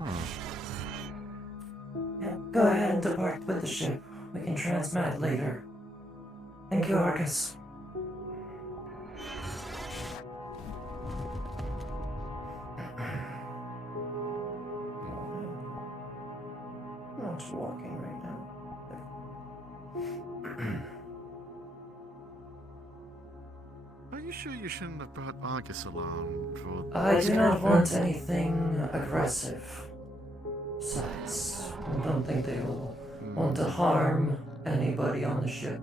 Yeah, go ahead and depart with the ship. We can transmat later. Thank you, Arcus. Not walking right now. Are you sure you shouldn't have brought Argus along for... I do not want anything aggressive. Besides, I don't think they will want to harm anybody on the ship.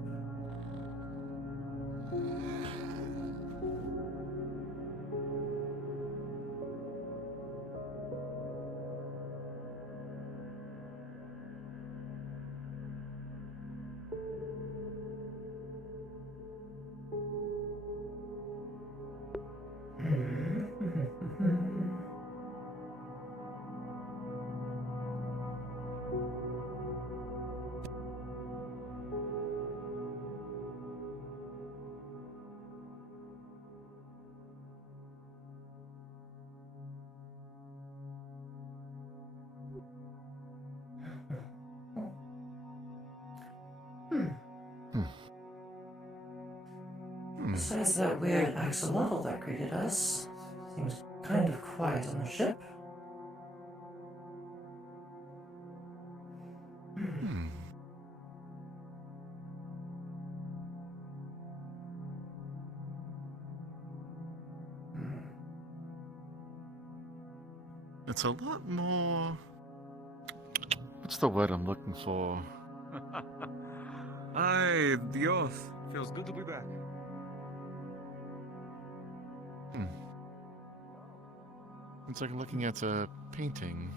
Besides that weird axolotl that greeted us, seems kind of quiet on the ship. It's a lot more... What's the word I'm looking for? Ay, Dios. Feels good to be back. It's like looking at a painting.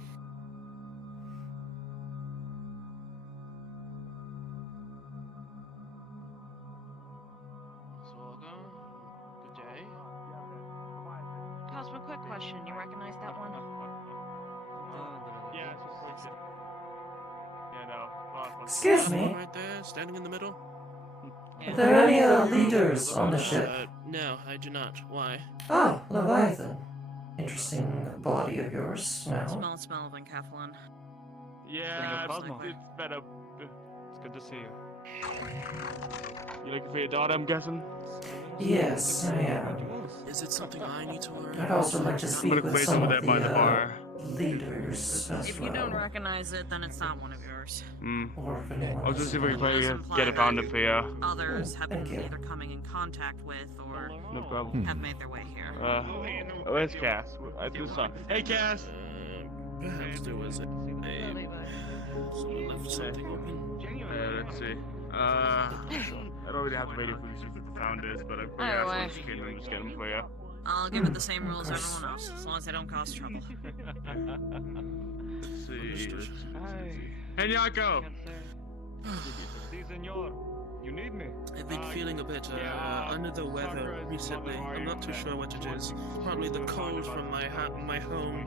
Sorghum, good day. Cosmo, quick question. You recognize that one? Yeah, it's just like yeah, no. Excuse me? Right there, standing in the middle? Are there any leaders on the ship? No, I do not. Why? Oh, Leviathan. Interesting body of yours now. Smell of encapsulin. Yeah, it's better. It's good to see you. You looking for your daughter, I'm guessing? Yes, I am. Is it something I need to worry I'd also like to speak with some of the leaders as If you don't recognize it, then it's not one of yours. Or if anyone I'll just see if we can else. probably get it found up here. Others have been Thank you. either coming in contact with or No problem. have made their way here. Where's Cass? I do saw. Hey, Cass! Perhaps there was a left something open. Let's see. I don't really have to wait if we see what the found is, but I'm Anyway. just get them for you. I'll give it the same rules as everyone else, as long as they don't cause trouble. Let's see. Hey, Nyako! Si, senor. You need me? I've been feeling a bit under the weather recently. I'm not too sure what it is. Probably the cold from my home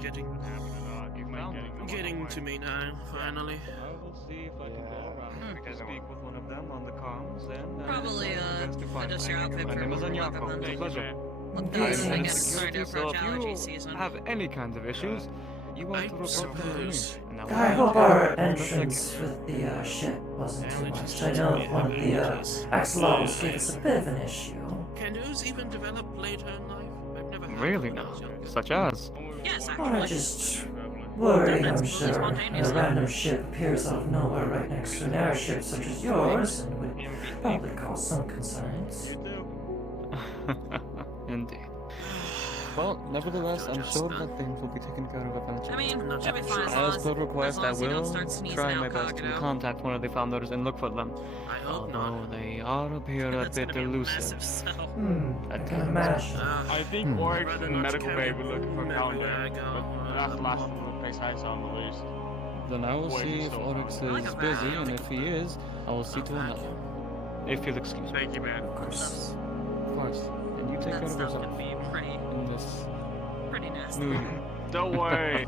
getting to me now. Finally. I will see if I can go around to speak with one of them on the comms and Probably, just your outfit My for name is one of Anyako. them. It's a pleasure. Look, I'm guys, I in guess it's starting to security, so approach if allergy you season. have any kinds of issues, you want to report them to me. And I hope our entrance with the ship wasn't too much. I know one of the axolotls gave us a bit of an issue. Can those even develop later in life? I've never had Really one now? as young. Such as? Yes, I actually. just worry, I'm sure. A random ship appears out of nowhere right next to an airship such as yours and would probably cause some concerns. Indeed. Well, nevertheless, I'm sure that things will be taken care of eventually. I mean, should be fine As per request, I as you don't will start sneezing try out, my best to Kaede. contact one of the founders and look for them. I hope not. Although they are appear a That's bit gonna be a elusive. massive sell. I can imagine. I think Oryx Rather and not Medical carry Bay were looking for a everywhere I founder, go. but that's the last place I saw him at least. Then I will Wait, see if so- Oryx Like is a busy, vacuum. and if he is, I will see to another. If you'll excuse me. Thank you, man. Of course. Of course. And you take care That of stuff yourself could be in this pretty nasty. new year. Don't worry.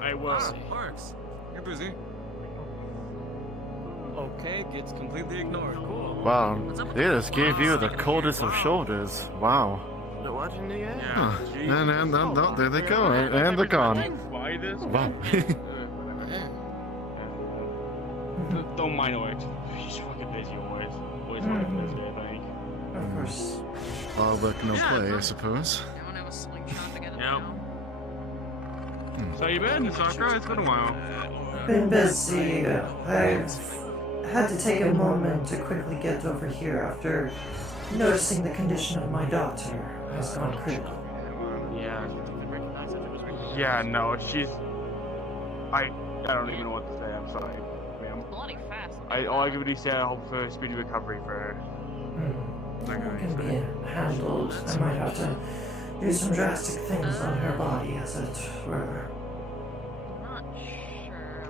I will. Parks. You're busy. Okay, gets completely ignored. Cool. Wow, What's up with they the just gave you the flaws? coldest of shoulders. Wow. The what in the air? Yeah. And there they go, and they're gone. buy this. Wow. Don't mind her. She's fucking busy always. Always fucking busy, I think. Of course. All work, no Yeah, play, I bro. suppose. Everyone have a slingshot together Yep. now? So you been, Sakura? It's been a while. Been busy. I've had to take a moment to quickly get over here after noticing the condition of my daughter has gone critical. Yeah. Yeah, no, she's. I don't even know what to say. I'm sorry, ma'am. Bloody fast. All I can really say, I hope for a speedy recovery for her. It can be handled. I might have to do some drastic things on her body, as it were. Not sure.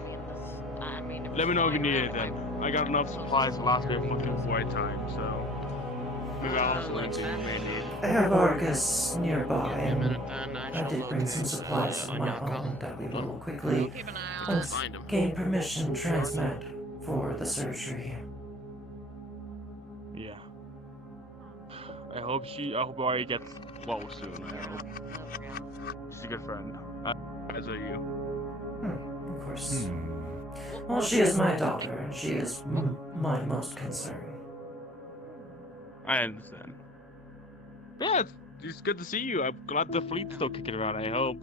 I mean, if Let me it's know if you going need right, anything. I got enough supplies to last me a month before time, so maybe I'll also anything you may need. I have Argus nearby, Give me a and minute then. I did bring some supplies from my home that we will quickly, keep an eye on once Find him. gain permission, transmit for the surgery. Yeah. I hope Arie gets well soon. I hope. She's a good friend. As are you. Of course. Well, she is my daughter, and she is my most concern. I understand. Yeah, it's good to see you. I'm glad the fleet's still kicking around, I hope.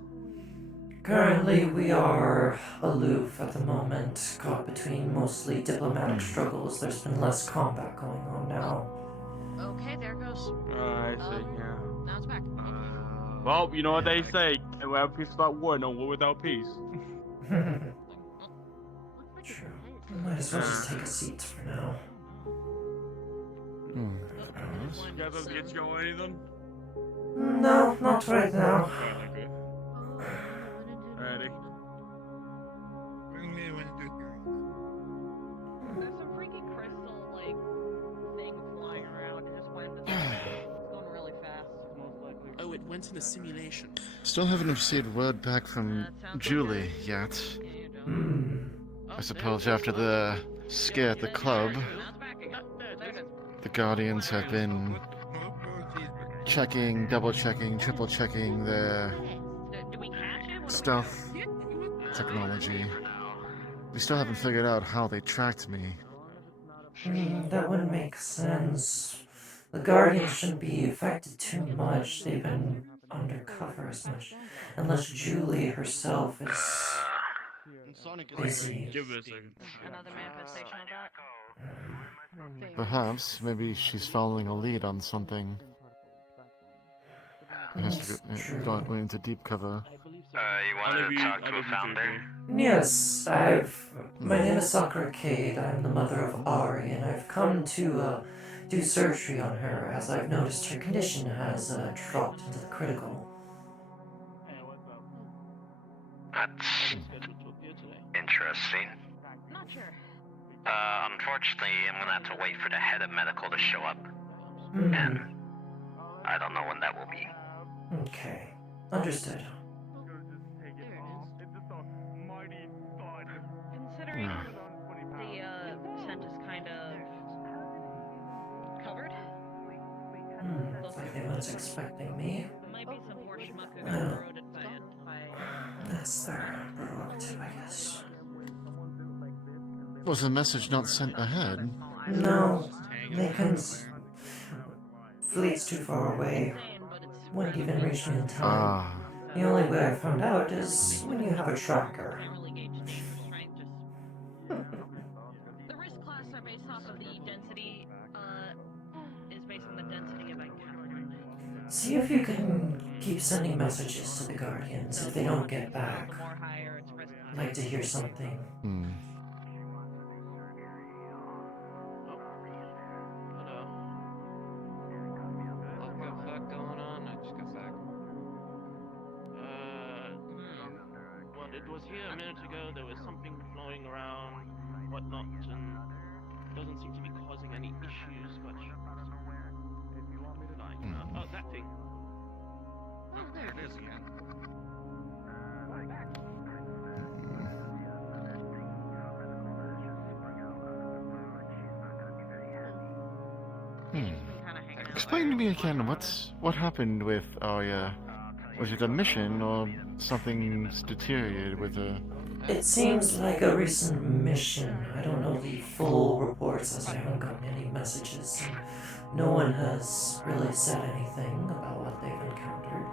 Currently, we are aloof at the moment, caught between mostly diplomatic struggles. There's been less combat going on now. Okay, there it goes. I see, yeah. Now it's back. Well, you know what they say. Without peace without war, no war without peace. True. We might as well just take a seat for now. You guys have to get you or anything? No, not right now. Okay. Alrighty. There's some freaky crystal, like, thing flying around. It just went this way. It's going really fast. Oh, it went in a simulation. Still haven't received word back from Julie yet. I suppose after the scare at the club, Now it's back again. There it is. the Guardians have been checking, double checking, triple checking their Did we catch it? stealth technology. We still haven't figured out how they tracked me. That wouldn't make sense. The Guardians shouldn't be affected too much. They've been undercover as much. Unless Julie herself is busy. Give it a second. Another manifestation of that? Perhaps, maybe she's following a lead on something. It has to go into deep cover. You wanted to talk to a founder? Yes, my name is Sakura Kaede. I'm the mother of Arie, and I've come to do surgery on her, as I've noticed her condition has dropped into the critical. That's interesting. Not sure. Unfortunately, I'm gonna have to wait for the head of medical to show up, and I don't know when that will be. Okay, understood. Considering the scent is kind of covered, Looks like they was expecting me. might be some poor schmuck who got Well, corroded by it. that's their prerogative, I guess. Was the message not sent ahead? No, they couldn't. Fleet's too far away. Wouldn't even reach me in time. Ah. The only way I found out is when you have a tracker. The risk class are based off of the density, is based on the density of encounter. See if you can keep sending messages to the Guardians if they don't get back. The more higher its risk class. I'd like to hear something. What the fuck going on? I just got back. Well, it was here a minute ago. There was something flowing around, whatnot, and doesn't seem to be causing any issues. But oh, that thing. Oh, there it is again. Explain to me again, what happened with Arya Was it a mission or something's deteriorated with her? It seems like a recent mission. I don't know the full reports as I haven't gotten any messages, and no one has really said anything about what they've encountered.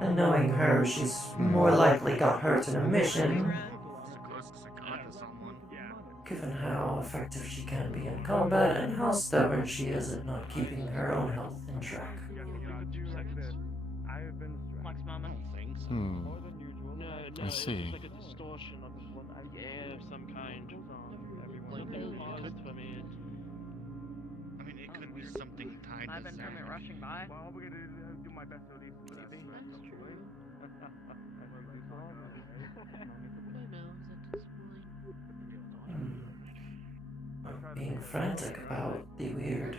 And knowing her, she's more likely got hurt in a mission, given how effective she can be in combat and how stubborn she is at not keeping her own health in track. Flex moment. I see. It's like a distortion of the air of some kind. Something paused for me. I mean, it could be something tied I've to been from it sound. rushing by. Well, we're gonna do my best to at least do that. That's true. I'm being frantic about the weird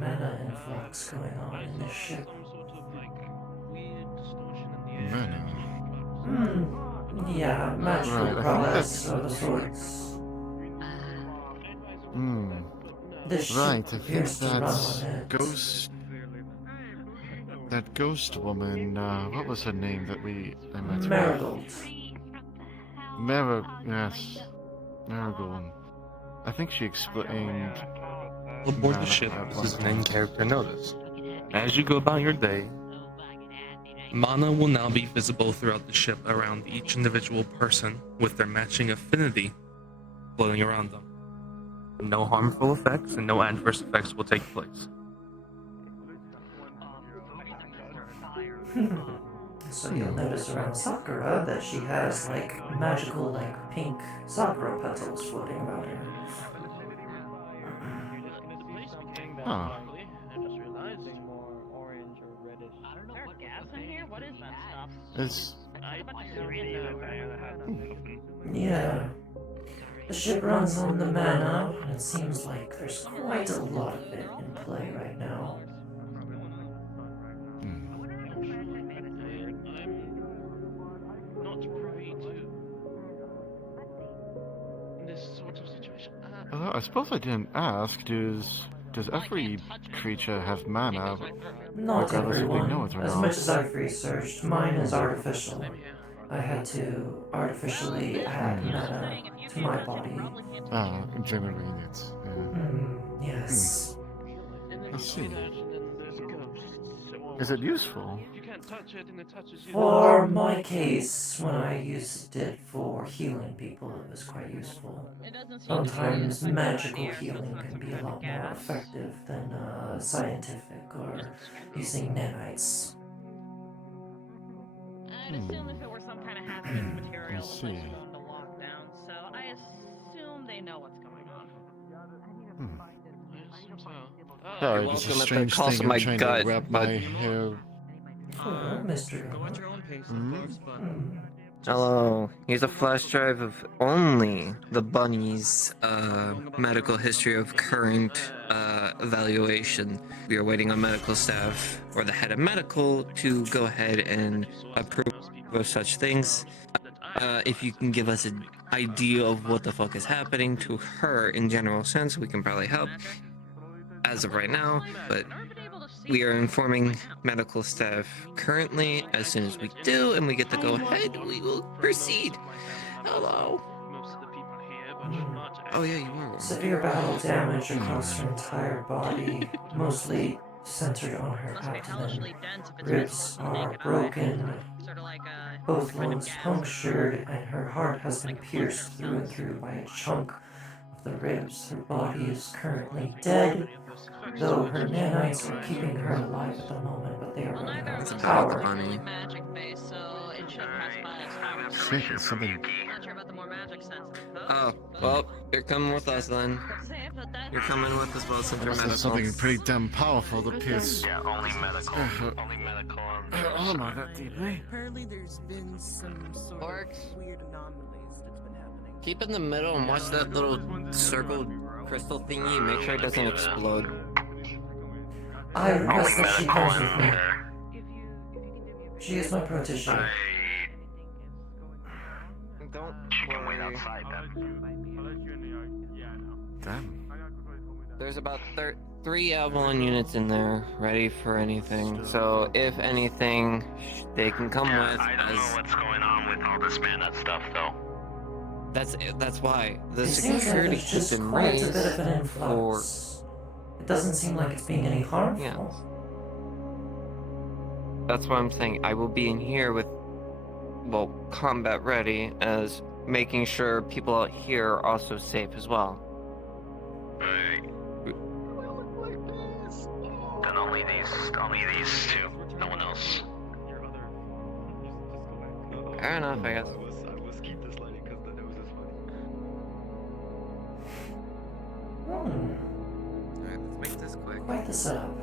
mana influx going on in this ship. Some sort of like weird distortion in the air. Mana. Yeah, magical Right, I prowess think of the sorts. This ship Right, I think appears to run that's on it. Ghost. That ghost woman, what was her name that I met with? Marigold. Yes. Marigold. I think she explained. Aboard the ship, this is an in-character notice. As you go about your day, mana will now be visible throughout the ship around each individual person with their matching affinity floating around them. No harmful effects and no adverse effects will take place. So you'll notice around Sakura that she has magical pink sakura petals floating about her. Huh. I just realized. More orange or reddish. Is there gas in here? What is that stuff? Is Yeah. The ship runs on the mana, and it seems like there's quite a lot of it in play right now. I'm not privy to this sort of situation. I suppose I didn't ask. Does every creature have mana? Not Regardless if we everyone. know it or As not. much as I've researched, mine is artificial. I had to artificially add mana to my body. Generate it. Yes. I see. There's ghosts. Is it useful? If you can't touch it and it touches you. For my case, when I used it for healing people, it was quite useful. It doesn't seem Sometimes to be magical here, so healing it's not can some be a kind of lot more gas. effective than scientific or using nanites. I'd assume if it were some kind of hazardous material, the place see. would go into lockdown, so I assume they know what's going on. Sorry, You're this is a welcome at the strange cost thing. of I'm my trying gut, to wrap but- my hair. Oh, Mr. Go at your own pace, of course, but Hello, here's a flash drive of only the bunny's medical history of current evaluation. We are waiting on medical staff or the head of medical to go ahead and approve of such things. If you can give us an idea of what the fuck is happening to her in general sense, we can probably help as of right now, but we are informing medical staff currently. As soon as we do and we get the go ahead, we will proceed. Hello. Most of the people here, but not Oh yeah, you are one. Severe battle damage across her entire body, mostly centered on her Must be abdomen. hellishly dense if it's Ribs visible to the are naked eye. broken, Sort of like a both kind of lungs gas. punctured, and her heart has been Like a pierced flutter through and cells. through by a chunk of the ribs. Her body is currently dead, though her nanites are keeping her alive at the moment, but they are Well, running neither out of of us power. are really magic based, so it should pass by as power. Shit, it's something. Not sure about the more magic sensitive folks. Oh, well, you're coming with us then. Say, but that You're coming with us, well, since you're Unless medical. there's something pretty damn powerful that pierce. Yeah, only medical. Only medical. Armor that deeply. Apparently there's been some sort Orcs. of weird anomalies that's been happening. Keep in the middle and watch that little circle crystal thingy. Make sure it doesn't explode. I request that she comes with me. there. She is my protege. Don't She can wait worry. outside then. Damn. There's about 3 Avalon units in there, ready for anything. So if anything, they can come with. I don't know what's going on with all this mana stuff, though. That's why the It seems like security there's has just been quite a raised bit of an for. influx. It doesn't seem like it's being any harmful. Yeah. That's why I'm saying I will be in here with, well, combat ready, as making sure people out here are also safe as well. Right. Then only these two. No one else. Fair enough, I guess. I was keep this lighting because the nose is funny. Alright, let's make this quick. Quite the setup.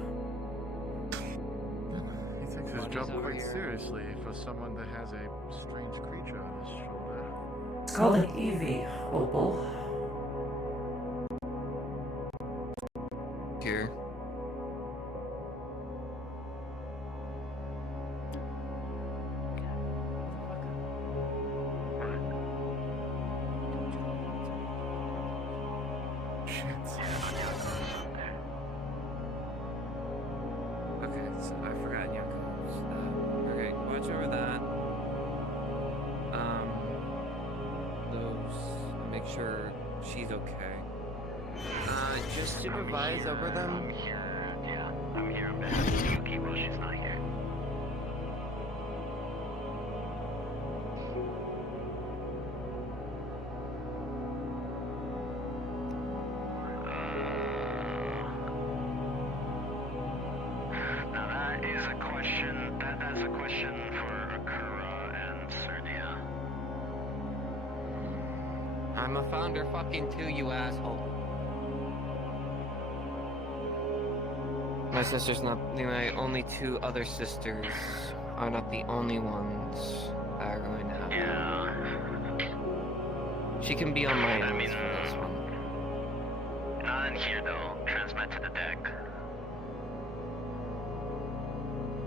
He takes his job over quite here. seriously for someone that has a strange creature on his shoulder. It's called an Eevee, Opal. Here. Okay, so I forgot Yoko's. Okay, watch over that. Those. Make sure she's okay. Just supervise over them. I'm here. I'm better than Yuki while she's not here. Now that is a question. That's a question for Akura and Sernia. I'm a founder fucking too, you asshole. My sister's not. My only 2 other sisters are not the only ones that are going to have. Yeah. She can be on my I end mean, for this one. not in here though. Transmit to the deck.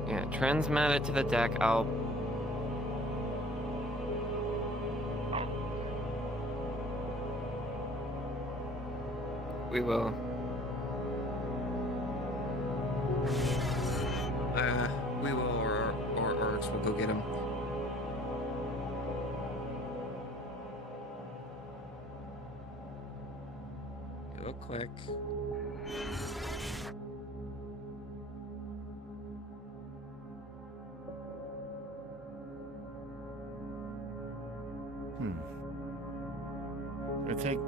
Yeah, transmat it to the deck. We will. We will, or Orcs will go get him. Real quick. It take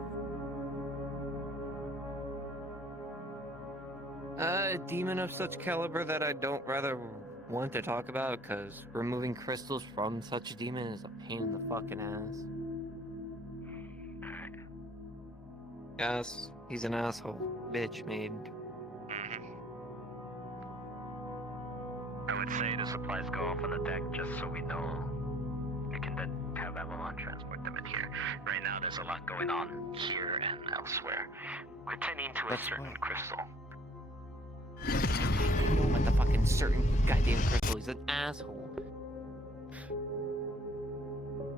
A demon of such caliber that I don't rather want to talk about, because removing crystals from such a demon is a pain in the fucking ass. Yes, he's an asshole. Bitch made. I would say the supplies go off on the deck just so we know we can then have Avalon transport them in here. Right now there's a lot going on here and elsewhere pertaining to a certain crystal. You don't want the fucking certain goddamn crystal. He's an asshole.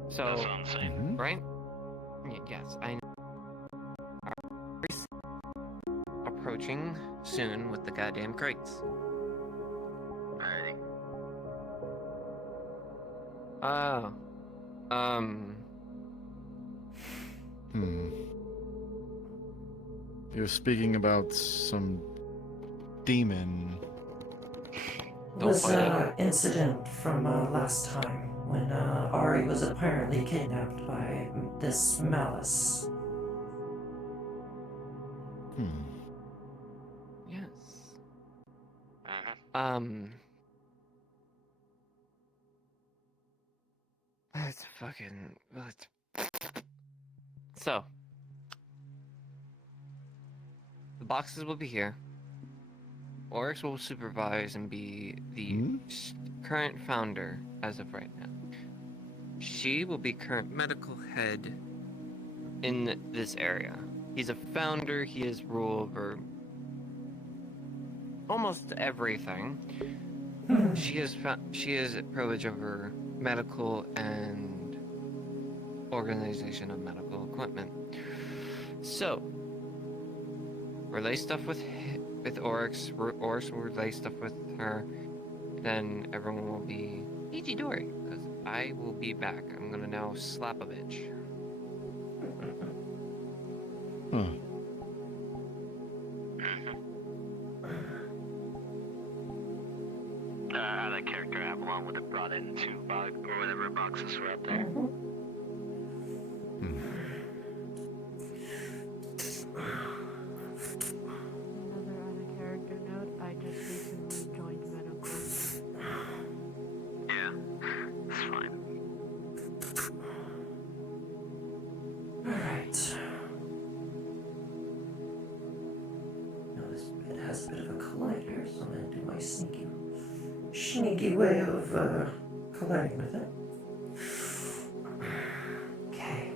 So, That's what I'm saying. right? Yes, I know. Approaching soon with the goddamn crates. Alrighty. You're speaking about some demon. It was an incident from last time when Arie was apparently kidnapped by this Malice. Yes. Let's fucking. So. The boxes will be here. Oryx will supervise and be the current founder as of right now. She will be current medical head in this area. He's a founder, he has rule over almost everything. She has privilege over medical and organization of medical equipment. So, relay stuff with with Oryx will relay stuff with her, then everyone will be peachy dory. Because I will be back. I'm gonna now slap a bitch. Out of character, Avalon would have brought in 2 or whatever boxes were up there. Another out-of-character note, I just recently joined medical. Yeah, it's fine. Alright. Now this bed has a bit of a collider, so I'm gonna do my sneaky way of colliding with it. Okay.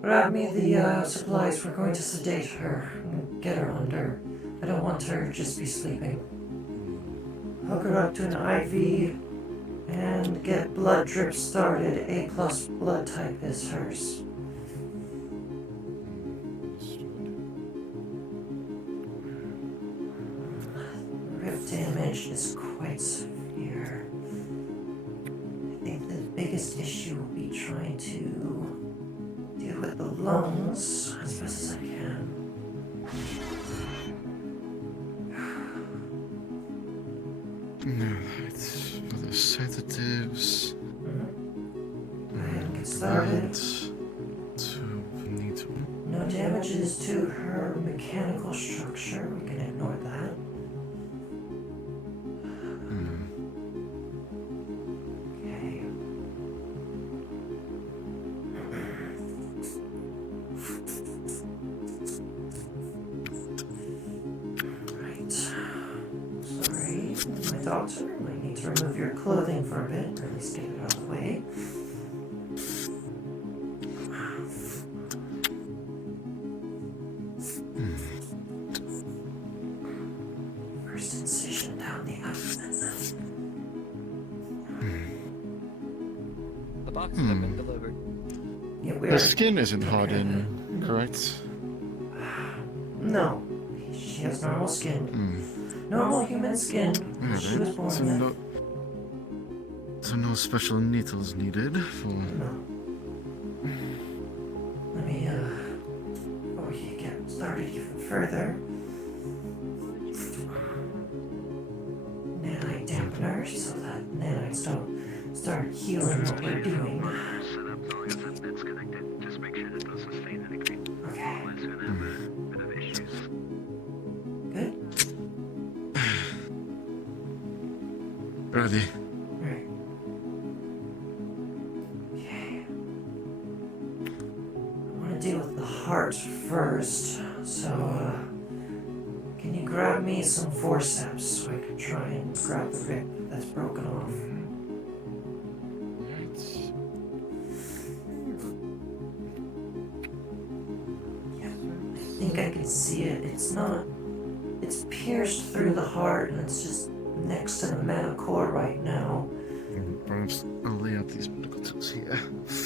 Grab me the supplies. We're going to sedate her and get her under. I don't want her to just be sleeping. Hook her up to an IV and get blood drip started. A+ blood type is hers. Rip damage is quite severe. I think the biggest issue will be trying to deal with the lungs as best as I can. Alright, other sedatives. Go ahead and get started. No damages to her mechanical structure. We can ignore that. Okay. Right. Sorry, my doctor. Might need to remove your clothing for a bit, or at least get it out of the way. First incision down the abdomen. The boxes have been delivered. Yeah, The skin isn't hardened, correct? No. She has normal skin. Normal human skin. She was born so with. So no special needles needed for... No. Let me, before we get started even further. Nanite dampeners so that nanites don't start healing what we're doing. Set up as long as that net's connected. Just make sure that those sustain anything. Okay. Otherwise we're gonna have a bit of issues. Good? Ready. Right. Okay. I want to deal with the heart first, so, can you grab me some forceps so I can try and grab the rib that's broken off? I think I can see it. It's pierced through the heart and it's just next to the mana core right now. Perhaps I'll lay out these medical tools here.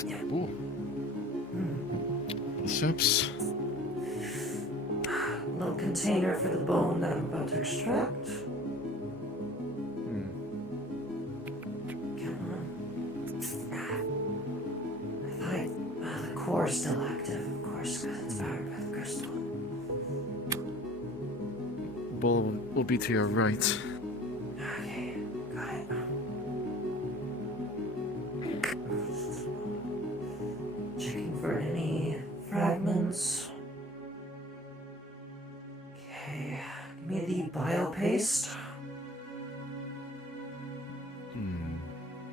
Yeah. Ooh. Biceps. Little container for the bone that I'm about to extract. Come on. I thought the core is still active, of course, because it's powered by the crystal. Bull will be to your right. Okay, got it. Checking for any fragments. Okay, give me the biopaste. I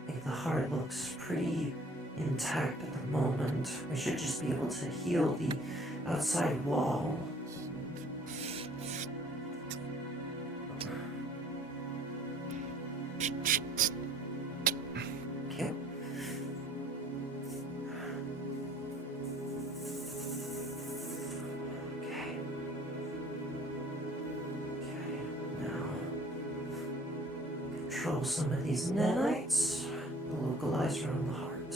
think the heart looks pretty intact at the moment. We should just be able to heal the outside wall. Okay. Okay. Okay, now control some of these nanites. Localize around the heart.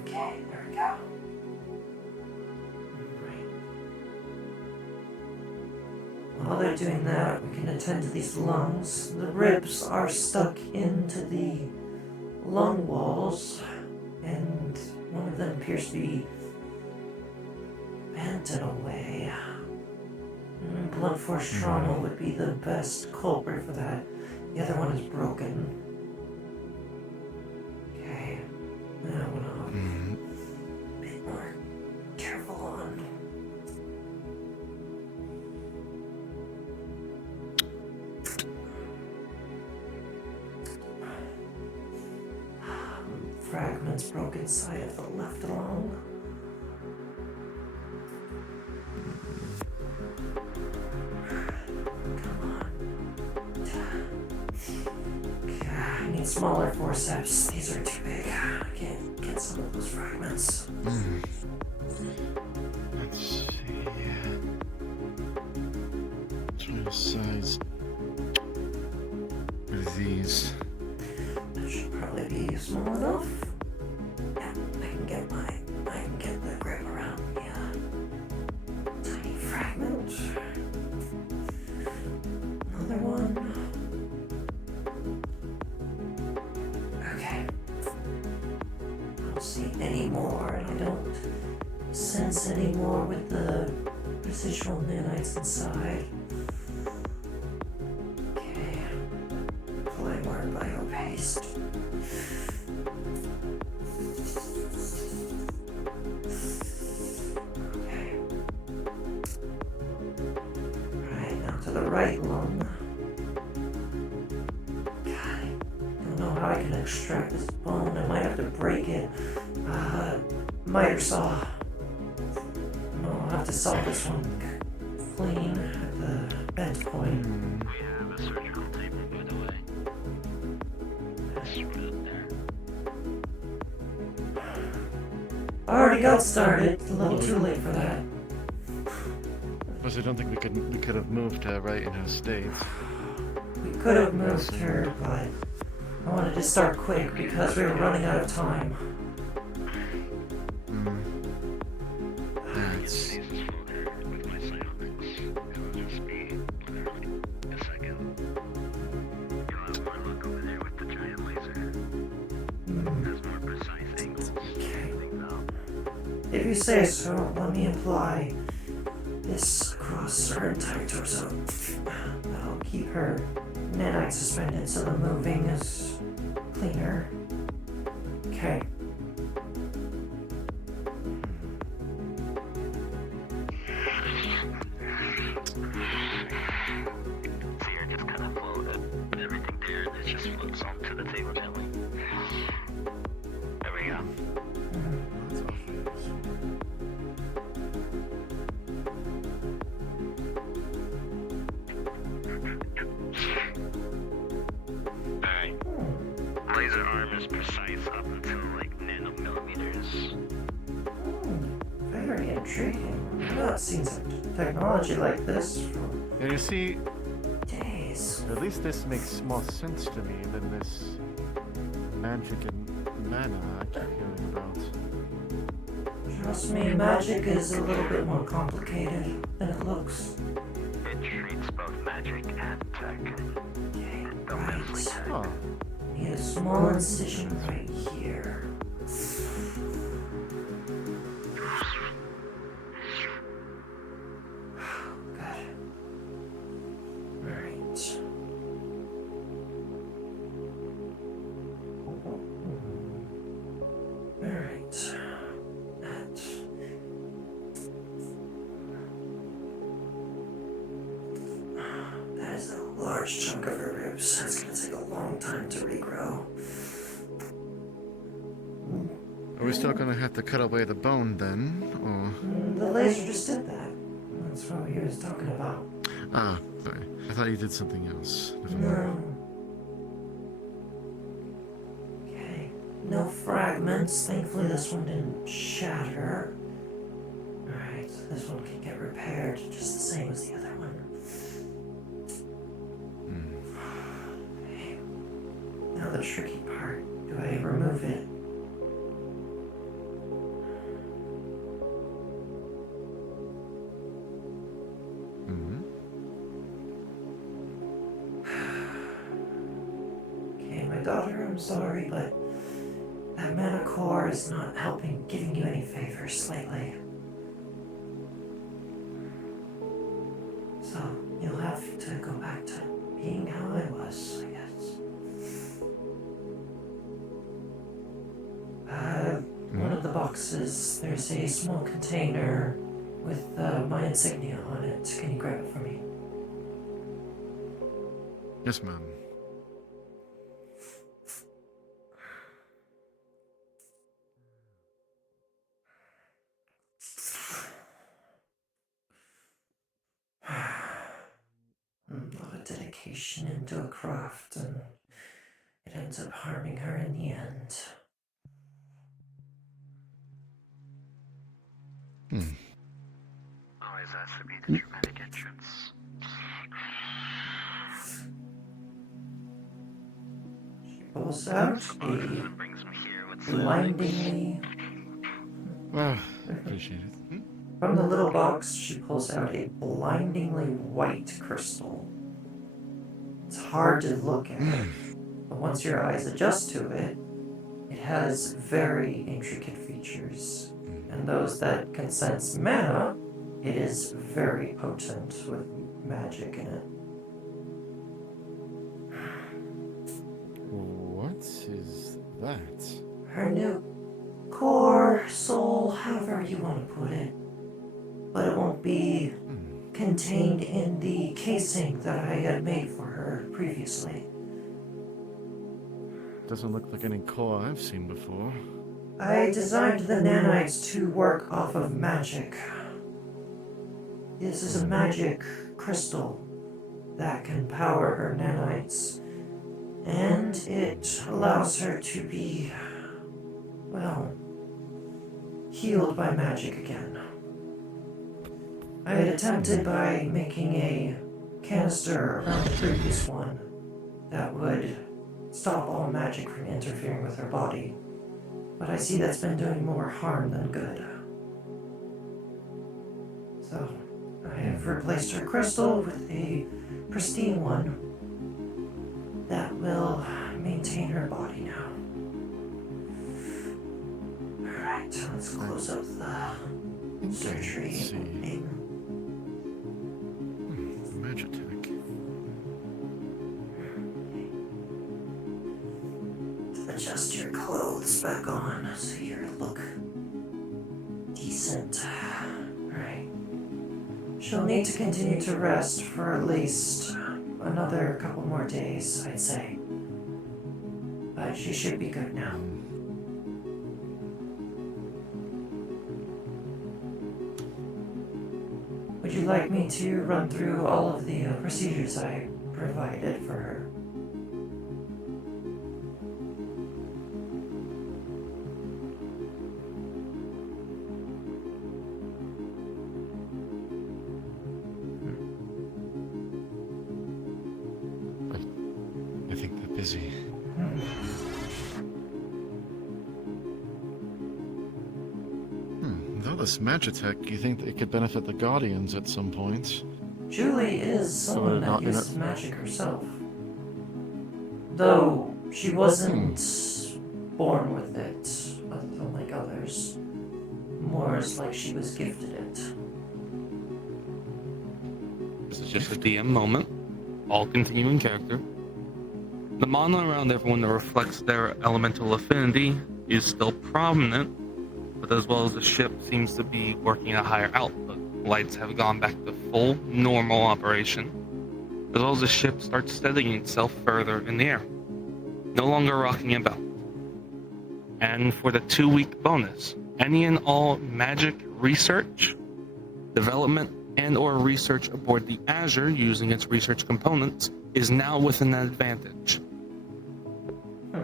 Okay, there we go. while they're doing that, we can attend to these lungs. The ribs are stuck into the lung walls, and one of them appears to be bent in a way. Blunt force trauma would be the best culprit for that. The other one is broken. Okay, that one off. A bit more careful on. Fragments broken side of the left lung. I need smaller forceps. These are too big. I can't get some of those fragments. Let's see. Try to size with these. That should probably be small enough. Yeah, I can get the grip around the tiny fragment. Another one. Okay. I don't see any more, and I don't sense any more with the residual nanites inside. Okay. Apply more biopaste. Okay. Right, now to the right lung. Don't know how I can extract this bone. I might have to break it. Miter saw. No, I'll have to saw this one clean at the bent point. We have a surgical table, by the way. That's right there. I already got started. A little too late for that. Plus, I don't think we could have moved her right in her state. We could have moved her, but I wanted to start quick because we were running out of time. That's... With my psionics, it'll just be literally a second. You'll have more luck over there with the giant laser. There's more precise angles. If you say so, let me apply this across her entire torso. That'll keep her nanite suspended so the moving is cleaner. Okay. See her just kind of float with everything there, and it just floats onto the table gently. There we go. Alright. Laser arm is precise up until like nanomillimeters. Very intriguing. I've not seen some technology like this for And you see, days. at least this makes more sense to me than this magic and mana I keep hearing about. Trust me, magic is a little bit more complicated than it looks. It treats both magic and tech. Okay, Right. Oh, need a small incision right here. Good. Alright. Alright. That is a large chunk of her ribs. That's gonna take a long time to regrow. are we still gonna have to cut away the bone then, or? The laser just did that. That's what he was talking about. Ah, sorry. I thought you did something else. Never mind. No. Okay. No fragments. Thankfully, this one didn't shatter. Alright, so this one can get repaired just the same as the other one. Okay. Now the tricky part. Do I remove it? My daughter, I'm sorry, but that mana core is not giving you any favors lately. So, you'll have to go back to being how I was, I guess. One of the boxes, there's a small container with my insignia on it. Can you grab it for me? Yes, ma'am. A lot of dedication into a craft, and it ends up harming her in the end. Always has to be the dramatic entrance. Pulls out a blindingly... Well, appreciate it. From the little box, she pulls out a blindingly white crystal. It's hard to look at, but once your eyes adjust to it, it has very intricate features. And those that can sense mana, it is very potent with magic in it. What is that? Her new core, soul, however you want to put it. But it won't be contained in the casing that I had made for her previously. Doesn't look like any core I've seen before. I designed the nanites to work off of magic. This is a magic crystal that can power her nanites, and it allows her to be, well, healed by magic again. I had attempted by making a canister around the previous one that would stop all magic from interfering with her body, but I see that's been doing more harm than good. So, I have replaced her crystal with a pristine one that will maintain her body now. Alright, let's close up the surgery. Magitech. Adjust your clothes back on so you look decent. Right. She'll need to continue to rest for at least another couple more days, I'd say. But she should be good now. Would you like me to run through all of the procedures I provided for her? I think they're busy. With all this magitech, you think that it could benefit the Guardians at some point? Julie is someone that uses magic herself. Though she wasn't born with it, unlike others. More is like she was gifted it. This is just a DM moment. All continue in character. The mana around everyone that reflects their elemental affinity is still prominent, but as well as the ship seems to be working at a higher output. Lights have gone back to full, normal operation, as well as the ship starts steadying itself further in the air, no longer rocking about. And for the 2-week bonus, any and all magic research, development, and or research aboard the Azure using its research components is now within an advantage.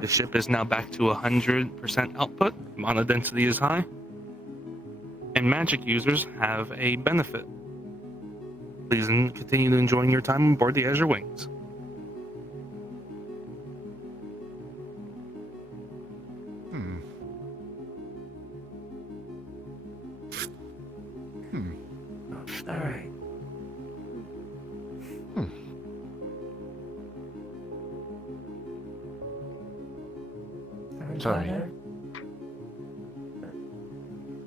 The ship is now back to 100% output, mana density is high, and magic users have a benefit. Please continue enjoying your time aboard the Azure Wings. Alright. Sorry. planner?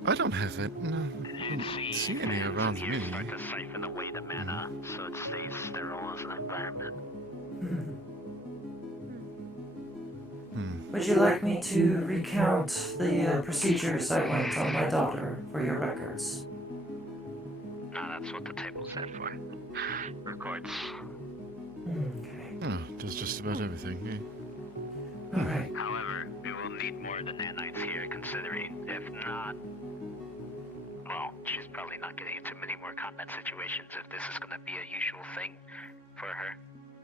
I don't have it. No, I don't see any around me. Start to siphon away the mana, so it stays sterile as an environment. Would you like me to recount the procedures I went on my daughter for your records? No, that's what the table's set for. Records. Okay. Oh, does just about everything. Alright. However, we will need more than nanites here, considering if not, well, she's probably not getting into many more combat situations if this is gonna be a usual thing for her.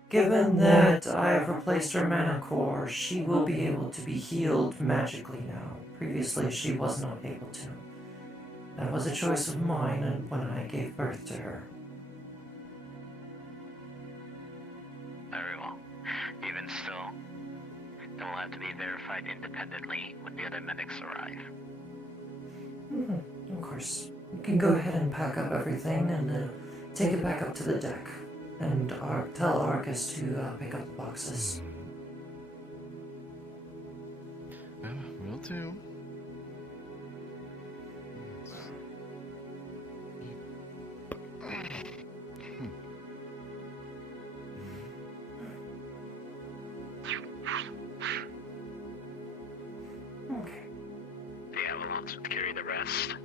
Given that I've replaced her mana core, she will be able to be healed magically now. Previously, she was not able to. That was a choice of mine and when I gave birth to her. Very well. Even still, it will have to be verified independently when the other medics arrive. Of course. You can go ahead and pack up everything and take it back up to the deck. And tell Arcus to pick up the boxes. Will do. Okay. The Avalons would carry the rest.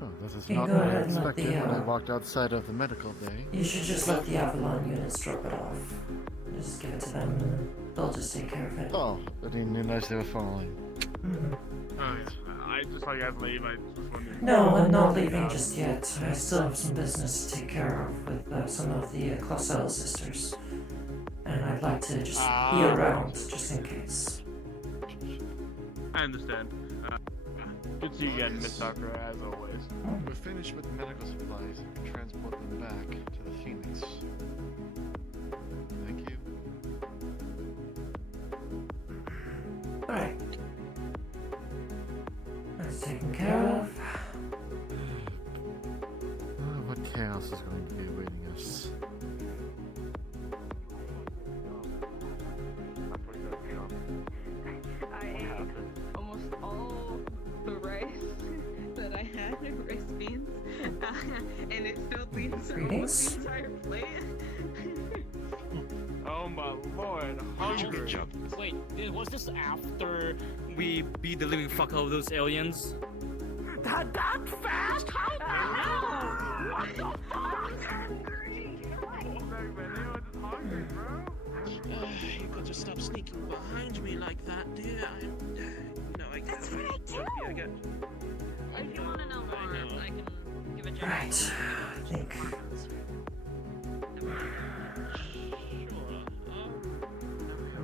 Oh, this is You not go what I ahead and let expected the, when I walked outside of the medical bay. You should just let the Avalon units drop it off. Just give it to them and they'll just take care of it. Oh, I didn't realize they were following. Oh, yeah. I just saw you guys leave. I just wondered. No, I'm not leaving just yet. I still have some business to take care of with some of the Clausel sisters. And I'd like to just be around, just in case. I understand. Good to see you again, Miss Sakura, as always. We're finished with the medical supplies and can transport them back to the Phoenix. Thank you. Alright. That's taken care of. What chaos is going to be awaiting us? I ate almost all the rice that I had, rice beans, and it still leaves almost the entire plate. Oh my lord, hungry. Wait, was this after we beat the living fuck out of those aliens? That fast? How? What the fuck? You could just stop sneaking behind me like that, dear. No, I can't. That's what I do. I get. If you want to know more, I can give a general. Right. I think.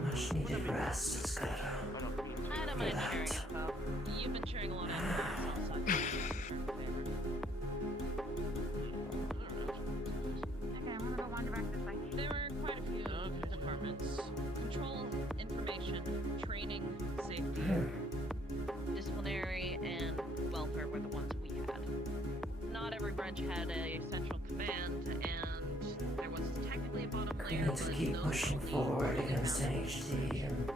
Much needed rest is good. I don't mind sharing info. You've been sharing a lot of info. Okay, I'm gonna go wander back this way. There were quite a few departments. Control, information, training, safety, disciplinary, and welfare were the ones we had. Not every branch had a central command, and there was technically a bottom We layer. need to keep pushing forward against NHD and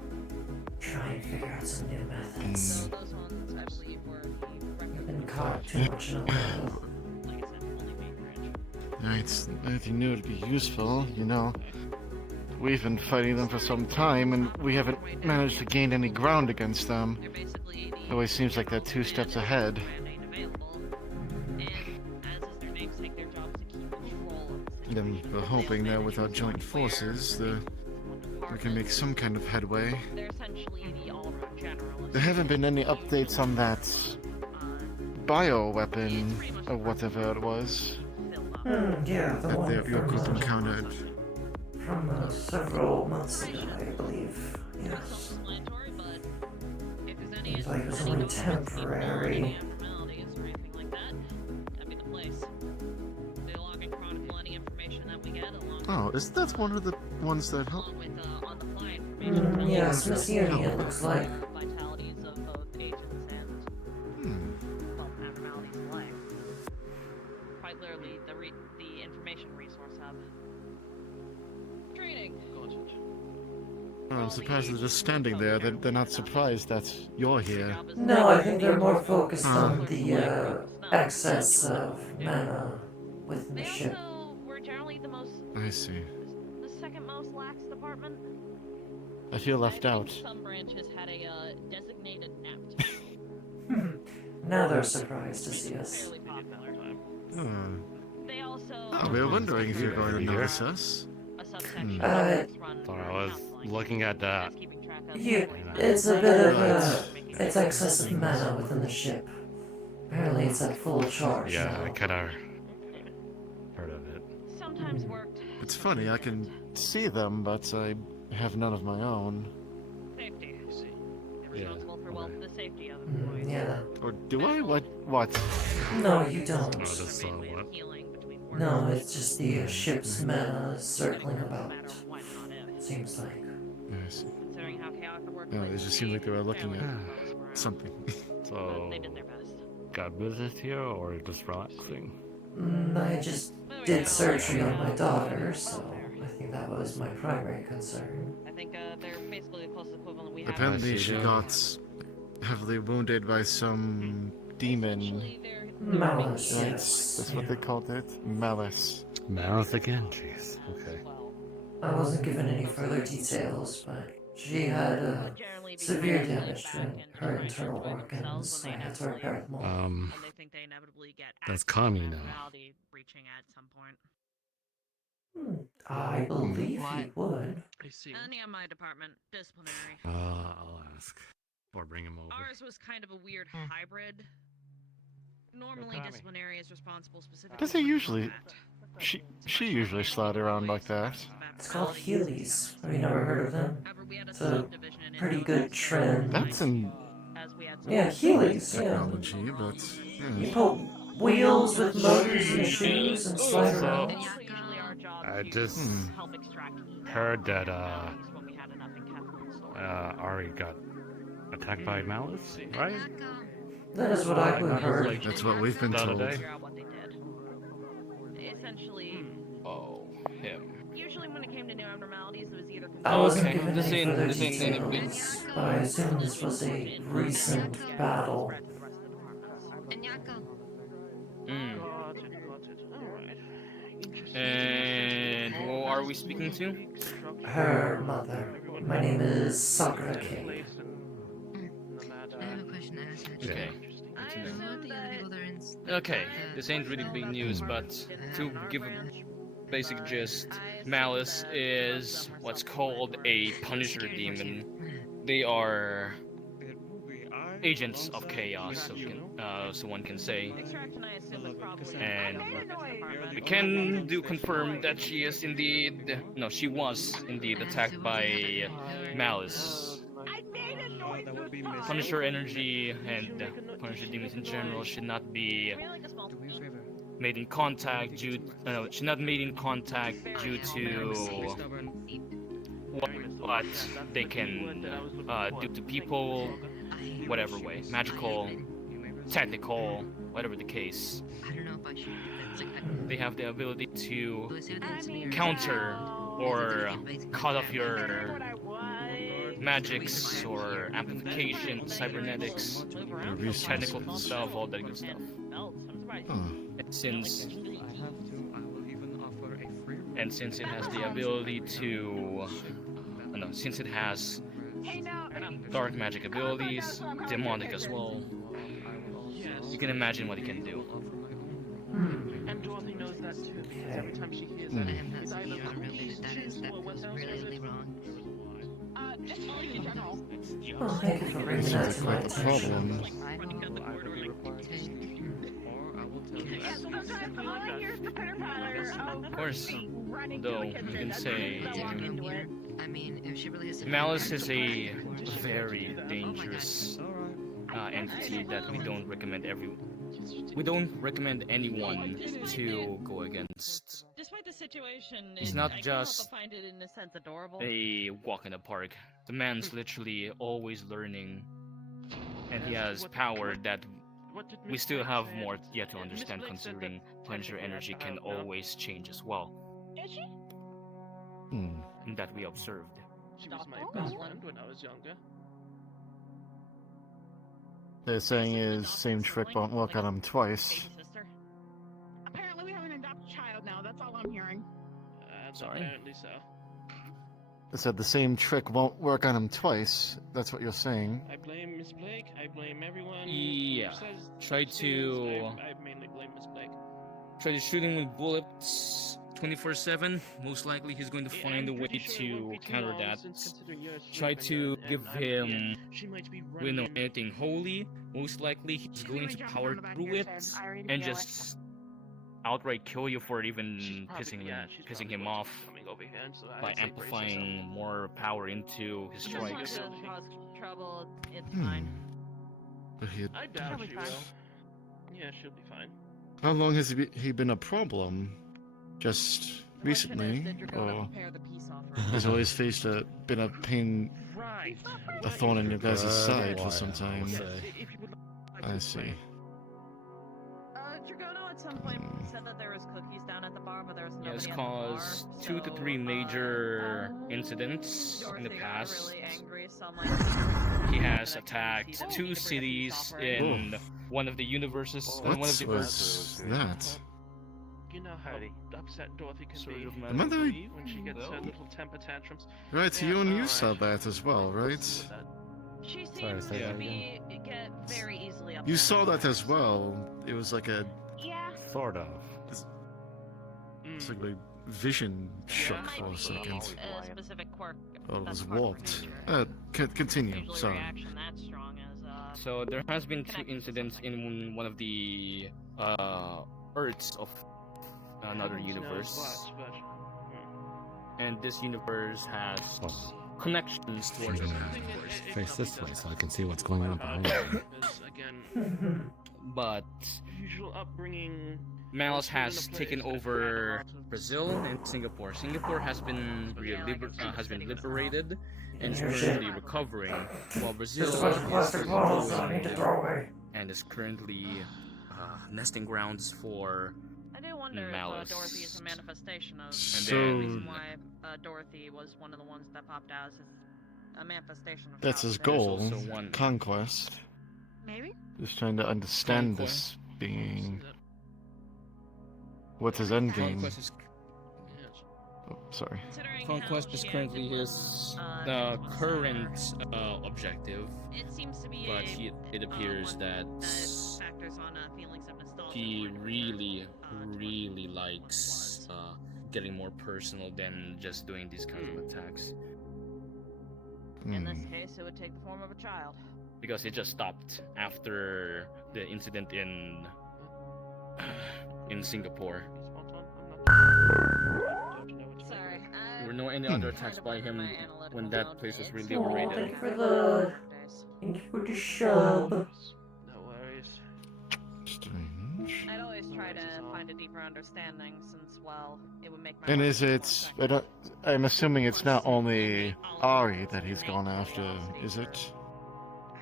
try and figure out some new methods. So those ones, I believe, were the We've been caught too much in a while. like I said, only main branch. It's, if you knew it'd be useful, you know. We've been fighting them for some time, and we haven't managed to gain any ground against them. It always seems like they're 2 steps ahead. Then we're hoping that with our joint forces, we can make some kind of headway. There haven't been any updates on that bioweapon, or whatever it was, Yeah, the that one your group from, encountered. from several months ago, I believe. Yes. Self-explanatory, but if there's any Seems like it was only temporary. abnormalities or anything like that, that'd be the place. They log and chronicle any information that we get along Oh, is that one of the ones that help? with on-the-fly information. Yes, Miss Arie, it looks like. Vitalities of both agents and well, abnormalities alike. Quite literally, the information resource hub. Training. I'm surprised they're just standing there. They're not surprised that you're here. No, I think they're more focused on the excess of mana within the ship. We're generally the most, I see. the second most lax department. I feel left out. Some branches had a designated nap Now they're surprised to see us. fairly popular. They also Oh, we were wondering if you're going to notice us. a subsection Sorry, I was looking at that. It's a bit of it's excess of mana within the ship. Apparently it's at full charge Yeah, now. I kind of heard of it. sometimes worked. It's funny, I can see them, but I have none of my own. Safety. They're responsible for well, the safety of employees. Yeah. Or do I? What? No, you don't. Oh, this what? No, it's just the ship's mana circling about. Seems like. I see. Considering how chaotic the No, workplace it just seemed like they were looking at something. So, they did their best. got business here or just relaxing? I just did surgery on my daughter, so I think that was my primary concern. I think they're basically the closest equivalent we have. Apparently she got heavily wounded by some demon. Malice, Right? yes. That's what they called it? Malice. Malice again, jeez. Okay. I wasn't given any further details, but she had severe damage to her internal organs. I had to repair them all. That's Kami now. Reaching at some point. I believe he would. Any of my department, disciplinary. I'll ask. Or bring him over. Ours was kind of a weird hybrid. Normally, disciplinary is responsible specifically. Does he usually? She usually slide around like that. It's called Heelys. Have you never heard of them? It's a pretty good trend. That's an Yeah, Heelys, yeah. technology, but You put wheels with motors in shoes and slide around. I just heard that Arie got attacked by Malice, right? That is what I would heard. That's what we've been told. Essentially, him. usually when it came to new abnormalities, it was either I wasn't given This any ain't- further this ain't any big- details, but I assume this was a recent battle. And who are we speaking to? Her mother. My name is Sakura Kaede. I have a question to ask. Okay. What the other people that are in? Okay, this ain't really big news, but to give a basic gist, Malice is what's called a Punisher demon. They are agents of chaos, so one can say. And we can confirm that she is indeed, no, she was indeed attacked by Malice. Punisher energy and Punisher demons in general should not be made in contact due to what they can do to people, whatever way, magical, technical, whatever the case. They have the ability to counter or cut off your magics or amplification, cybernetics, technical stuff, all that good stuff. And since it has the ability to, since it has dark magic abilities, demonic as well, you can imagine what it can do. And Dorothy knows that too. Every time she hears that, it's either cookies, cheese, or what else? Really wrong. Just in general. Oh, thank you for bringing that to my attention. Of course. Though you can say I mean, if she really has to Malice is a very dangerous entity that we don't recommend anyone to go against. Despite the situation, He's not I can't just help but find it in a sense adorable. a walk in the park. The man's literally always learning, and he has power that we still have more yet to understand, considering Punisher energy can always change as well. Is she? And that we observed. She was my best friend when I was younger. They're saying his same trick won't work on him twice. Apparently, we have an adopted child now. That's all I'm hearing. Sorry. Apparently so. They said the same trick won't work on him twice. That's what you're saying. I blame Miss Blake. I blame everyone. Yeah. Who says Try to. I mainly blame Miss Blake. Try to shoot him with bullets 24/7. Most likely he's going to find a way to counter that. Try to give him, anything holy. Most likely he's going to power through it and just outright kill you for even pissing him off by amplifying more power into his strikes. If it cause trouble, it's fine. But I doubt She'll she be fine. will. Yeah, she'll be fine. how long has he been a problem? Just recently, or has always been a pain, a thorn in your guys' side for some time? I see. Dragono at some point said that there was cookies down at the bar, but there was nobody He has at the bar. caused 2 to 3 major incidents in the Dorothy got past. really angry, so I'm like, He has attacked 2 cities in one of the universes. What One of the was that? You know how upset Dorothy can be Am I the- when she gets her little temper tantrums. Right, you and you saw that as well, right? she seems say that to get very easily upset. You saw that as well. It was like a Yeah. Sort of. it's like a vision shook for a second. A specific quirk. Oh, it that's was part of her warped. nature. Continue. Usually Sorry. reaction that strong as So there has been 2 incidents in one of the Earths of another universe, and this universe has connections towards I'm other gonna universe. face this way so I can see what's going on behind me. Again, But usual upbringing. Malice has taken over Brazil and Singapore. Singapore has been liberated and is currently recovering, while Brazil There's a bunch of plastic bottles that I need to throw away. and is currently nesting grounds for I do wonder Malice. if Dorothy is a manifestation of So- the reason why Dorothy was one of the ones that popped out as a manifestation of That's his childhood. goal. Conquest. Maybe? Just trying to understand this being. What's his end game? Conquest is Oh, sorry. Conquest is currently his current objective, It seems to be but it appears that factors on feelings of nostalgia. he really likes getting more personal than just doing these kinds of attacks. In this case, it would take the form of a child. Because it just stopped after the incident in Singapore. Sorry. There were no any other attacks by him when that place was really Oh, liberated. thank you for the shub. No worries. Strange. I'd always try to find a deeper understanding since, well, it would make my And life is more it? sense. I'm assuming it's not only Arie that he's gone after, is it?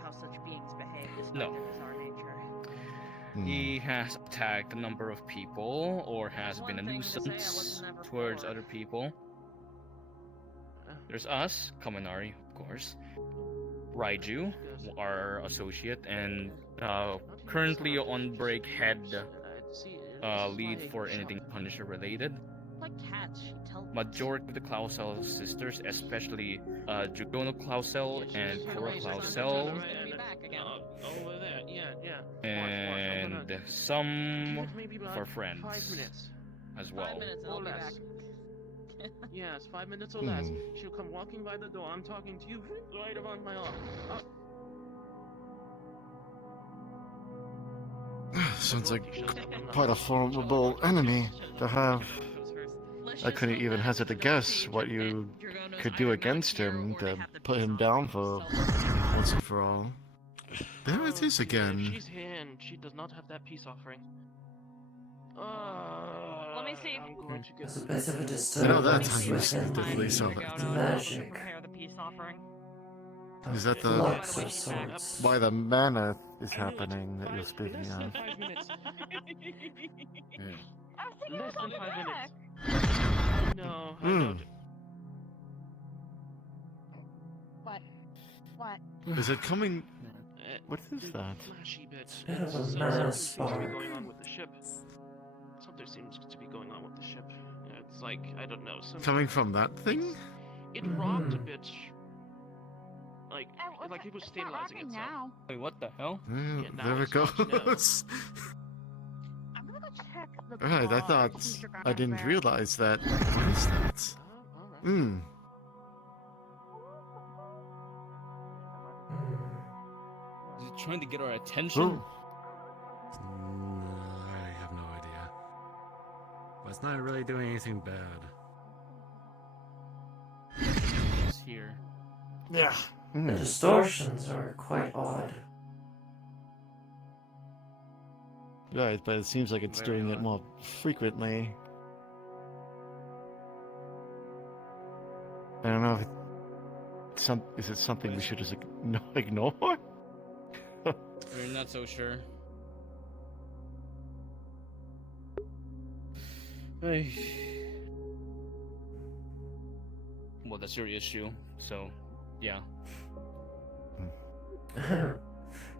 How such beings behave is No. not in bizarre nature. He has attacked a number of people, or has been a nuisance towards other people. There's us, Kaminari, of course. Raiju, our associate, and currently on break head lead for anything Punisher related. Like cats, she tells Majority of the Clausel sisters, especially Dragono Clausel and Cora Clausel, Over there, yeah. and some of our friends as well. 5 minutes and I'll be back. Yes, 5 minutes or less. She'll come walking by the door. I'm talking to you right around my arm. Sounds like quite a formidable enemy to have I couldn't even hazard to guess what you could do against him to put him down for once and for all. There it is again. She's here and she does not have that peace offering. Let me see. I'm going to get There's a bit of a I disturbance know that time within was definitely the something. magic. Prepare the peace offering. Is that Flux of sorts. why the mana is happening that you're speaking less than of? 5 minutes. Yeah. Less than 5 minutes. No, I Hmm. don't. What? Is it coming? What is that? Flashy bits. Bit of a Something mana seems to be spark. going on with the ship. Something seems to be going on with the ship. It's like, I don't know. Coming from that thing? It rocked a bit. Like it was stabilizing itself. Now. Wait, what the hell? Well, Yeah, now there it it's not, no. goes. I'm gonna go check the Right, I thought I didn't realize that. What is that? Hmm. Is he trying to get our attention? I have no idea. But it's not really doing anything bad. It's here. Yeah. The distortions are quite odd. Right, but it seems like it's doing it more frequently. I don't know if is it something we should just ignore? We're not so sure. Well, that's your issue, so yeah.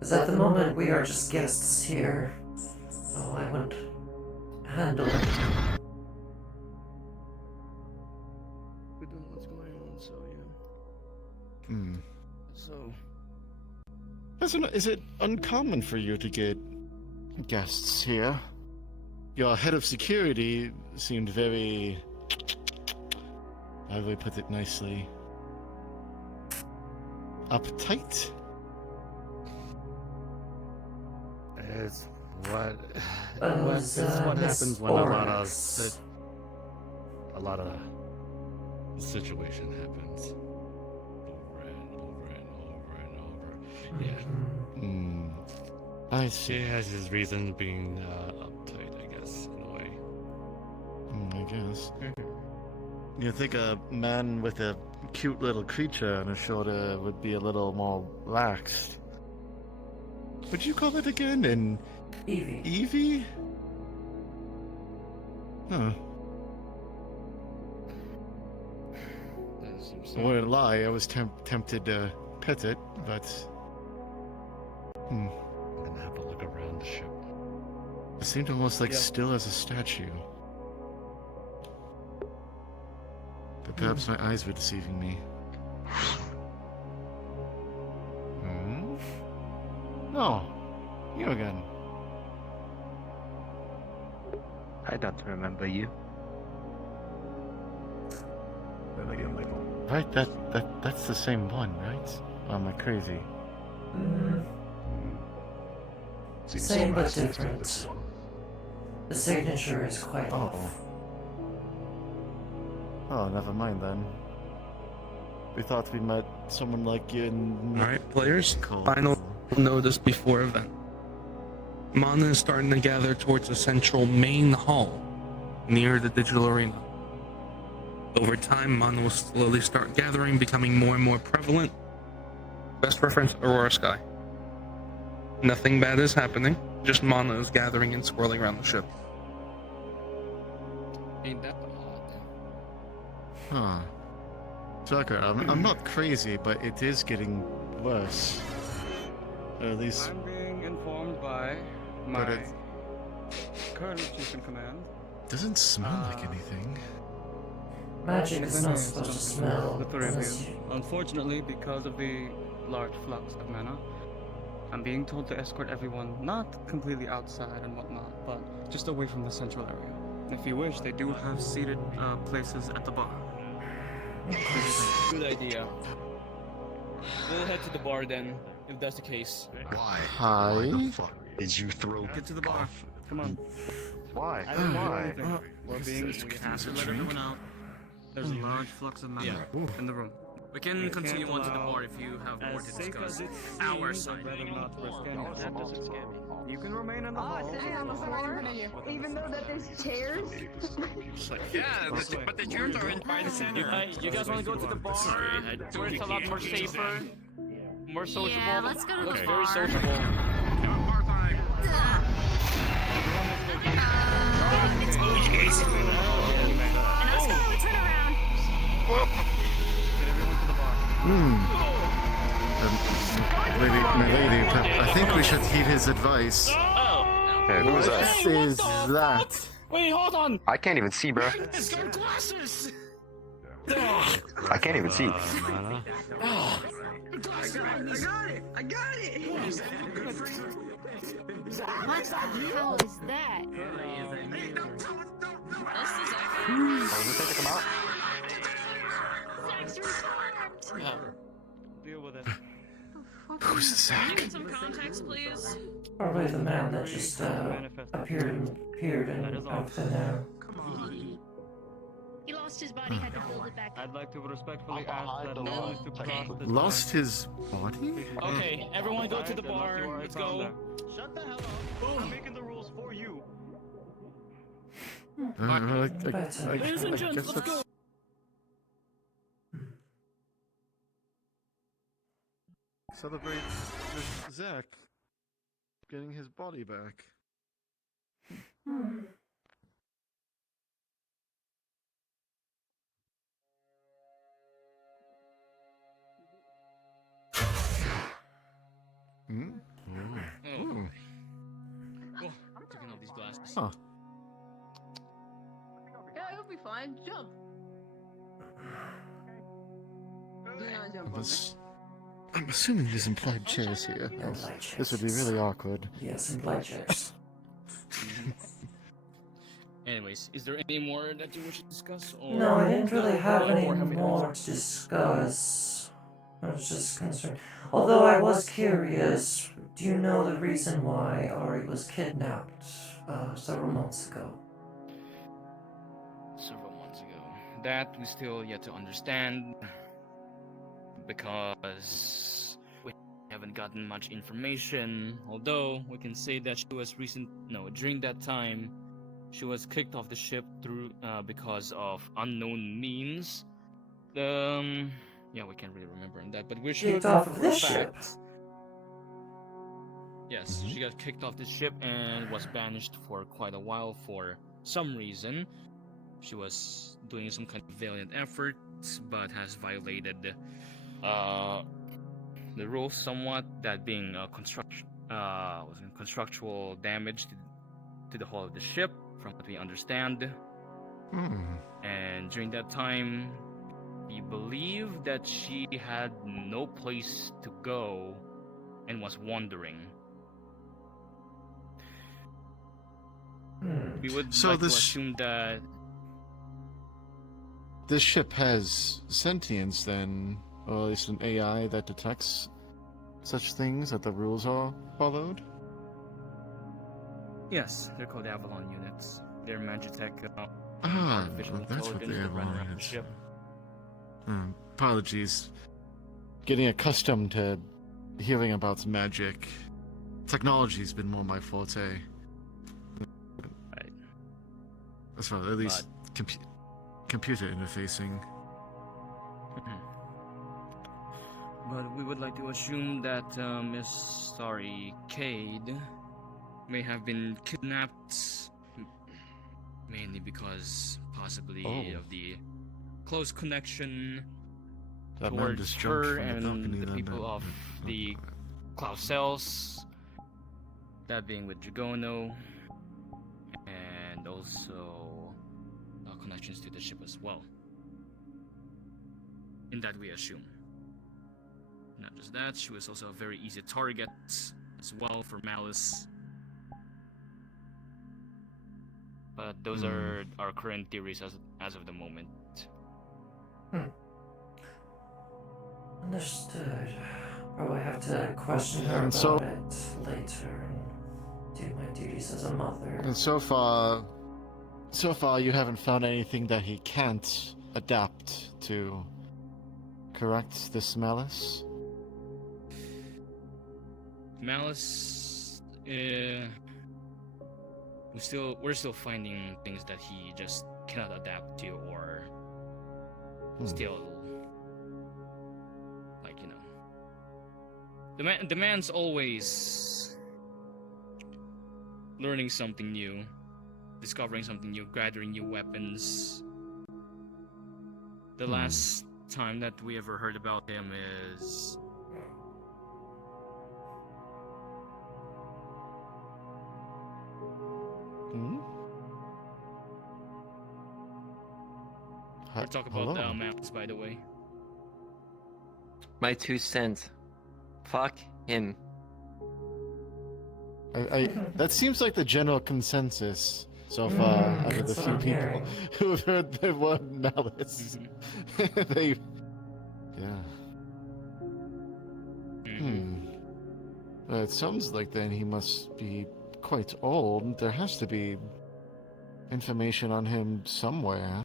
As at the moment we are just guests here, so I wouldn't handle it. We don't know what's going on, so yeah. Hmm. So. Is it uncommon for you to get guests here? Your head of security seemed very... how do I put it nicely? Uptight? It's what Those, it's what Miss happens when Oryx. a lot of situation happens over and over. Yeah. Hmm. I see. She has his reasons being uptight, I guess, in a way. I guess. You think a man with a cute little creature on his shoulder would be a little more relaxed? What'd you call it again? Evie. Evie? Huh. I wouldn't lie, I was tempted to pet it, but... I'm gonna have to look around the ship. It seemed almost like still as a statue. But perhaps my eyes were deceiving me. No, you again. I don't remember you. Right, that's the same one, right? Or am I crazy? Same but different. The signature is quite off. Oh, never mind then. We thought we met someone like you in... Alright, players. Final notice before event. Mana is starting to gather towards the central main hall near the digital arena. Over time, mana will slowly start gathering, becoming more and more prevalent. Best reference, Aurora Sky. Nothing bad is happening, just mana is gathering and swirling around the ship. Ain't that odd? Huh. Tucker, I'm not crazy, but it is getting worse. Or at least... I'm being informed by my current chief in command. Doesn't smell like anything. Magic is not supposed to smell. The three of unless you. Unfortunately, because of the large flux of mana, I'm being told to escort everyone not completely outside and whatnot, but just away from the central area. If you wish, they do have seated places at the bar. Good idea. We'll head to the bar then, if that's the case. Why? Hi? Why the fuck did you throw? Get to the bar. Come on. Why? I don't know Why? anything. We have to let everyone out. There's a large flux of matter in the room. We can continue on to the bar if you have more to discuss. Our side. You can remain in the hall. On the floor, even though that there's chairs. Yeah, but the chairs are in by the center. You guys want to go to the bar where it's a lot more safer, more sociable? Yeah, let's go to the Looks bar. very sociable. It's and also turn around. My lady, I think we should heed his advice. Hey, who is that? What is that? Wait, hold on. I can't even see, bro. It's got glasses. I can't even see. I got it! What the hell is that? Oh, you think to come out? Deal with it. Who's Can you Zach? get some context, please? Probably the man that just appeared in out thin air. Come on. He lost his body, had to build it back up. I'd like to respectfully ask that no one is to cross the Lost his body? Okay, everyone go to the bar. Let's go. Shut the hell up. I'm making the rules for you. Ladies and gents, let's go. Celebrates with Zach getting his body back. Hmm? Oh, taking off these glasses. Huh. Yeah, it'll be fine. Jump. Do not jump on me. I'm assuming there's implied chairs here. This would be really awkward. Yes, implied chairs. Anyways, is there any more that you wish to discuss? Or No, I didn't really have any have we more to discuss. I was just concerned. Although I was curious, do you know the reason why Arie was kidnapped several months ago? Several months ago. That we still yet to understand, because we haven't gotten much information. Although we can say that she was during that time, she was kicked off the ship through because of unknown means. Yeah, we can't really remember on that, but we're sure Kicked off of the ship? Yes, she got kicked off the ship and was banished for quite a while for some reason. She was doing some kind of valiant efforts, but has violated the rules somewhat, that being constructual damage to the hull of the ship, from what we understand. And during that time, we believe that she had no place to go and was wandering. We would like to assume that this ship has sentience then, or at least an AI that detects such things, that the rules are followed? yes, they're called Avalon units. They're Magitech Ah, artificial that's what intelligence the that run Avalon around the is. ship. Apologies. Getting accustomed to hearing about magic. Technology's been more my forte. Right. As far as at least computer interfacing. But we would like to assume that Miss Kaede may have been kidnapped, mainly because possibly of the close connection That man towards just jumped her from the and balcony the then, people of the Clausels, that being with Dragono, and also connections to the ship as well. In that we assume. Not just that, she was also a very easy target as well for malice. But those are our current theories as of the moment. Understood. Probably have to question her And about so- it later and do my duties as a mother. And so far, you haven't found anything that he can't adapt to. Correct, this Malice? Malice, we're still finding things that he just cannot adapt to, or still, like, you know, the man's always learning something new, discovering something new, gathering new weapons. The last time that we ever heard about him is we're talking about the maps, by the way. My 2 cents. Fuck him. That seems like the general consensus so far out of the few people who have heard the word Malice. Well, it sounds like then he must be quite old. There has to be information on him somewhere.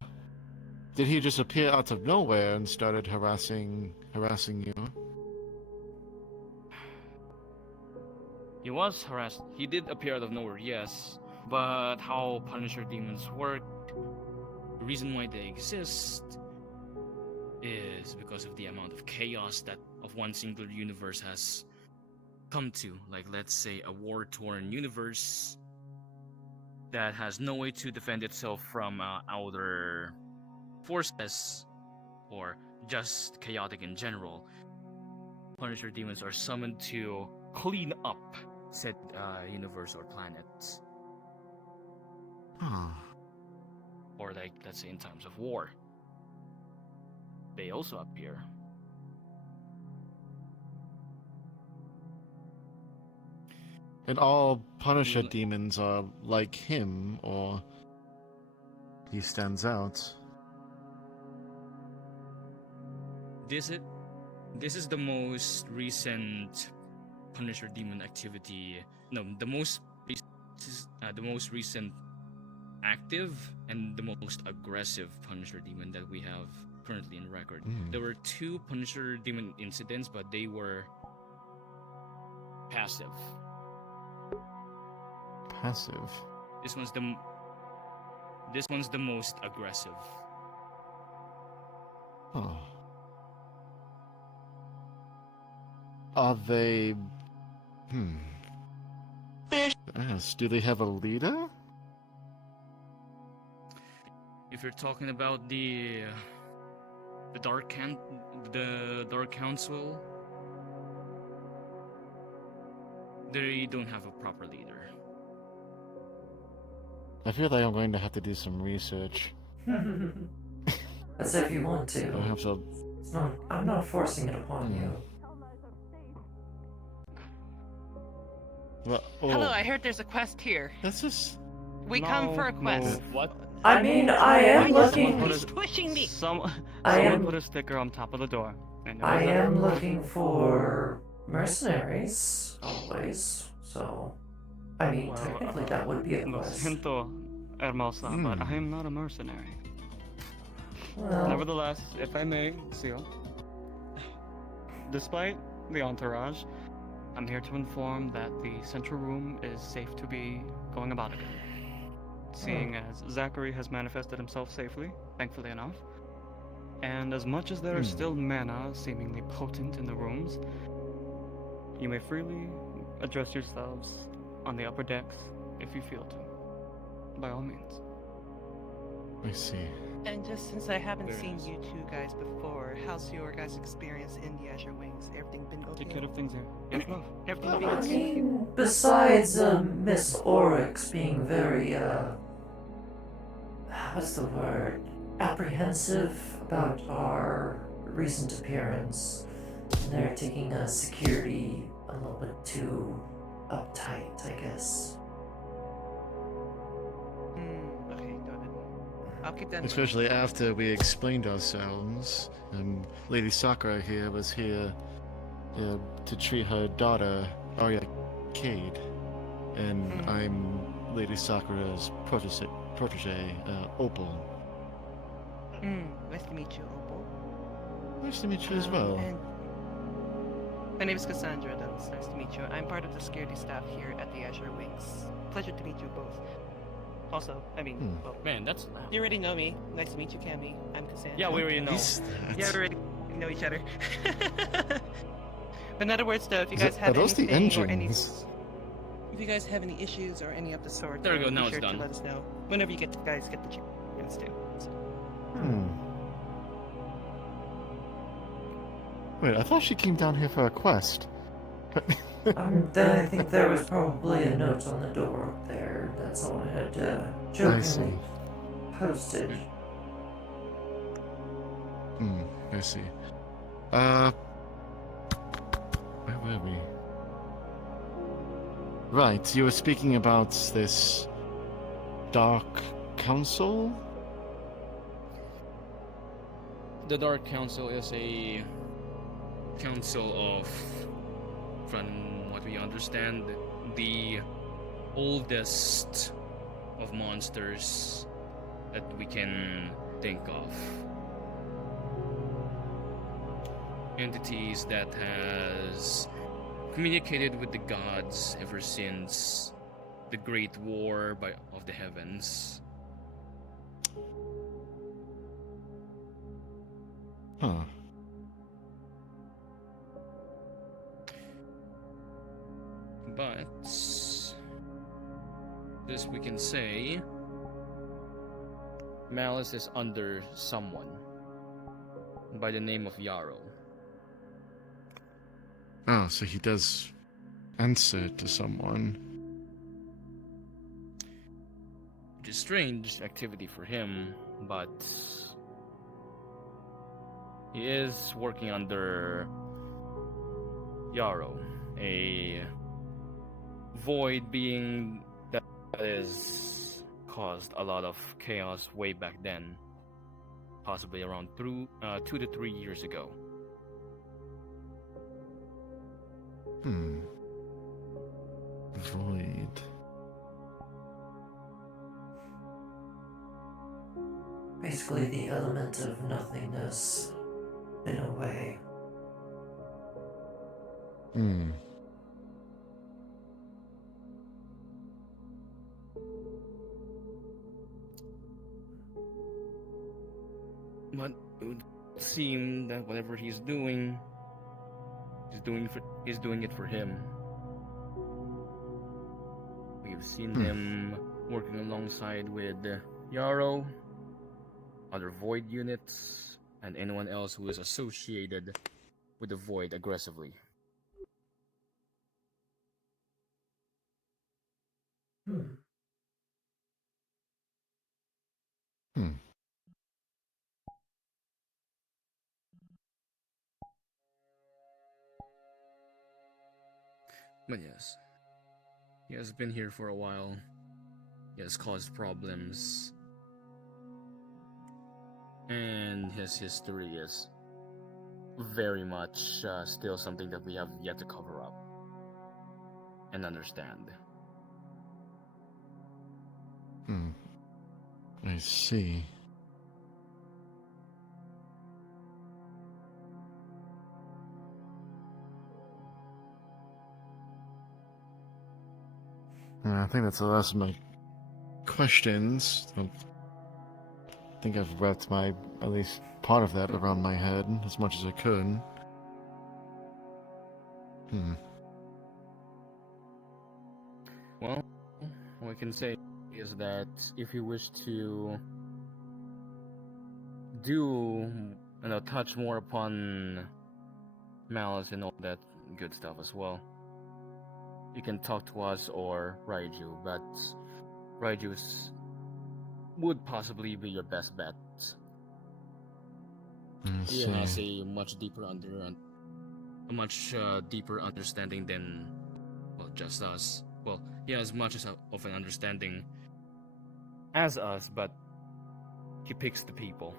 Did he just appear out of nowhere and started harassing you? He was harassed. He did appear out of nowhere, yes. But how Punisher demons work, the reason why they exist, is because of the amount of chaos that of one singular universe has come to. Like, let's say a war-torn universe that has no way to defend itself from outer forces, or just chaotic in general. Punisher demons are summoned to clean up said universe or planets. Or, like, let's say in times of war, they also appear. And all Punisher demons are like him, or he stands out? This is the most recent Punisher demon activity. No, the most recent active and the most aggressive Punisher demon that we have currently in record. There were 2 Punisher demon incidents, but they were passive. Passive. This one's the most aggressive. Are they... Yes, do they have a leader? If you're talking about the Dark Council, they don't have a proper leader. I feel like I'm going to have to do some research. As if you want to. I have to... I'm not forcing it upon you. Hello, I heard there's a quest here. That's just... We come for a quest. What? I mean, I am looking... He's pushing me! Someone put a sticker on top of the door. I am looking for mercenaries, always, so... I mean, technically that would be a Lo quest. siento, hermosa, but I am not a mercenary. Well... Nevertheless, if I may, Seal, despite the entourage, I'm here to inform that the central room is safe to be going about again. Seeing as Zachary has manifested himself safely, thankfully enough, and as much as there is still mana seemingly potent in the rooms, you may freely address yourselves on the upper decks if you feel to. By all means. I see. And just since I haven't seen you 2 guys before, how's your guys' experience in the Azure Wings? Everything been okay? Take care of things here. Yes, love. Everything been I okay? mean, besides Miss Oryx being very, what's the word? Apprehensive about our recent appearance. And they're taking security a little bit too uptight, I guess. Okay, noted. I'll keep that in mind. Especially after we explained ourselves, and Lady Sakura here was here to treat her daughter, Arie, Kaede. and I'm Lady Sakura's protege, Opal. Nice to meet you, Opal. Nice to meet you as well. And my name is Cassandra, then. It's nice to meet you. I'm part of the security staff here at the Azure Wings. Pleasure to meet you both. Also, I mean, well, Man, that's you already know me. Nice to meet you, Cammy. I'm Cassandra. Yeah, we already know. Yeah, we already know each other. But in other words, though, if you guys Are have those the anything or any, engines? if you guys have any issues or any of the sort, There we go, be now it's sure done. to let us know whenever you guys get the chance to. So. Wait, I thought she came down here for a quest. Then I think there was probably a note on the door up there that someone had jokingly posted. I see. Where were we? Right, you were speaking about this Dark Council? The Dark Council is a council of, from what we understand, the oldest of monsters that we can think of. Entities that has communicated with the gods ever since the Great War of the Heavens. Huh. But this we can say, Malice is under someone by the name of Yarrow. Oh, so he does answer to someone. Which is strange activity for him, but he is working under Yarrow, a void being that is caused a lot of chaos way back then, possibly around 2 to 3 years ago. Void. Basically the element of nothingness, in a way. But it would seem that whatever he's doing it for him. We've seen him working alongside with Yarrow, other Void units, and anyone else who is associated with the Void aggressively. But yes, he has been here for a while. He has caused problems. And his history is very much still something that we have yet to cover up and understand. I see. I think that's the last of my questions. I think I've wrapped at least part of that around my head as much as I could. Well, what I can say is that if you wish to touch more upon Malice and all that good stuff as well, you can talk to us or Raiju, but Raiju would possibly be your best bet. He has a much deeper understanding than, well, just us. Well, he has much of an understanding as us, but he picks the people.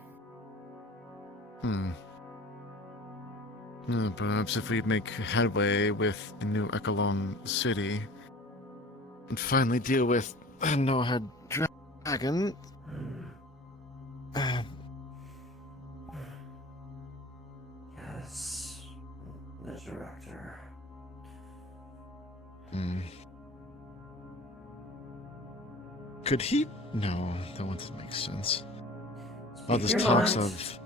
Perhaps if we make headway with the new Echelon City, and finally deal with a no-head dragon. Yes, the director. Could he? No, that one doesn't make sense. All this your talks mind. of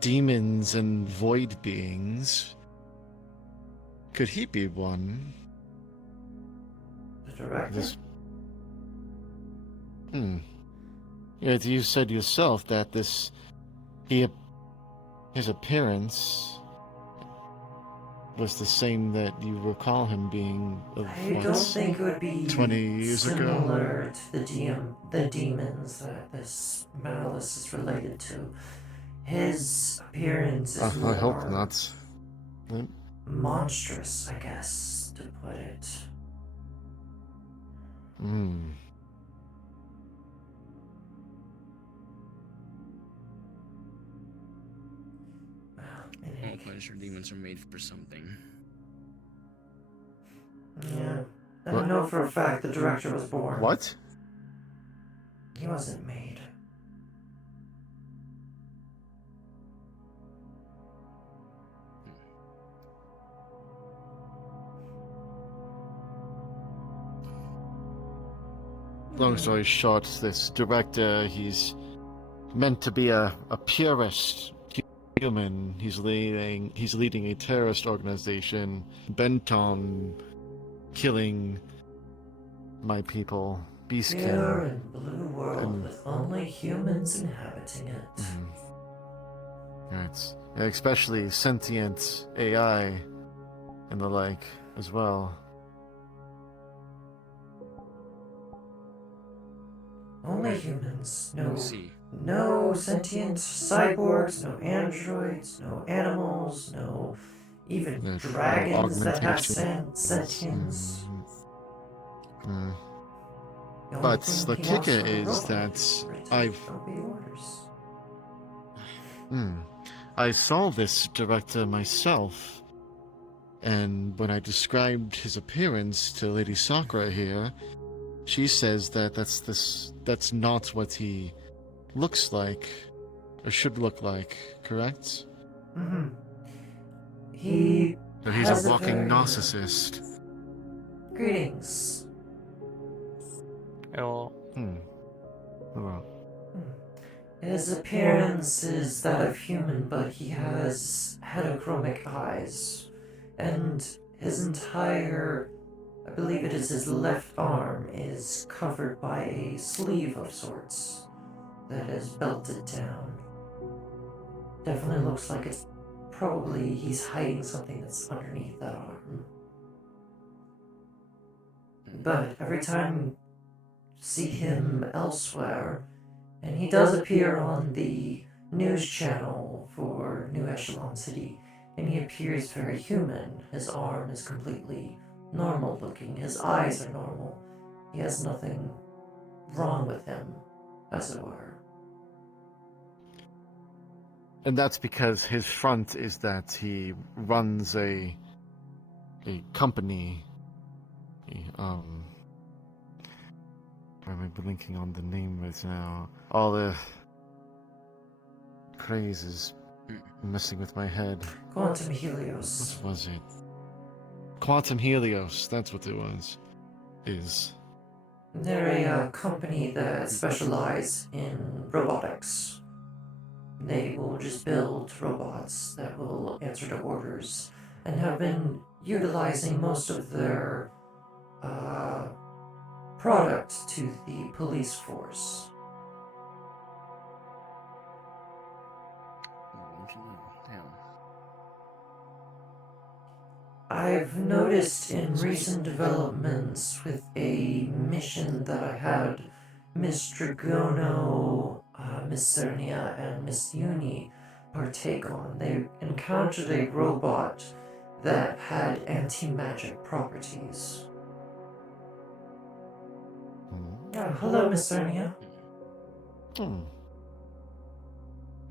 demons and void beings. Could he be one? The director? Yeah, you said yourself that his appearance was the same that you recall him being of I don't think it would be 20 years ago. similar to the demons that this Malice is related to. His appearance is I hope more not. monstrous, I guess, to put it. All Punisher demons are made for something. Yeah. And I know for a fact the director was born. What? He wasn't made. Long story short, this director, he's meant to be a purist human. He's leading a terrorist organization bent on killing my people. Beastkin. Pure and blue world with only humans inhabiting it. Right. Especially sentient AI and the like as well. Only humans. No sentient cyborgs, no androids, no animals, no even dragons that have sentience. But the kicker is that I saw this director myself, and when I described his appearance to Lady Sakura here, she says that that's not what he looks like, or should look like, correct? He So he's a walking narcissist. Greetings. Hello. Hello. His appearance is that of human, but he has heterochromic eyes, and his entire, I believe it is his left arm, is covered by a sleeve of sorts that is belted down. Definitely looks like it's probably he's hiding something that's underneath that arm. But every time you see him elsewhere, and he does appear on the news channel for New Echelon City, and he appears very human. His arm is completely normal looking. His eyes are normal. He has nothing wrong with him, as it were. And that's because his front is that he runs a company. Why am I blinking on the name right now? All the craze is messing with my head. Quantum Helios. What was it? Quantum Helios, that's what it was. They're a company that specialize in robotics. They will just build robots that will answer to orders, and have been utilizing most of their product to the police force. I've noticed in recent developments with a mission that I had Miss Dragono, Miss Cernia, and Miss Uni partake on. They encountered a robot that had anti-magic properties. Hello, Miss Cernia.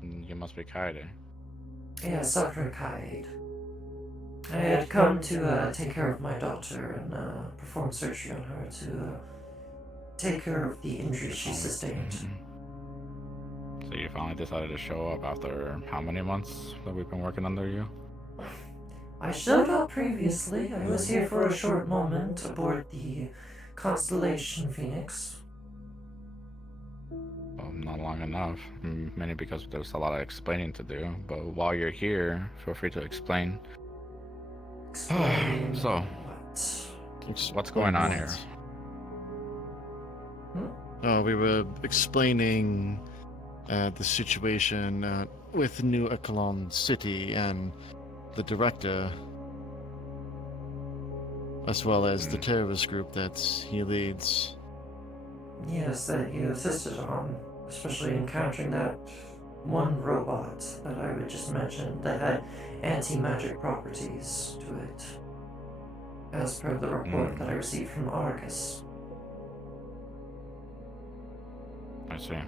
You must be Kaede. Yeah, Sakura Kaede. I had come to take care of my daughter and perform surgery on her to take care of the injuries she sustained. So you finally decided to show up after how many months that we've been working under you? I showed up previously. I was here for a short moment aboard the Constellation Phoenix. Well, not long enough. Mainly because there's a lot of explaining to do. But while you're here, feel free to explain. So, what's going on here? We were explaining the situation with New Echelon City and the director, as well as the terrorist group that he leads. Yes, that you insisted on, especially encountering that one robot that I would just mention that had anti-magic properties to it, as per the report that I received from Argus. I see.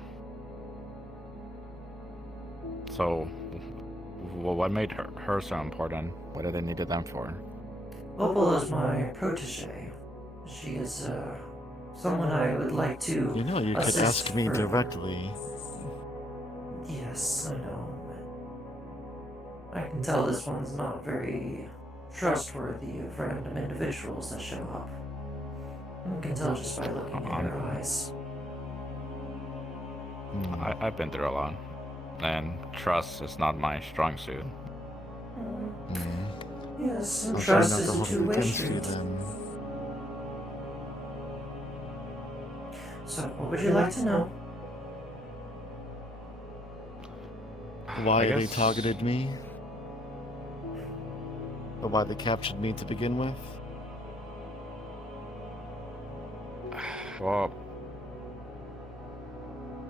So, what made her so important? What did they need them for? Opal is my protege. She is someone I would like to You know, you could assist ask me further. directly. Yes, I know. I can tell this one's not very trustworthy of random individuals that show up. You can tell just by looking in her eyes. I've been through a lot, and trust is not my strong suit. Yes, and I'll trust try not is to a hold it two-way against you street. then. So, what would you like to know? Why I they guess- targeted me? Or why they captured me to begin with? Well,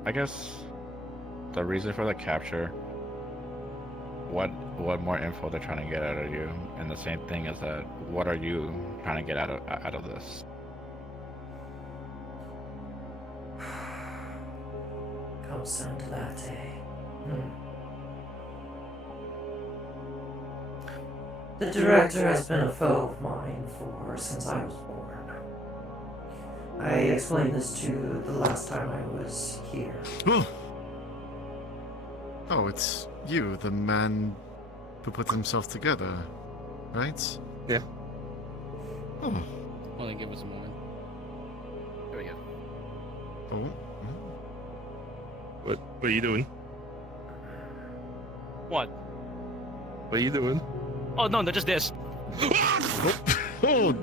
I guess the reason for the capture, what more info they're trying to get out of you, and the same thing is that what are you trying to get out of this? Comes down to that, eh? The director has been a foe of mine since I was born. I explained this to the last time I was here. Oh, it's you, the man who put himself together, right? Yeah. Oh. Only give us a moment. There we go. Oh. What are you doing? What? What are you doing? Oh no, just this. Oh,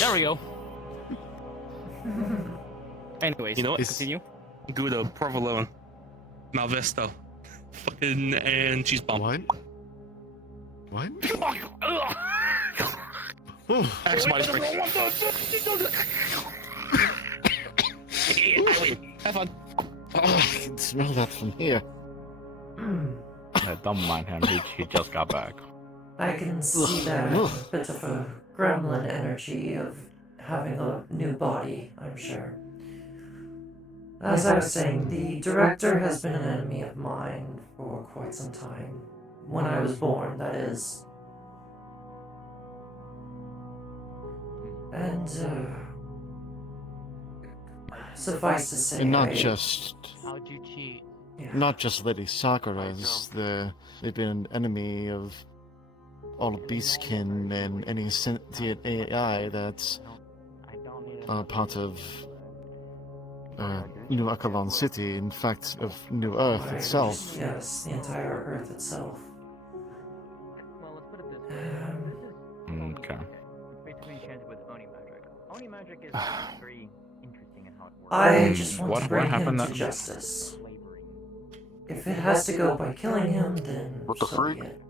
there we go. Anyways, You know what? continue. Guido, provolone, Malvesto, fucking, and cheese bomb. What? Axe body spray. Have fun. Oh, I can smell that from here. Don't mind him. He just got back. I can see that bit of a gremlin energy of having a new body, I'm sure. As I was saying, the director has been an enemy of mine for quite some time. When I was born, that is. And, suffice to say, And not I- just... How'd you cheat? Not just Lady Sakura's. They've been an enemy of all of Beastkin and any sentient AI that's part of New Akalon City, in fact, of New Earth itself. Yes, the entire Earth itself. Well, let's put it this way. Okay. Basically enchanted with Oni magic. Oni magic is very interesting in how it works. I just want to What bring him happened to that- justice. If it has to go by killing him, then What the so freak? be it.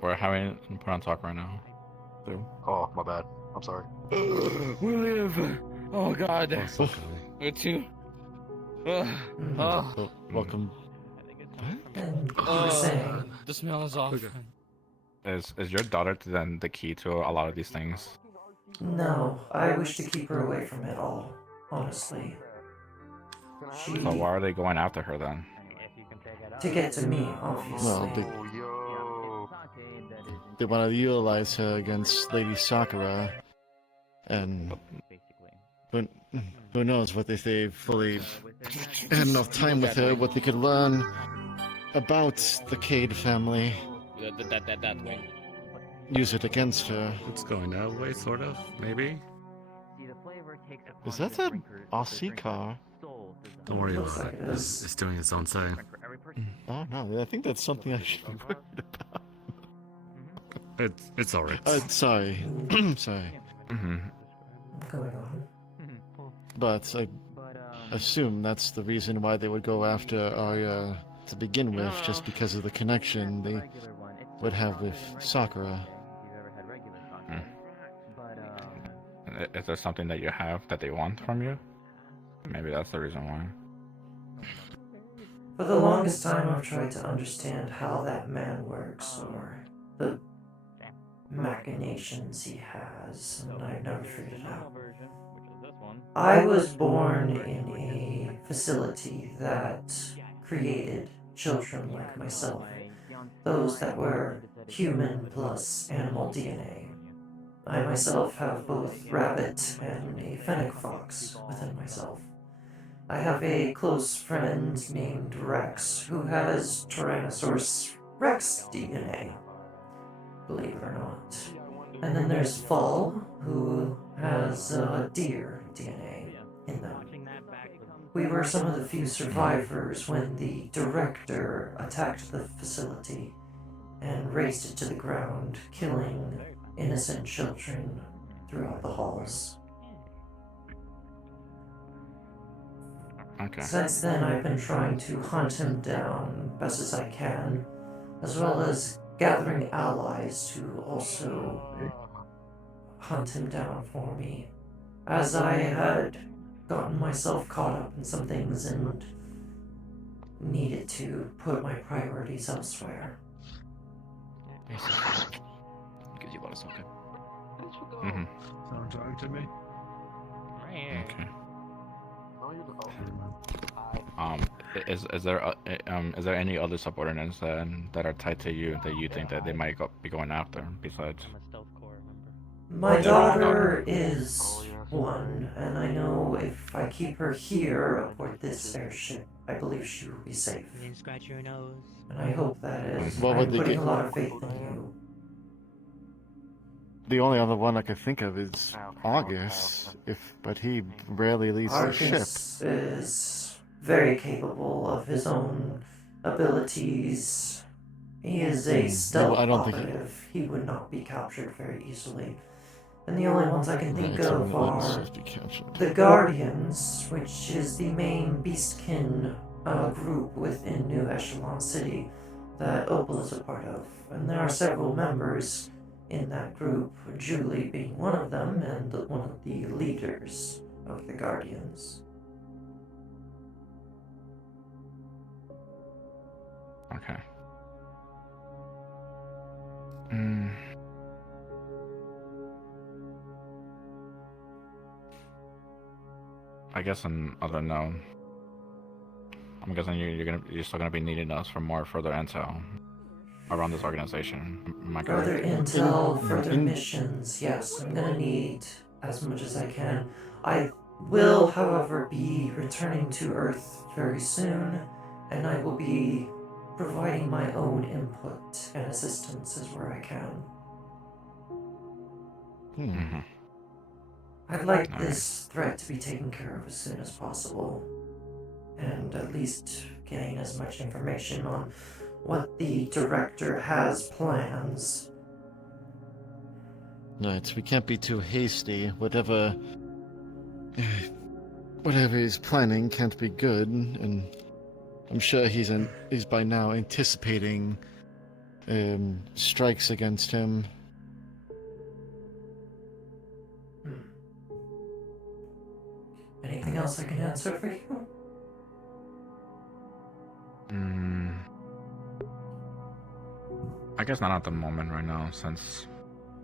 We're having put on talk right now. Oh, my bad. I'm sorry. We live. Oh God. We're too. Welcome. The smell is off. Is your daughter then the key to a lot of these things? No, I wish to keep her away from it all, honestly. She... So why are they going after her then? To get to me, obviously. Well, they want to utilize her against Lady Sakura, and who knows what if they fully had enough time with her, what they could learn about the Kaede family. That way. Use it against her. It's going that way, sort of, maybe? Is that an Aussie car? Don't worry about it. It's doing its own thing. Oh no, I think that's something I should be worried about. It's alright. Sorry. Sorry. But I assume that's the reason why they would go after Arya to begin with, just because of the connection they would have with Sakura. Is there something that you have that they want from you? Maybe that's the reason why. For the longest time, I've tried to understand how that man works, or the machinations he has, and I've never figured it out. I was born in a facility that created children like myself, those that were human plus animal DNA. I myself have both rabbit and a fennec fox within myself. I have a close friend named Rex who has Tyrannosaurus Rex DNA, believe it or not. And then there's Fall, who has deer DNA in them. We were some of the few survivors when the director attacked the facility and razed it to the ground, killing innocent children throughout the halls. Okay. Since then, I've been trying to hunt him down best as I can, as well as gathering allies to also hunt him down for me, as I had gotten myself caught up in some things and needed to put my priorities elsewhere. Gives you a lot of smoking. Someone talking to me? Okay. Is there any other subordinates that are tied to you that you think that they might be going after besides? My daughter is one, and I know if I keep her here aboard this airship, I believe she will be safe. You didn't scratch your nose. And I hope that is. What would I'm they putting get? a lot of faith in you. The only other one I could think of is August, but he rarely leaves the ship. Argus is very capable of his own abilities. He is a stealth operative. He would not be captured very easily. And the only ones I can think of are the Guardians, which is the main beastkin group within New Echelon City that Opal is a part of. And there are several members in that group, Julie being one of them, and one of the leaders of the Guardians. Okay. I guess on other note, I'm guessing you're still gonna be needing us for more further intel around this organization. Am I correct? Further intel, further missions, yes, I'm gonna need as much as I can. I will, however, be returning to Earth very soon, and I will be providing my own input and assistance as where I can. I'd like this threat to be taken care of as soon as possible, and at least gain as much information on what the director has plans. Right, we can't be too hasty. Whatever he's planning can't be good, and I'm sure he's by now anticipating strikes against him. Anything else I can answer for you? I guess not at the moment right now, since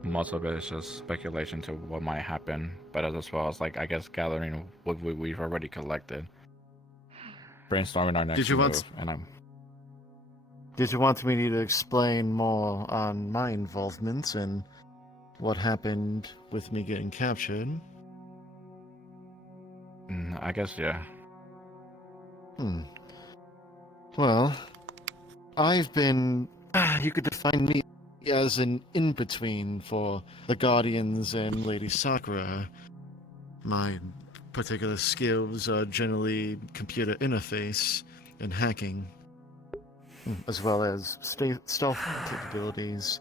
most of it is just speculation to what might happen, but as well as, like, I guess gathering what we've already collected, brainstorming our next move, and Did you want me to explain more on my involvement and what happened with me getting captured? I guess, yeah. Well, I've been... You could define me as an in-between for the Guardians and Lady Sakura. My particular skills are generally computer interface and hacking, as well as stealth capabilities.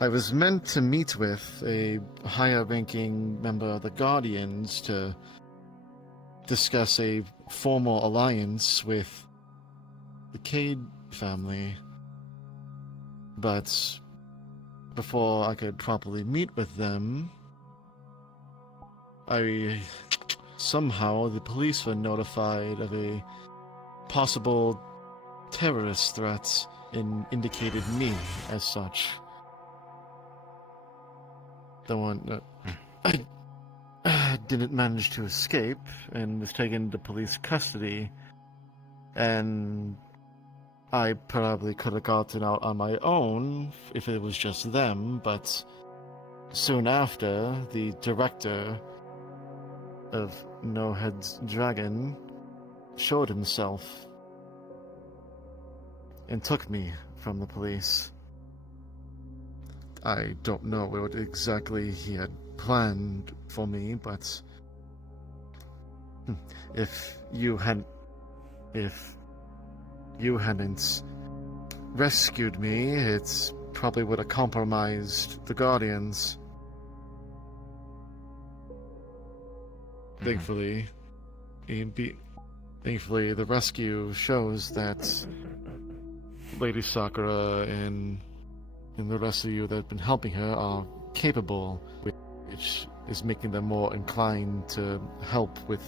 I was meant to meet with a higher-ranking member of the Guardians to discuss a formal alliance with the Kaede family, but before I could properly meet with them, somehow the police were notified of a possible terrorist threat and indicated me as such. The one I didn't manage to escape and was taken into police custody, and I probably could have gotten out on my own if it was just them, but soon after, the director of No Head's Dragon showed himself and took me from the police. I don't know what exactly he had planned for me, but if you hadn't rescued me, it probably would have compromised the Guardians. Thankfully, the rescue shows that Lady Sakura and the rest of you that have been helping her are capable, which is making them more inclined to help with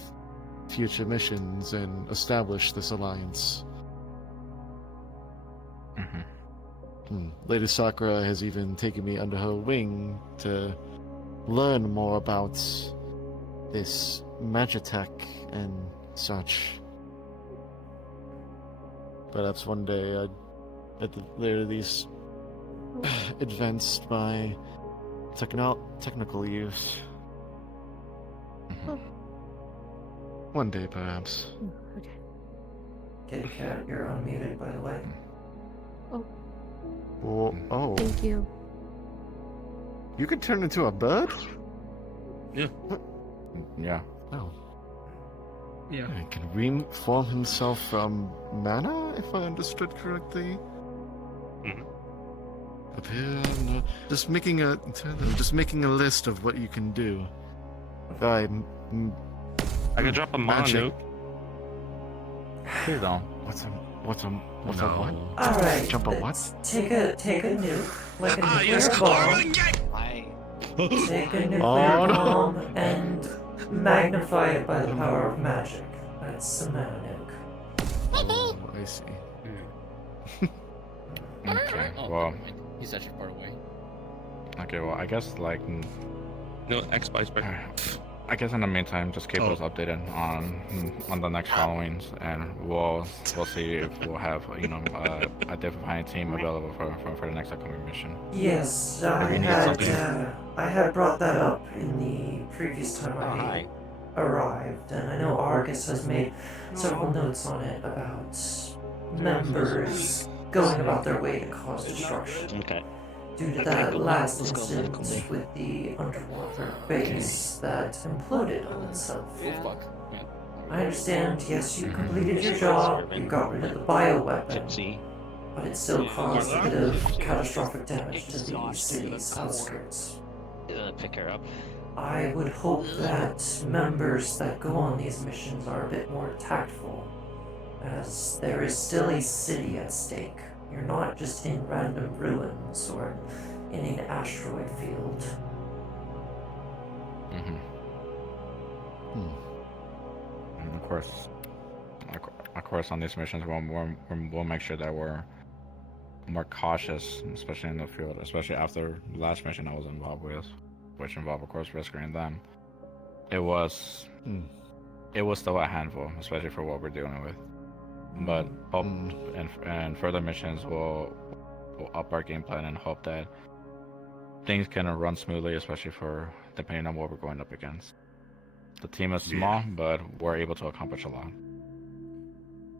future missions and establish this alliance. Lady Sakura has even taken me under her wing to learn more about this magitech and such. Perhaps one day at the very least advanced my technical use. One day, perhaps. Okay. Kitty Cat, you're unmuted, by the way. Oh. Thank you. You could turn into a bird? Yeah. Yeah. Oh. Yeah. He can reform himself from mana, if I understood correctly. Up here, no, just making a list of what you can do. I can drop a mana nuke. Please don't. What's a what? Alright, Jump a what? Take a nuke, like a nuclear bomb. Take a nuclear bomb and magnify it by the power of magic. That's a mana nuke. Oh, I see. Okay, Oh, well. he's actually far away. Okay, well, I guess, like... No, X-Spice break. I guess in the meantime, just keep us updated on the next Halloweens, and we'll see if we'll have, a defined team available for the next upcoming mission. Yes, I had brought that up in the previous time I arrived, and I know Argus has made several notes on it about members going about their way to cause destruction. Okay. Due to that last incident with the underwater base that imploded on itself. I understand, yes, you completed your job, you got rid of the bioweapon, but it still caused a bit of catastrophic damage to the city's outskirts. Pick her up. I would hope that members that go on these missions are a bit more tactful, as there is still a city at stake. You're not just in random ruins or in an asteroid field. And of course, on these missions, we'll make sure that we're more cautious, especially in the field, especially after the last mission I was involved with, which involved, of course, rescuing them. It was still a handful, especially for what we're dealing with. But hope and further missions will up our game plan and hope that things can run smoothly, especially for depending on what we're going up against. The team is small, but we're able to accomplish a lot.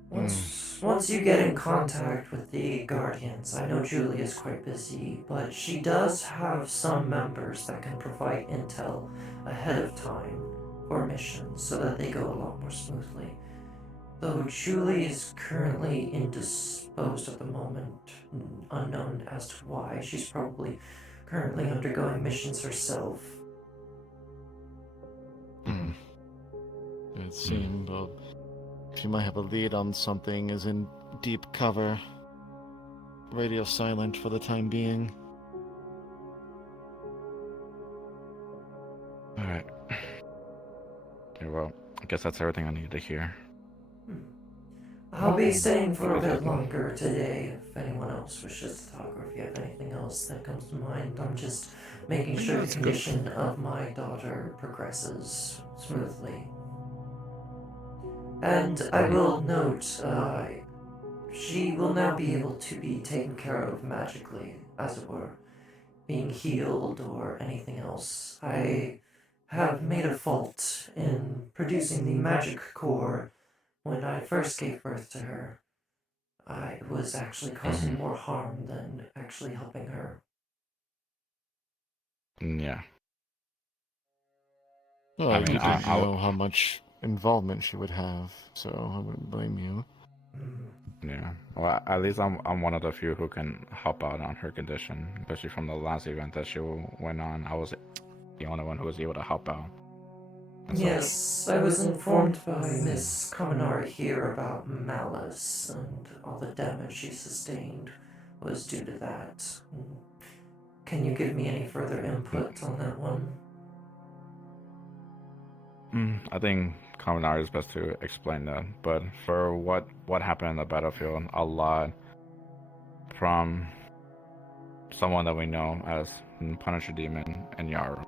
Once you get in contact with the Guardians, I know Julie is quite busy, but she does have some members that can provide intel ahead of time for missions so that they go a lot more smoothly. Though Julie is currently indisposed at the moment, unknown as to why. She's probably currently undergoing missions herself. It seemed, she might have a lead on something, is in deep cover. Radio silent for the time being. Alright. Okay, well, I guess that's everything I needed to hear. I'll be staying for a bit longer today if anyone else wishes to talk, or if you have anything else that comes to mind. I'm just making sure the condition of my daughter progresses smoothly. And I will note, she will now be able to be taken care of magically, as it were, being healed or anything else. I have made a fault in producing the magic core when I first gave birth to her. I was actually causing more harm than actually helping her. Yeah. Well, I didn't know how much involvement she would have, so I wouldn't blame you. Yeah. Well, at least I'm one of the few who can help out on her condition, especially from the last event that she went on. I was the only one who was able to help out. Yes, I was informed by Miss Kaminari here about Malice, and all the damage she sustained was due to that. Can you give me any further input on that one? I think Kaminari is best to explain that, but for what happened in the battlefield, a lot from someone that we know as Punisher Demon and Yaru.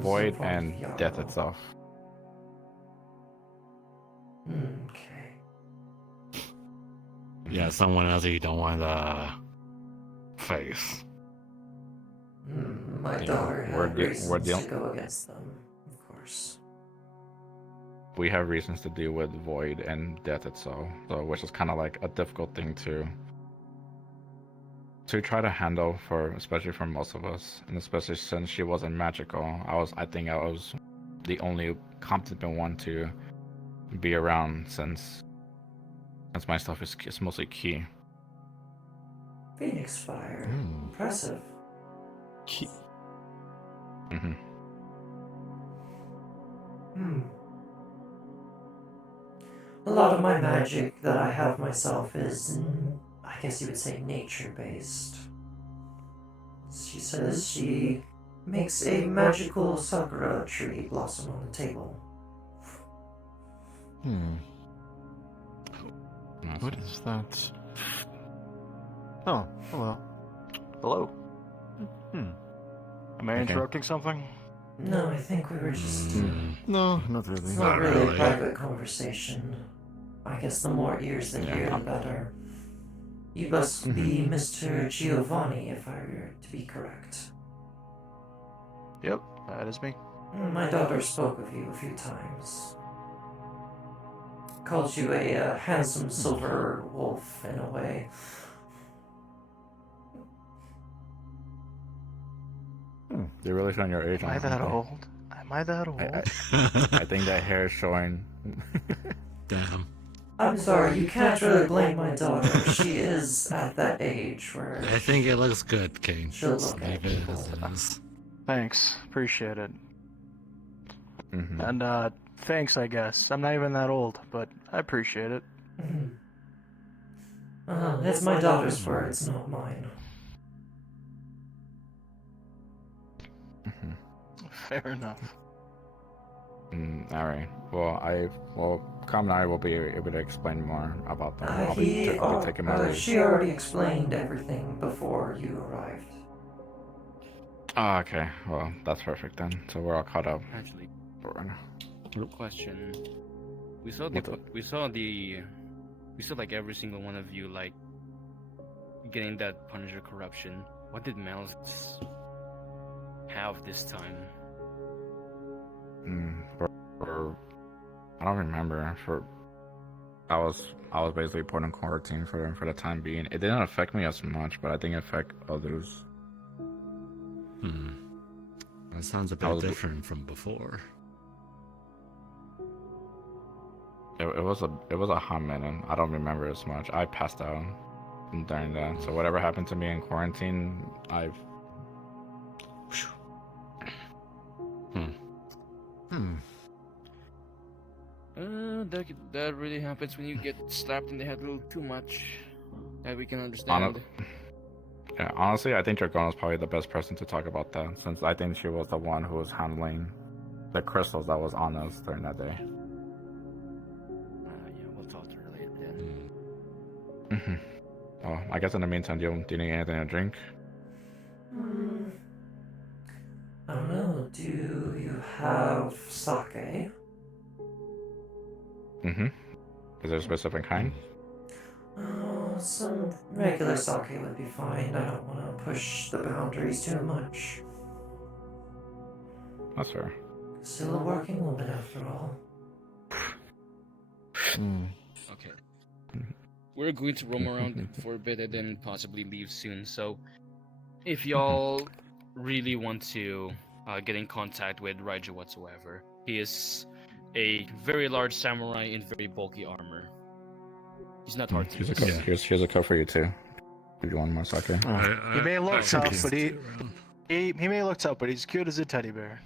Void and death itself. Okay. Yeah, someone else you don't want to face. My daughter had reasons to go against them, of course. We have reasons to deal with Void and death itself, so which is kind of like a difficult thing to try to handle especially for most of us, and especially since she wasn't magical. I think I was the only competent one to be around since my stuff is mostly key. Phoenix Fire. Impressive. Key. A lot of my magic that I have myself is, I guess you would say, nature-based. She says she makes a magical sakura tree blossom on the table. What is that? Oh, hello. Hello. Am I interrupting something? No, I think we were just... No, not really. It's not really a private conversation. I guess the more ears that hear, the better. You must be Mr. Giovanni, if I were to be correct. Yep, that is me. My daughter spoke of you a few times. Called you a handsome silver wolf, in a way. You're really showing your age. Am I that old? Am I that old? I think that hair is showing. Damn. I'm sorry, you can't really blame my daughter. She is at that age where... I think it looks good, Kane. She'll look at Leave it as it is. Thanks, appreciate it. And thanks, I guess. I'm not even that old, but I appreciate it. It's my daughter's words, not mine. Fair enough. Alright. Well, Kam and I will be able to explain more about them. I'll be taking my leave. She already explained everything before you arrived. Oh, okay. Well, that's perfect then. So we're all caught up. Actually, question. We saw the we saw like every single one of you like getting that Punisher corruption. What did Malice have this time? I don't remember. I was basically put in quarantine for the time being. It didn't affect me as much, but I think it affect others. That sounds a bit different from before. It was a hot minute. I don't remember as much. I passed out during that. So whatever happened to me in quarantine, I've. That really happens when you get slapped in the head a little too much. That we can understand. Yeah, honestly, I think Dragona's probably the best person to talk about that, since I think she was the one who was handling the crystals that was on us during that day. Yeah, we'll talk to her later then. Well, I guess in the meantime, do you need anything to drink? I don't know. Do you have sake? Is there a specific kind? Oh, some regular sake would be fine. I don't want to push the boundaries too much. That's fair. Still a working woman after all. Okay. We're going to roam around for a bit and then possibly leave soon. So, if y'all really want to get in contact with Raiju whatsoever, he is a very large samurai in very bulky armor. He's not hard to use. Here's a cup for you too. If you want more sake. He may look tough, but he may look tough, but he's cute as a teddy bear.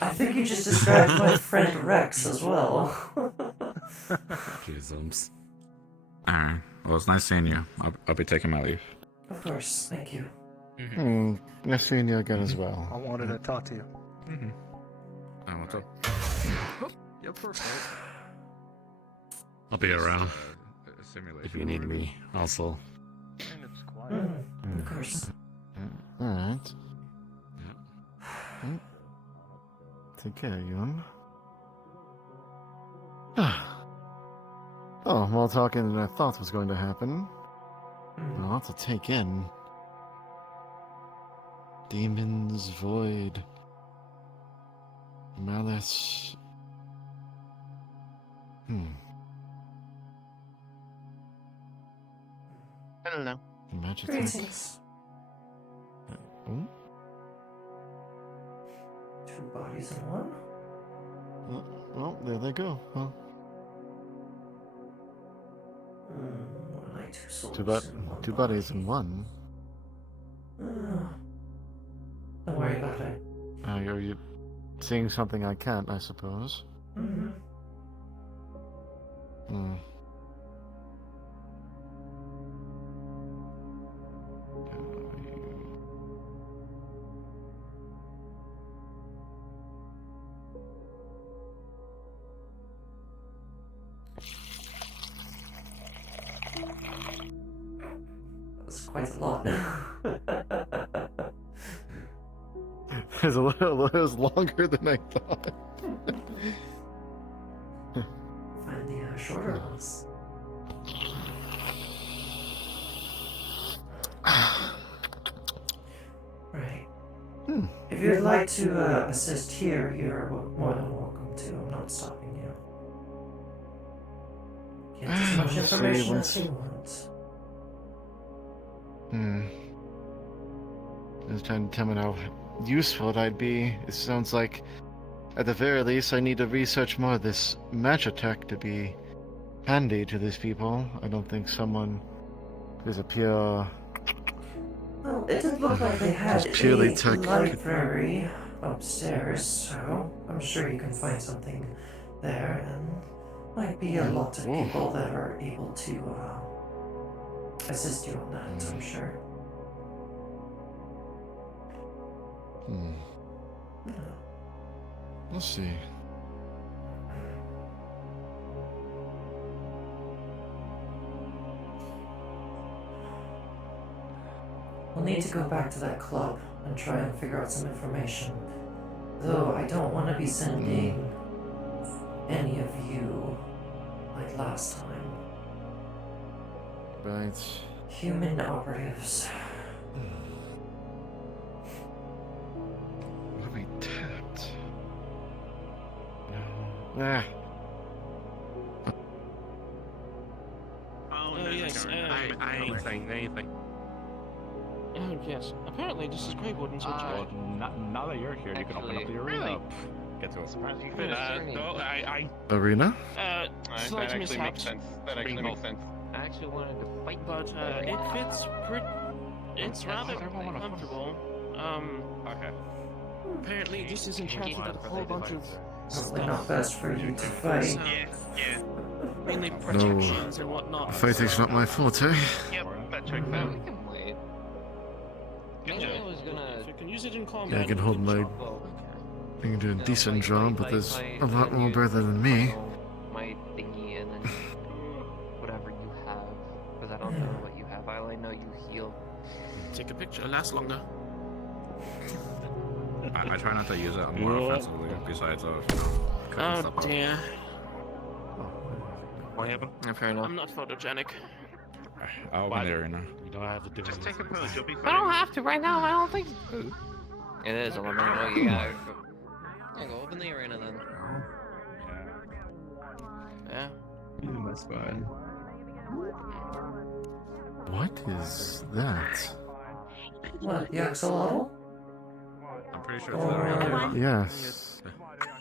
I think you just described my friend Rex as well. Jesus. Alright. Well, it's nice seeing you. I'll be taking my leave. Of course, thank you. Nice seeing you again as well. I wanted to talk to you. What's up? You're perfect. I'll be around if you need me. Also. Of course. Alright. Take care, Yun. Oh, more talking than I thought was going to happen. A lot to take in. Demons, Void, Malice. I don't know. Magic. Greetings. Two bodies in one? Well, there they go, huh? More like two souls. Two bodies in one. Don't worry about it. Are you seeing something I can't, I suppose? That's quite a lot. It was longer than I thought. Find the shorter ones. Right. If you'd like to assist here, you're more than welcome to. I'm not stopping you. Get as much information as you want. I was trying to determine how useful I'd be. It sounds like, at the very least, I need to research more of this magic tech to be handy to these people. I don't think someone who's a pure... Well, it did look like they had purely a tech library upstairs, so I'm sure you can find something there, and might be a lot of people that are able to assist you on that, I'm sure. We'll see. We'll need to go back to that club and try and figure out some information. Though I don't want to be sending any of you last time. Right. Human operatives. What have we tapped? No. Ah. Oh, yes. I ain't saying anything. Oh, yes. Apparently, this is Greywood and such. Now that you're here, you can open up the arena. Get to it. No, Arena? Slight mishaps. That actually makes sense. I actually wanted to fight, but it fits pretty. It's rather comfortable. Okay. Apparently, this is enchanted with a whole bunch of Probably not best for you to fight. Yeah. Mainly protections and whatnot. Fighting's not my forte. Yep, that checks out. We can play it. If you can use it in combat. Yeah, I can hold my. I can do a decent job, but there's a lot more brother than me. My thingy and then whatever you have, because I don't know what you have. I only know you heal. Take a picture. It lasts longer. I try not to use it more offensively, besides Oh dear. What happened? Fair enough. I'm not photogenic. I'll open the arena. You don't have to do Just it. take a pose. You'll be fine. I don't have to right now. I don't think. It is a limit. Oh, you got it. Yeah, go open the arena then. Yeah. That's fine. What is that? What, the axolotl? I'm pretty sure Oh, really? Yes.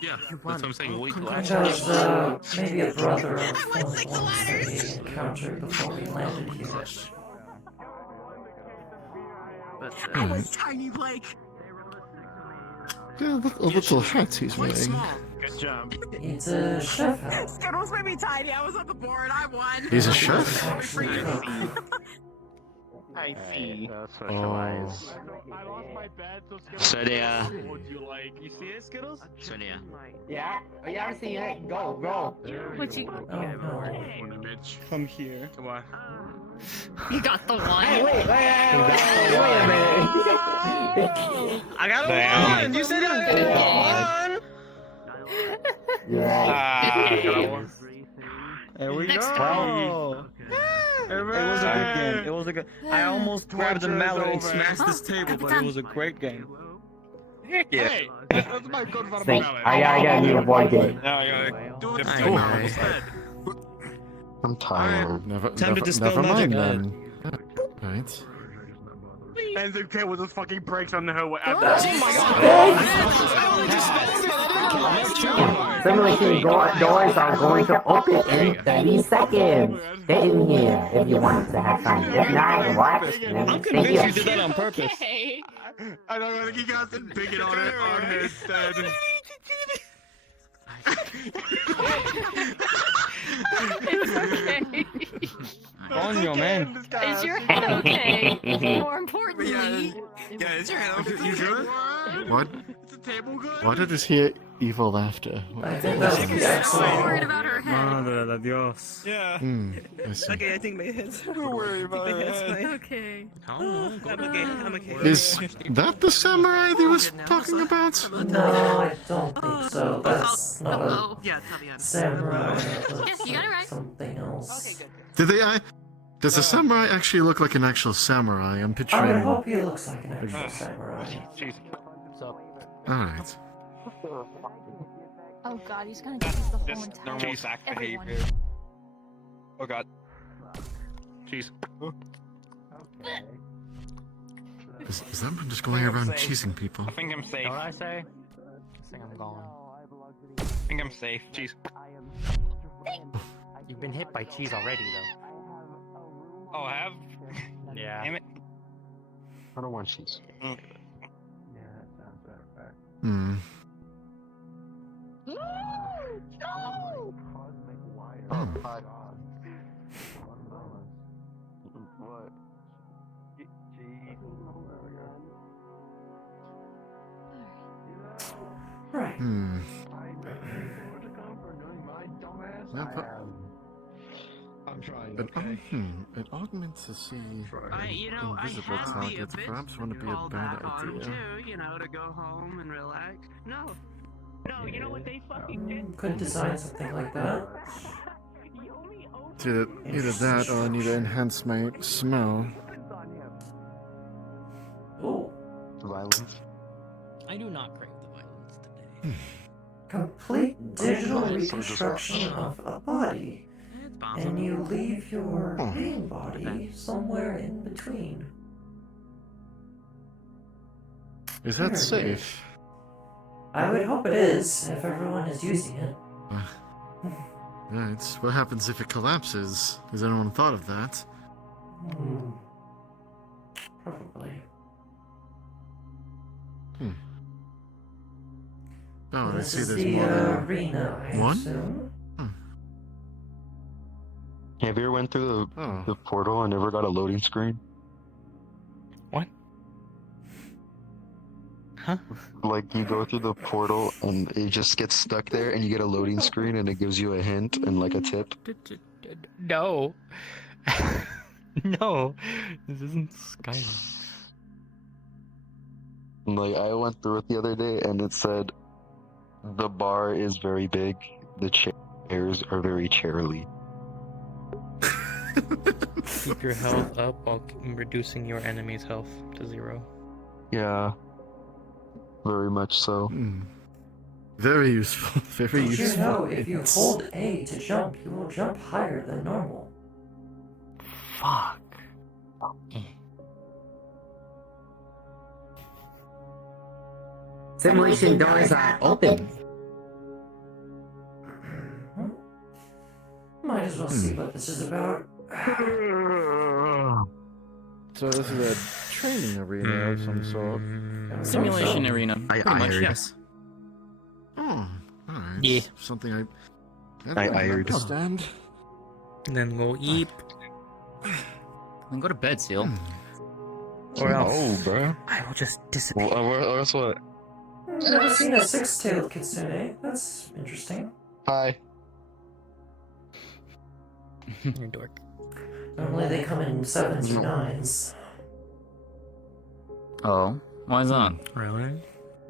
Yeah, that's what I'm saying. Wait till Because, maybe a brother of one of the ones that we encountered before we landed here. But, I was tiny, Blake. Yeah, look, a little hat he's wearing. Good job. It's a chef hat. Skittles made me tiny. I was on the board. I won. He's a chef? I see. Oh. I lost my bed, so Skittles. So yeah. What would you like? You see it, Skittles? So yeah. Yeah. Oh, yeah, I see it. Go, go. What you? Oh, no. Come here. Come on. You got the one. Hey, wait a minute. I got a one. You said I got one. There we Next go. It was a good game. It was a good. I almost grabbed the mallet and smashed this table, but it was a great game. Heck yeah. Hey, that's my code for the Think, mallet. I gotta need a board game. Do it. I'm tired. Never Time to dispel mind magic. then. Right. And the kid with his fucking brakes on the highway. Simulation doors are going to open in 30 seconds. Get in here if you want to have fun. If not, watch. I'm convinced you did that on purpose. Okay. I don't think he got the bigot on his head. It's okay. On your man. Is your head okay? More importantly. Yeah, is your head okay? You sure? What? Is the table good? Why did I just hear evil laughter? I think that's the I'm worried axolotl. about her head. Madre de Dios. Yeah. I see. Okay, I think my head's. We're worried about my head's it. fine. Okay. I'm okay. I'm okay. Is that the samurai they was talking about? No, I don't think so. That's not a Oh. Yeah, tell me. samurai. Yes, you got it right. Something else. Okay, good. Did they? Does a samurai actually look like an actual samurai? I'm I would picturing. hope he looks like an actual samurai. Alright. Oh god, he's gonna use the whole Just entire normal sack everyone. behavior. Oh god. Jeez. Is that one just going around cheesing people? I think I'm safe. What I say? I think I'm gone. I think I'm safe. Jeez. You've been hit by cheese already, though. Oh, I have? Yeah. Damn it. I don't want cheese. Hmm. No! Oh. What? Right. Hmm. No, but, I'm trying. but it augments to see invisible targets. Perhaps wouldn't be a bad idea. You know, to go home and relax. No, you know what they fucking did? Could design something like that. Either that or I need to enhance my smell. Ooh. Violence. I do not crave the violence today. Complete digital reconstruction of a body. And you leave your main body somewhere in between. Is that safe? I would hope it is, if everyone is using it. Right. What happens if it collapses? Has anyone thought of that? Probably. Oh, I This see is there's the more than arena, I one? assume. Have you ever went through the portal and never got a loading screen? What? Huh? Like you go through the portal and it just gets stuck there, and you get a loading screen and it gives you a hint and like a tip. No. No. This isn't Skyrim. Like I went through it the other day and it said the bar is very big, the chairs are very chairly. Keep your health up while reducing your enemy's health to 0. Yeah. Very much so. Very useful. Very Did useful. you know if you hold A to jump, you will jump higher than normal? Fuck. Simulation doors are open. Might as well see what this is about. So this is a training arena of some sort. Simulation arena. Pretty much, yes. Oh, alright. Yeah. Something I I understand. And then we'll eat. Then go to bed, Seal. Or else. Oh, bro. I will just disappear. Or else what? Never seen a six-tailed kitsune. That's interesting. Hi. You're a dork. Normally they come in 7s or 9s. Oh, why is that? Really?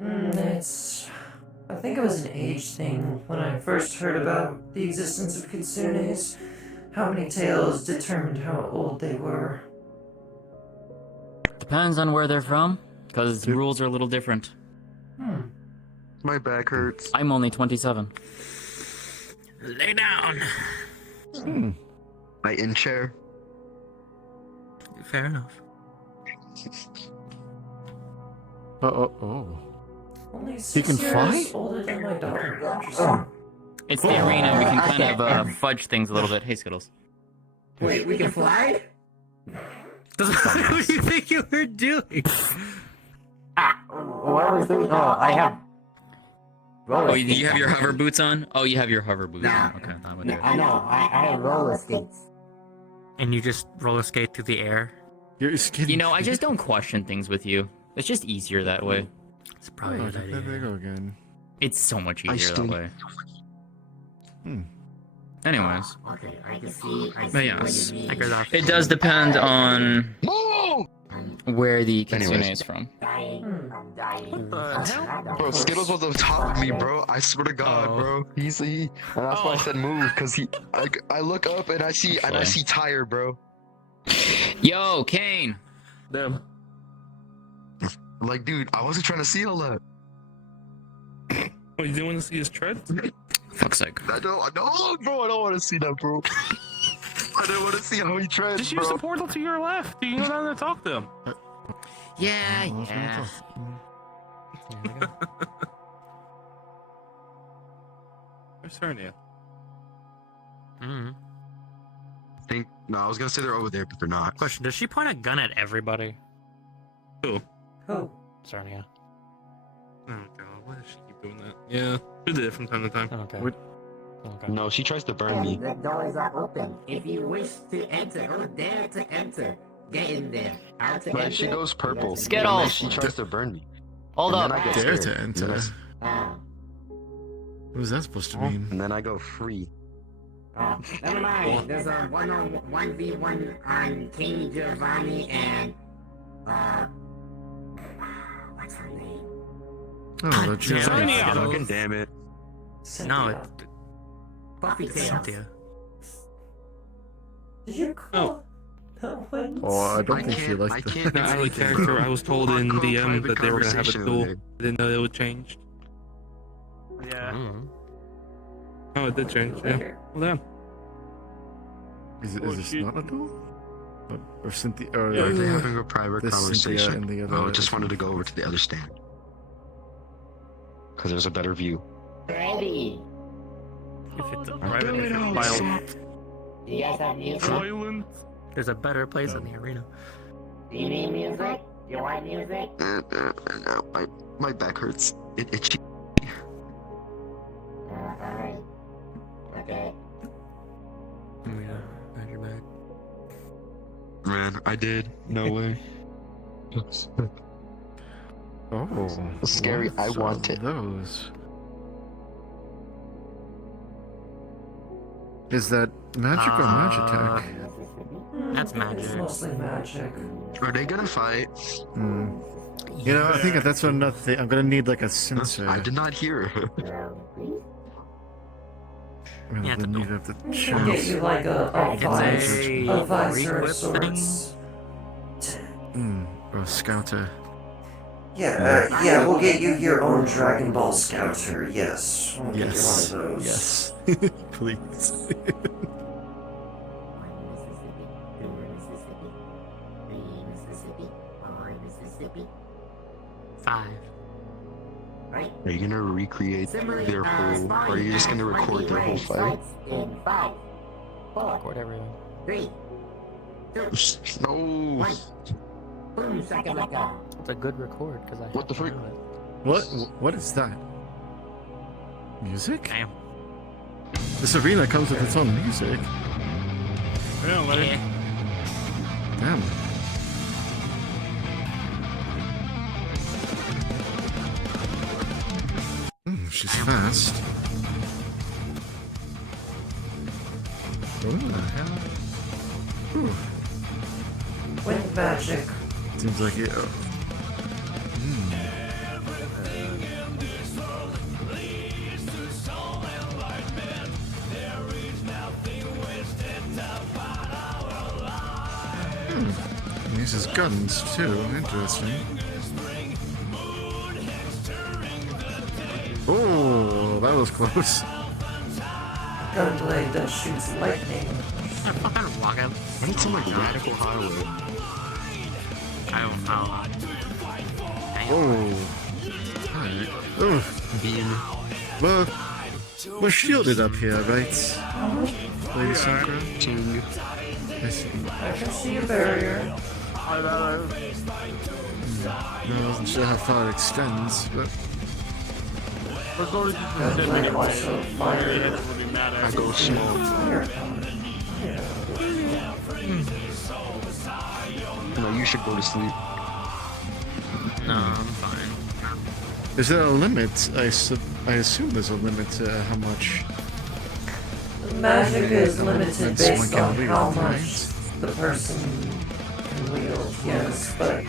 I think it was an age thing when I first heard about the existence of kitsunes. How many tails determined how old they were. Depends on where they're from, because the rules are a little different. My back hurts. I'm only 27. Lay down. My in chair. Fair enough. Only He 6 can years fly? older than my daughter. Interesting. It's the arena, we can kind of fudge things a little bit. Hey, Skittles. Wait, we can fly? What do you think you were doing? What I was doing? Oh, I have. Oh, you have your hover boots on? Oh, you have your hover boots Nah. on. Okay, that would I know, I have roller skates. And you just roller skate through the air? You know, I just don't question things with you. It's just easier that way. It's probably a good idea. There they go again. It's so much easier that way. Anyways. Okay, I can see. But yes, I got off. it does depend on No! where the kitsune Anyways. is from. Bro, Skittles was on top of me, bro. I swear to God, bro. And that's why I said move, cause I look up and I see tire, bro. Yo, Kane. Them. Like, dude, I wasn't trying to see all that. Oh, you didn't want to see his treads? Fuck's sake. No, bro, I don't want to see that, bro. I didn't want to see how he treads, Just bro. use the portal to your left. You can go down there and talk to him. Yeah. Where's Cernia? No, I was gonna say they're over there, but they're not. Question: does she point a gun at everybody? Who? Who? Sarnia. Oh god, why does she keep doing that? Yeah, she did it from time to time. Okay. Okay. No, she tries to burn me. The doors are open. If you wish to enter or dare to enter, get in there. How to But enter? she goes purple. Skittles! And then she tries to burn me. Hold And up. then I get Dare scared. to enter. And What is that supposed to mean? then I go free. Never mind. There's a 1v1 on King Giovanni and what's her name? Oh, the Cynthia! Fucking damn it. No, Buffy Tails. Cynthia. Did you call that one? Oh, I don't think she liked that. The Arie character, I was told in DM that they were gonna have a duel. I didn't know it would change. Yeah. Oh, it did change, yeah. Well, damn. Is this not a duel? Or Cynthia? Or Are they having a private this Cynthia conversation? and the other. I just wanted to go over to the other stand. Because there's a better view. Ready. If it's a private, if it's violent. Do you guys have music? Violent. There's a better place in the arena. Do you need music? You want music? My back hurts. It itchy. Alright. Okay. Yeah, how's your back? Man, I did. No way. Oh, scary. I want it. Those. Is that magic or Magitech? That's magic. It's mostly magic. Are they gonna fight? You know, I think that's another thing. I'm gonna need like a sensor. I did not hear. Rather than need the We'll chance. get you like a visor of sorts. Or a scouter. Yeah, we'll get you your own Dragon Ball Scouter, yes. We'll get you Yes. one of those. Yes. Please. Five. Are you gonna recreate their whole, or are you just gonna record their whole fight? In 5, 4, Record everything. 3, 2, No. 1. Boom, shakalaka. It's a good record because I. What the frick? What is that? Music? Damn. This arena comes with its own music. Yeah. Damn. She's fast. What the hell? Ooh. Wind magic. Seems like it. He uses guns too. Interesting. Oh, that was close. Gunblade that shoots lightning. Fucking rocket. Why did someone like radical highway? I don't know. Oh. Alright. Oh. Beam. Well, we're shielded up here, right? Lady Sakura? I see. I can see a barrier. No, I wasn't sure how far it extends, but... Gunblade also fire. I go small. No, you should go to sleep. No, I'm fine. Is there a limit? I assume there's a limit to how much... Magic is limited someone based can on wield, how right? much the person can wield, yes, but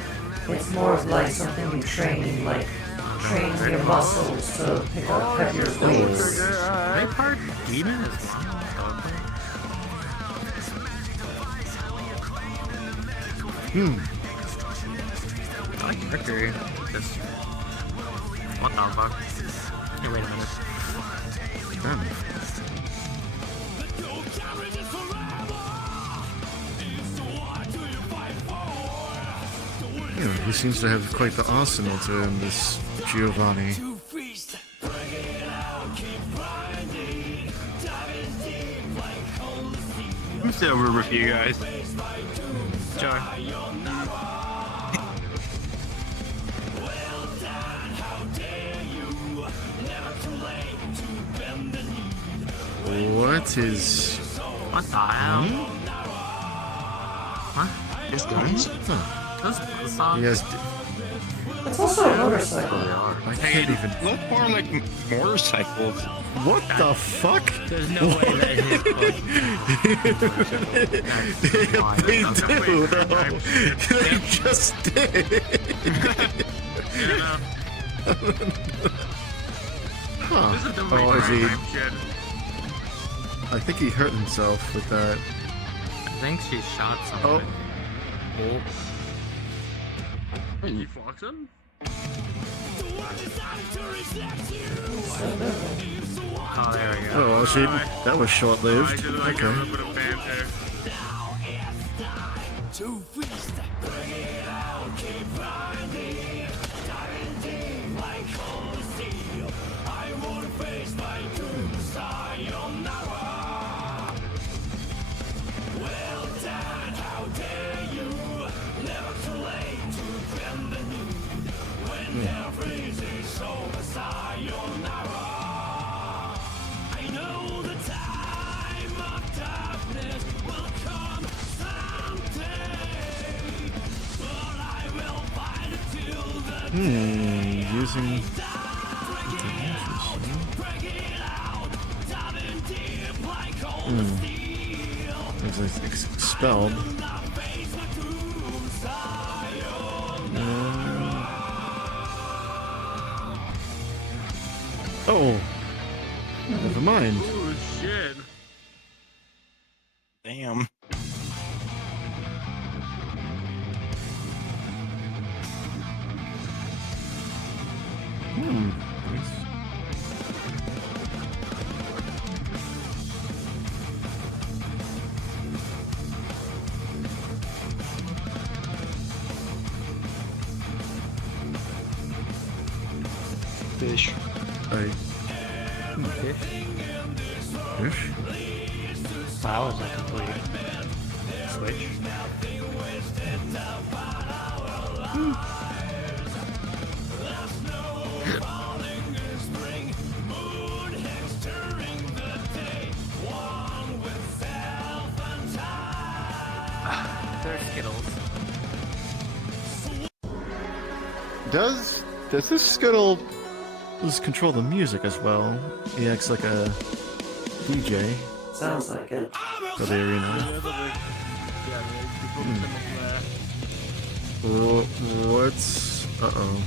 it's more of like something you train, like training your muscles to pick up heavier weights. My part demon is I like Mercury. Just what the fuck? Hey, wait a minute. Yeah, he seems to have quite the arsenal to him, this Giovanni. I'm still over with you guys. Sure. What is... What the hell? What? His guns? He has... It's also a motorcycle. I can't even... Look more like motorcycles. What the fuck? There's no way that They do, though. They just did. Huh. This is the Oh, is he... shit. I think he hurt himself with that. think she shot Oh. something. Oh. Hey, you flocked him? Oh, there we go. Oh, well, she, that was short-lived. Okay. Using... It's like expelled. Oh! Never mind. Oh shit. Damn. Nice. Fish. Fish? Fish? That was a complete switch. They're Skittles. Does this Skittle control the music as well? He acts like a DJ Sounds like it. for the arena. What's... Uh-oh.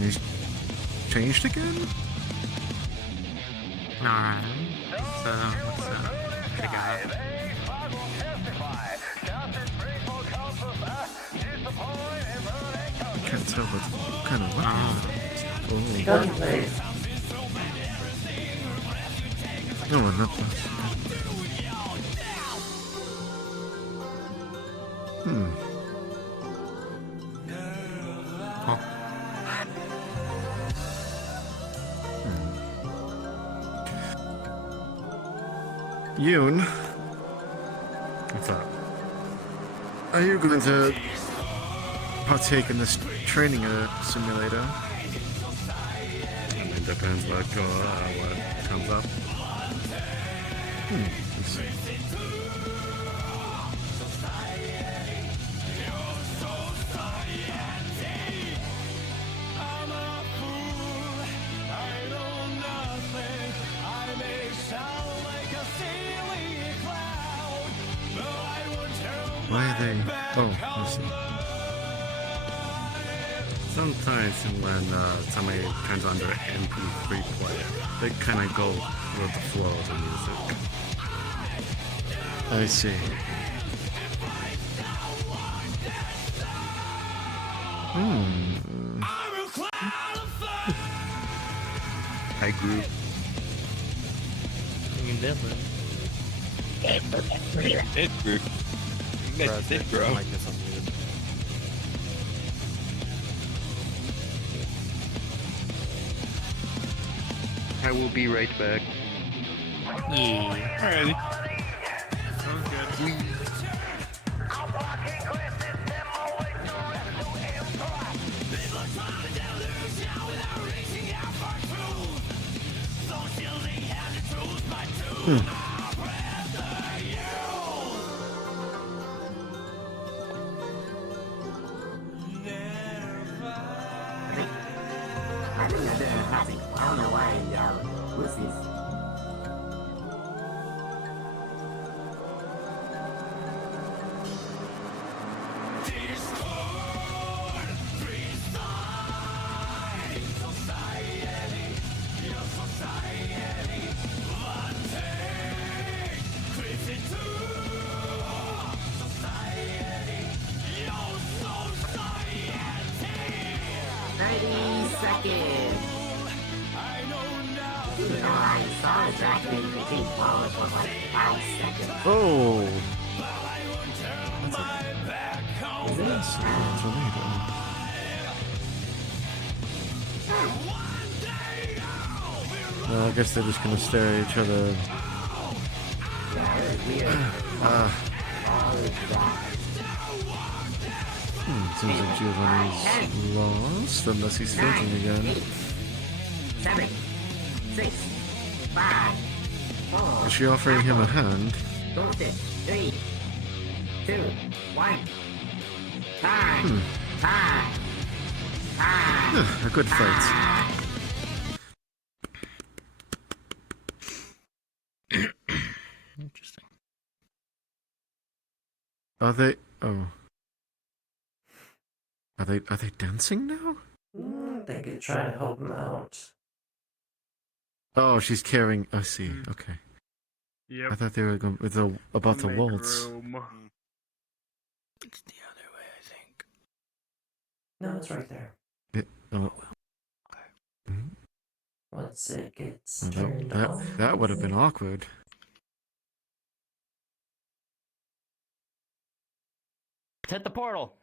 He's changed again? Alright. So, the guy. Can't tell what kind of weapon. Oh. Gunplay. No, not that. Yoon, What's up? are you going to partake in this training simulator? I mean, it depends what comes up. Let's see. Why are they? Oh, I see. Sometimes when somebody turns on their MP3 player, they kind of go with the flow of the music. I see. I grew. It grew. It did grow. I will be right back. Yeah. Alrighty. Sounds good. I think they're doing nothing. I don't know why, what's this? Seconds. You know, I saw it actually between powers for like 5 seconds. Oh! Is it? That's a tornado. I guess they're just gonna stare at each other. Yeah, it was weird. Seems like Giovanni's lost, unless he's fainting again. 7, 6, 5, 4. Is she offering him a hand? 3, 2, 1. Time. A good fight. Interesting. Are they? Oh. Are they dancing now? They could try to help him out. Oh, she's carrying. I see. Okay. Yep. I thought they were going with about the waltz. It's the other way, I think. No, it's right there. Once it gets turned off. That would have been awkward. Hit the portal.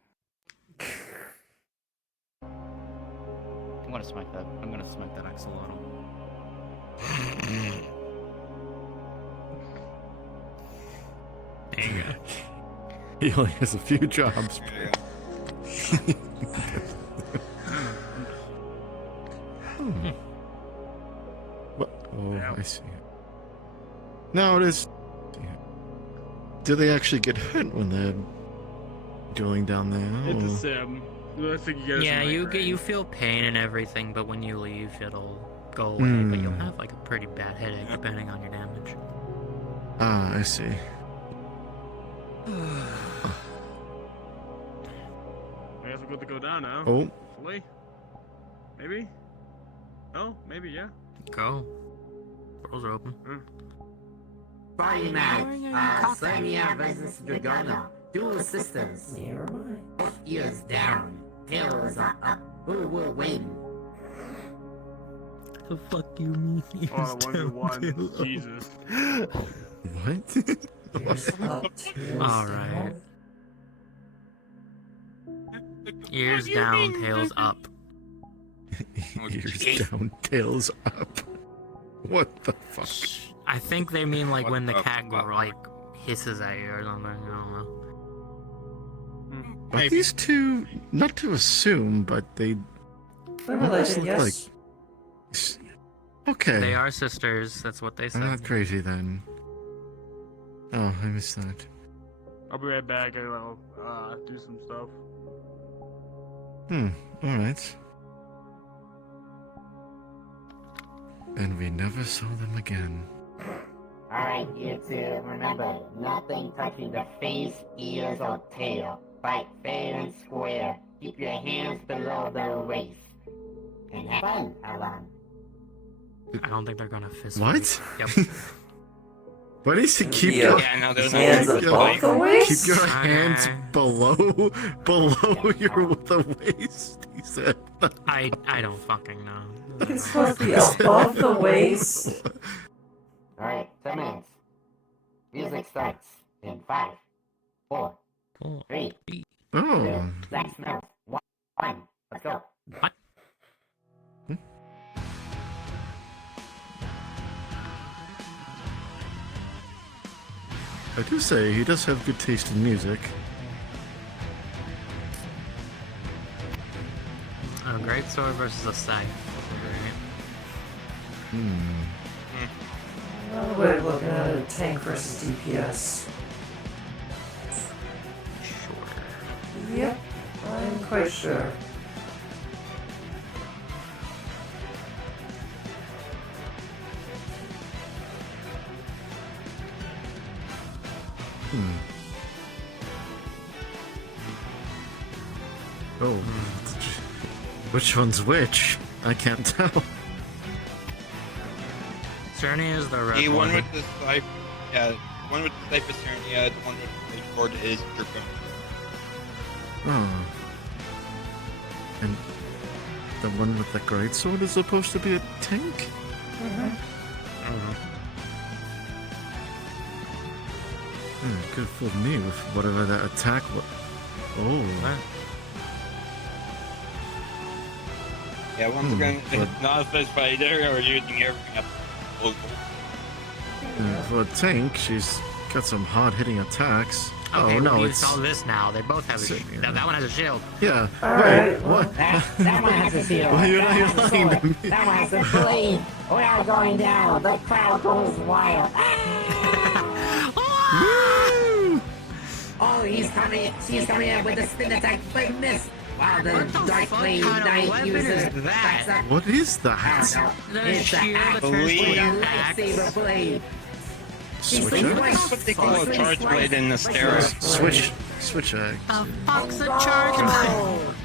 I'm gonna smack that. I'm gonna smack that axolotl. There you go. He only has a few jobs. What? Oh, I see. Now it is. Do they actually get hurt when they're dueling down there? It's a or- sim. I think you Yeah, you feel pain and everything, but when you leave, it'll go away. But you'll have like a pretty bad headache depending on your damage. Ah, I see. I guess we're good to go down now. Oh. Hopefully. Maybe? Oh, maybe, yeah. Go. Portals are open. Friday night, Sonia versus Dragona. Dual systems. Both ears down. Tails are up. Who will win? The fuck you mean? Oh, 1v1. Jesus. What? Alright. Ears down, tails up. Ears down, tails up. What the fuck? I think they mean like when the cat like hisses at you or something. I don't know. Are these two, not to assume, but they almost look like... Okay. They are sisters. That's what they I'm said. not crazy then. Oh, I missed that. I'll be right back and I'll do some stuff. Alright. And we never saw them again. Alright, you two, remember, nothing touching the face, ears, or tail. Fight fair and square. Keep your hands below the waist. And have fun, Alan. I don't think they're gonna fist What? fight. Yep. What is it? Keep Yeah, your no, those hands above the waist? Keep your hands below the waist. He said. I don't fucking know. It's supposed to be above the waist. Alright, 10 minutes. Music starts in 5, 4, 3, 2, Oh. Black smells. 1. Let's go. What? I do say he does have good taste in music. A great sword versus a scythe. We're looking at a tank versus DPS. Sure. Yep, I'm quite sure. Oh. Which one's which? I can't tell. Cerny is the red The one one. with the Cypher, yeah, the one with the Cypher Cerny, the one with the Rage Sword is Draco. Oh. And the one with the greatsword is supposed to be a tank? Could have fooled me with whatever that attack was. Oh. Yeah, once again, it's not specified there or using everything at the disposal. For a tank, she's got some hard-hitting attacks. Okay, oh no, we it's saw this now. They both have a shield. That one has a shield. yeah. Alright, what? that one has a shield. Well, you're That not has a lying sword. to me. That one has a blade. We are going down. The crowd goes wild. Oh, he's coming. She's coming in with the spin attack, but miss. Wow, the dark blade knight user. What is that? It's the axe with a lightsaber blade. Switcher? That's what they call a charge blade in the steroid. Switcher. The fuck's a charge blade?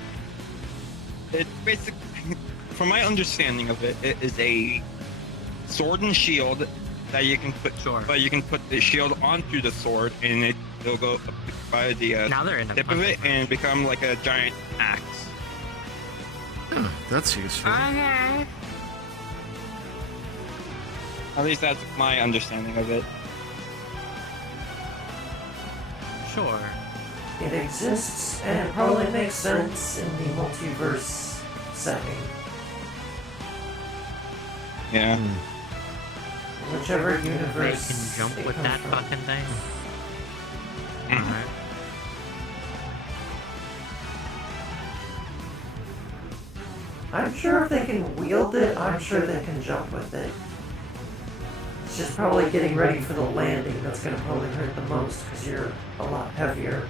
It's basically, from my understanding of it, it is a sword and shield that you can put. But you can put the shield onto the sword, and it'll go up by the Now they're in tip of it and become like a giant axe. Oh, that's useful. Okay. At least that's my understanding of it. Sure. It exists, and it probably makes sense in the multiverse setting. Yeah. Whichever They universe. can jump it with comes that from. fucking thing. Alright. I'm sure if they can wield it, I'm sure they can jump with it. It's just probably getting ready for the landing that's going to probably hurt the most because you're a lot heavier.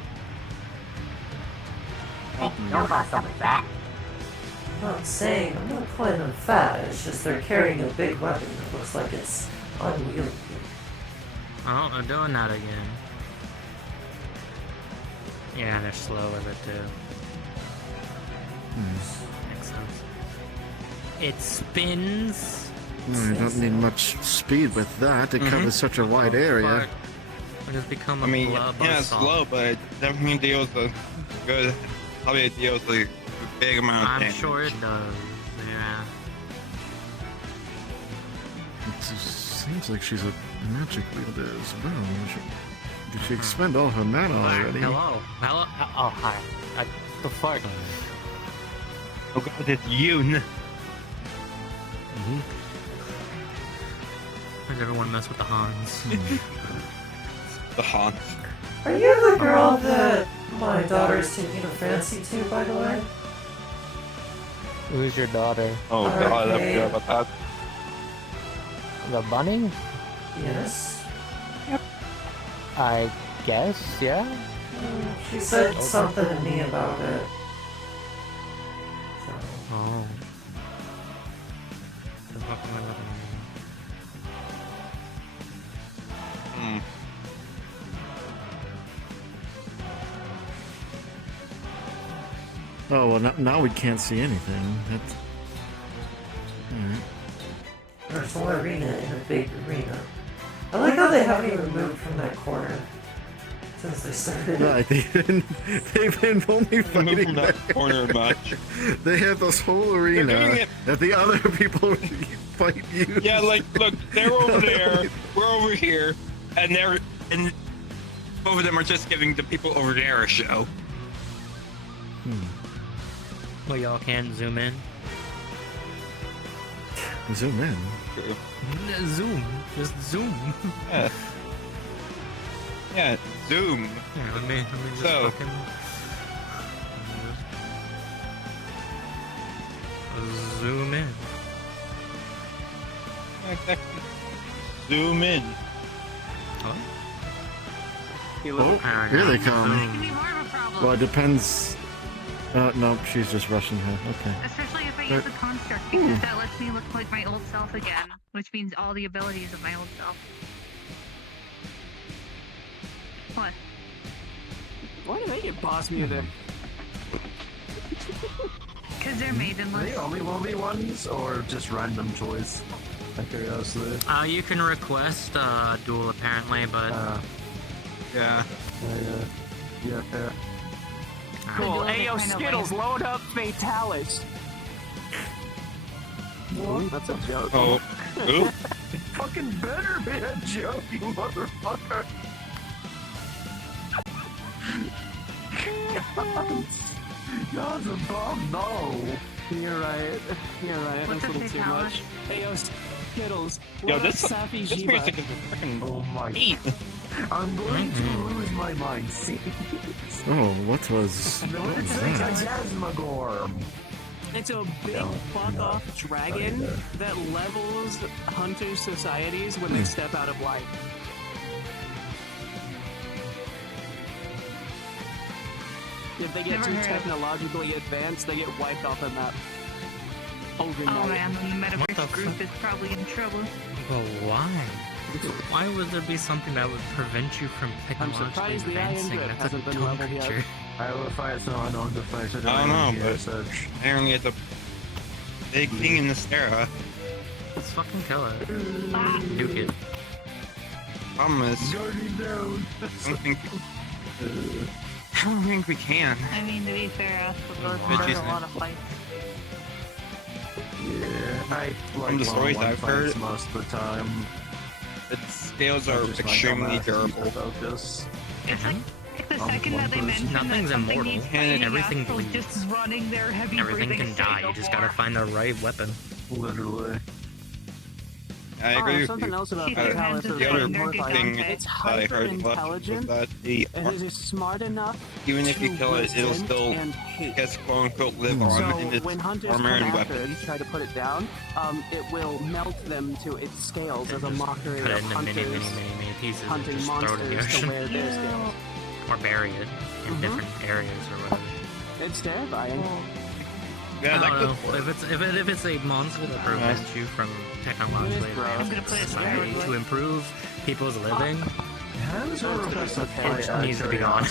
Don't buy something fat. I'm not saying, I'm not calling them fat, it's just they're carrying a big weapon that looks like it's unwieldy. Oh, they're doing that again. Yeah, they're slow with it too. Makes sense. It spins. You don't need much speed with that. It covers such a wide area. It has become a I mean, blob yeah, it's buzzsaw. slow, but it definitely deals a good, probably it deals a big amount of I'm damage. sure it does. Yeah. It seems like she's a magic wielder as well. Did she expend all her mana already? Hello. Hello. Oh, hi. The fuck? Oh god, it's Yoon. Does everyone mess with the Hans? The Hans. Are you the girl that my daughter's taking a fancy to, by the way? Who's your daughter? Oh god, I forgot about that. The bunny? Yes. I guess, yeah. She said something to me about it. So. Oh. The fuck am I looking at? Oh, well, now we can't see anything. That's... Alright. There's one arena in a big arena. I like how they haven't even moved from that corner since they started. Right, they've been only fighting from that corner much. They have this whole doing arena it- that the other people fight you. Yeah, like, look, they're over there, we're over here, and both of them are just giving the people over there a show. Well, y'all can zoom in. Zoom in. Zoom. Just zoom. Yeah. Yeah, zoom. Yeah, let me just So- fucking... Zoom in. Yeah, exactly. Zoom in. Oh. Oh, here they come. Well, it depends. No, she's just rushing her. Okay. Especially if I use the construct, because that lets me look like my old self again, which means all the abilities of my old self. What? Why do they get boss music? Because they're maidenless. Are they only 1v1s or just random choice? Curiosity. You can request duel apparently, but Yeah. Yeah, fair. Cool. Hey, yo, Skittles, load up Fatalis. Ooh, that's a joke. Oh. Ooh. Fucking better be a joke, you motherfucker. God's a bomb, no. You're right. That's a little too much. Hey, yo, Skittles. Yo, load this up Sappy music Jiva. is freaking Oh my neat. I'm going to lose my mind. See? Oh, what was It's like a Jasmagorm. It's a big fuck-off dragon that levels hunter societies when they step out of life. If they get Never too heard of it. technologically advanced, they get wiped off the map. Overnight. Oh man, then the What the metaverse group fuck? is probably in trouble. but why? Why would there be something that would prevent you from technologically surprised the Iron advancing? Grip That's a hasn't been dumb leveled yet. creature. I will fight someone on the fight. I don't know, but apparently it's a big thing in this era. Let's fucking kill it. Nuke it. Problem is, I don't think we can. I mean, to be fair, us with those Veggies there's a in. lot of fights. Yeah, I From the stories I've heard, most of the time. its scales are Just like extremely dumbass durable. focus. It's like the second that they mention that Nothing's something immortal. needs And fighting, everything Astral bleeds. just running their heavy Everything breathing can say die. no You just more. gotta find the right weapon. Literally. I agree with something you. else about Keep your hands Fatalis The inside other and don't get thing contact. It's that I heard about was hyper-intelligent, that and it is smart enough even if you to kill it, it'll resent still, and hate. guess quote unquote, live on So in its when hunters armor come and after it and weapons. try to put it down, it will melt them to its scales as a mockery Cut it of into many hunters pieces and hunting just throw it in the monsters to ocean. wear their scales. Or bury it in different areas or whatever. It's terrifying. Yeah, I that don't could know. work. If it's a monster that prevents you from technologically I'm gonna put it society there. to improve people's living, Hands are best of it needs to be gone.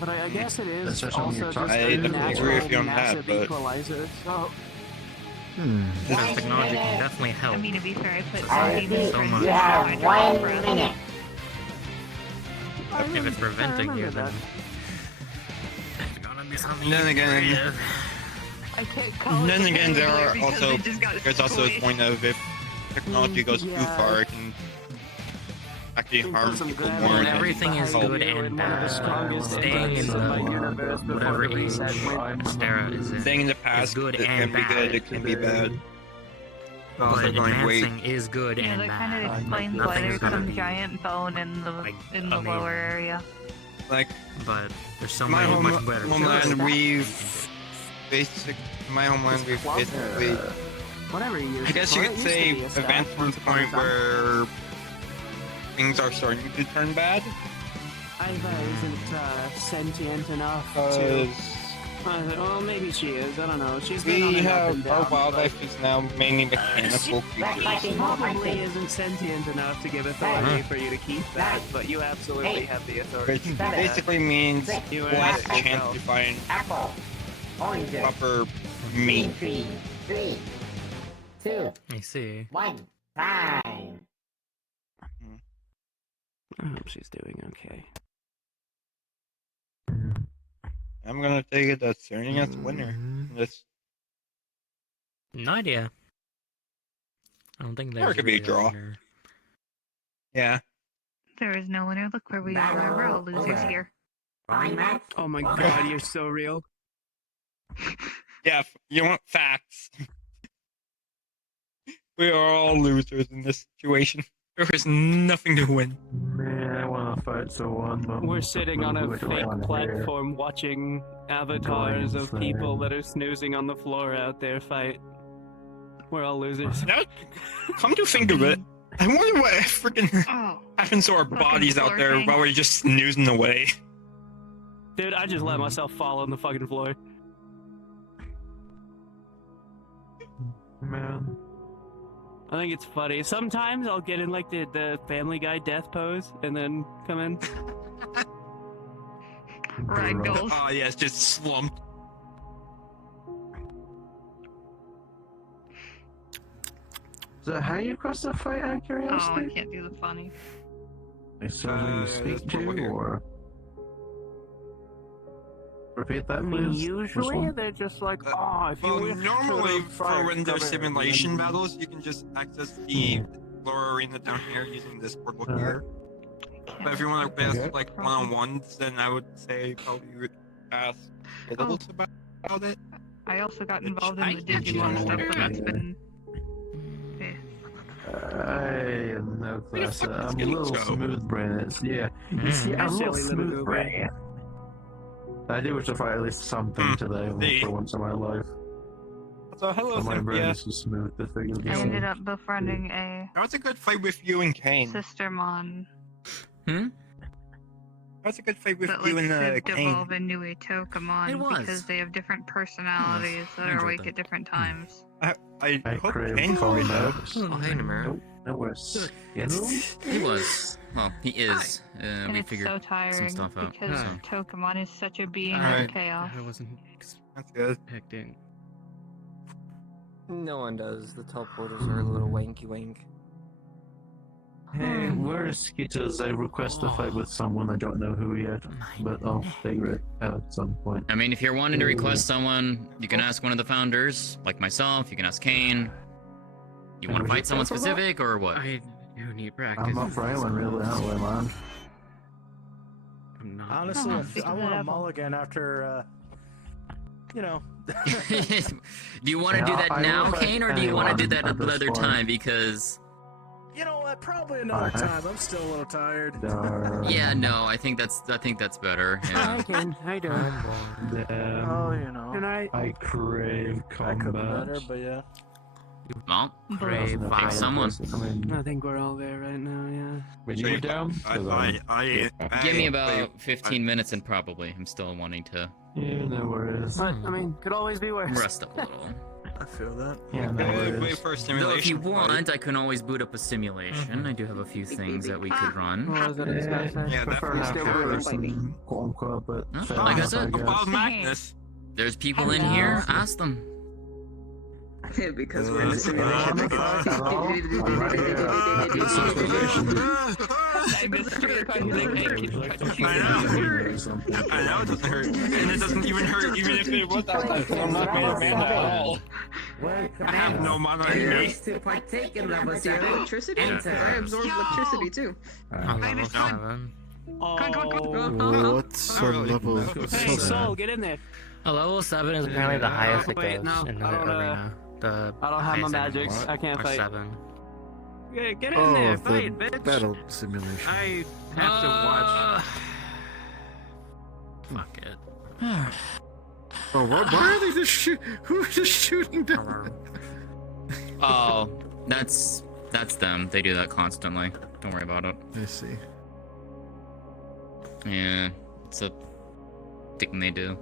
But I guess it is Especially when also you're just talking- a I definitely agree natural, with you on that, massive but- equalizer. So, because technology can definitely help. I mean, to be fair, I put Society Steven so for much. instance, You have I don't 1 know, minute. If it's preventing you, then that. it's gonna be something. Then again, creative. I can't call it then again, the there Panda are because also they just got there's also a squished. point of if technology goes too Yeah. far, it can actually harm Some people gravity more than Everything is help. good and in one of the bad. strongest Staying engines in in my the universe before whatever the age reset went. Stera is in. Staying in the It's past, good it and can be bad. good, it can be bad. Also But going, wait, advancing is good Yeah, and that kind bad. of explains why Nothing's there's gonna some be giant bone in the amazing. lower area. like But there's so my many much better homeland, choices. we've basically, Whatever you use I guess it you for, could it used to say, be a staff advanced to once the upon a point time. where things are starting to turn bad. Iva isn't sentient enough Because to. Well, maybe she is. I don't know. She's been on we and up and have our down, wildlife is now mainly mechanical but creatures. she probably isn't sentient enough to give authority for you to keep that. But you absolutely have the authority. Which basically means You less earned it chance yourself. to find Apple. Oranges. proper meat. 3, 2, I see. 1. Time. I hope she's doing okay. I'm gonna take it as turning as winner. This No idea. I don't think Or there's it could be a really draw. winner. yeah. There is no winner. Look where we are. We're all losers here. Oh my god, you're so real. Yeah, you want facts. We are all losers in this situation. There is nothing to win. Man, I wanna fight someone, but We're sitting on a who do I fake wanna hear? platform watching avatars of people that are snoozing on the floor out there fight. We're all losers. Now, come to think of it, I wonder what freaking happens to our Fucking bodies out floor there thing. while we're just snoozing away. Dude, I just let myself fall on the fucking floor. Man. I think it's funny. Sometimes I'll get in like the Family Guy death pose and then come in. Ragdolls. Oh yeah, it's just slumped. So how you cross the fight out of Oh, I curiosity? can't do the funny. Is someone you speak to, or repeat that, I please? mean, Which usually one? they're just like, oh, if you Well, wish normally to for when there's cover simulation and- battles, you can just access the lower arena down here using this portal here. But if you want to pass like one-on-ones, then I would say probably you would ask Riddles about it. I also got involved I in the Digimon stuff, but that's been. I am no closer. I'm a little smooth brained. Yeah, you see, I'm a little smooth brained. I do wish to fight at least something today for once in my life. So hello, My brain Cynthia. is too smooth to figure I this ended out. up befriending a That was a good fight with you and Kane. Sistermon That was a good fight with that you like and could Kane. evolve into a Tokamon because they have different personalities that are awake at different times. I hope crave Kane for you though. Oh, hey, Namura. No worse. Yes. He was. Well, he is. And We it's figured so some tiring stuff out. because so. Tokamon is such a being Alright. of chaos. I wasn't That's good. expecting. No one does. The teleporters are a little wanky wank. Hey, where's Skittles? I request a fight with someone. I don't know who yet, but I'll figure it out at some point. I mean, if you're wanting to request someone, you can ask one of the founders, like myself. You can ask Kane. You want to fight someone specific, or what? I do need practice. I'm not for anyone really, anyway, man. I'm not. Honestly, I want a mulligan after, you know. Do you want to Yeah, do that I now, will fight Kane, or do you want to do that anyone at another this point. time? Because You know what? Probably another Okay. time. I'm still a little tired. yeah, no, I think that's better. Yeah. How you doing? Damn. Oh, you know. Good night. I crave I could be combat. better, but yeah. Well, Crave pick someone. I think we're all there right now, yeah. When you down? Give me about 15 minutes and probably. I'm still wanting to Yeah, no worries. But, I mean, could always be worse. rest up a little. I feel that. Yeah, no Wait worries. for a Though simulation. if you want, I can always boot up a simulation. I do have a few things that we could run. What was it I was gonna say? Yeah, that Prefer first not person, quote unquote, but Huh? fair Like I enough, said, guess. Wild Magnus. There's people in here. Ask them. Because we're in a simulation. Hello? I'm right here. Happy association. I missed the I know it doesn't hurt, and it doesn't even hurt, even if it was outside. I'm not made of mana at all. I have no mana in me. to partake in level 7 electricity. I absorb electricity too. I'm level 7. What's on level Hey, Soul, get in there. A level 7 is apparently the highest it Wait, goes no, in the I don't, arena. The I don't have my highest magics. enemies I can't are fight. 7. Yeah, get in Oh, there, the fight, bitch. battle simulation. I have to watch. Fuck it. Oh, why are they just who's just shooting down? Oh, that's them. They do that constantly. Don't worry about it. I see. Yeah, it's a thing they do.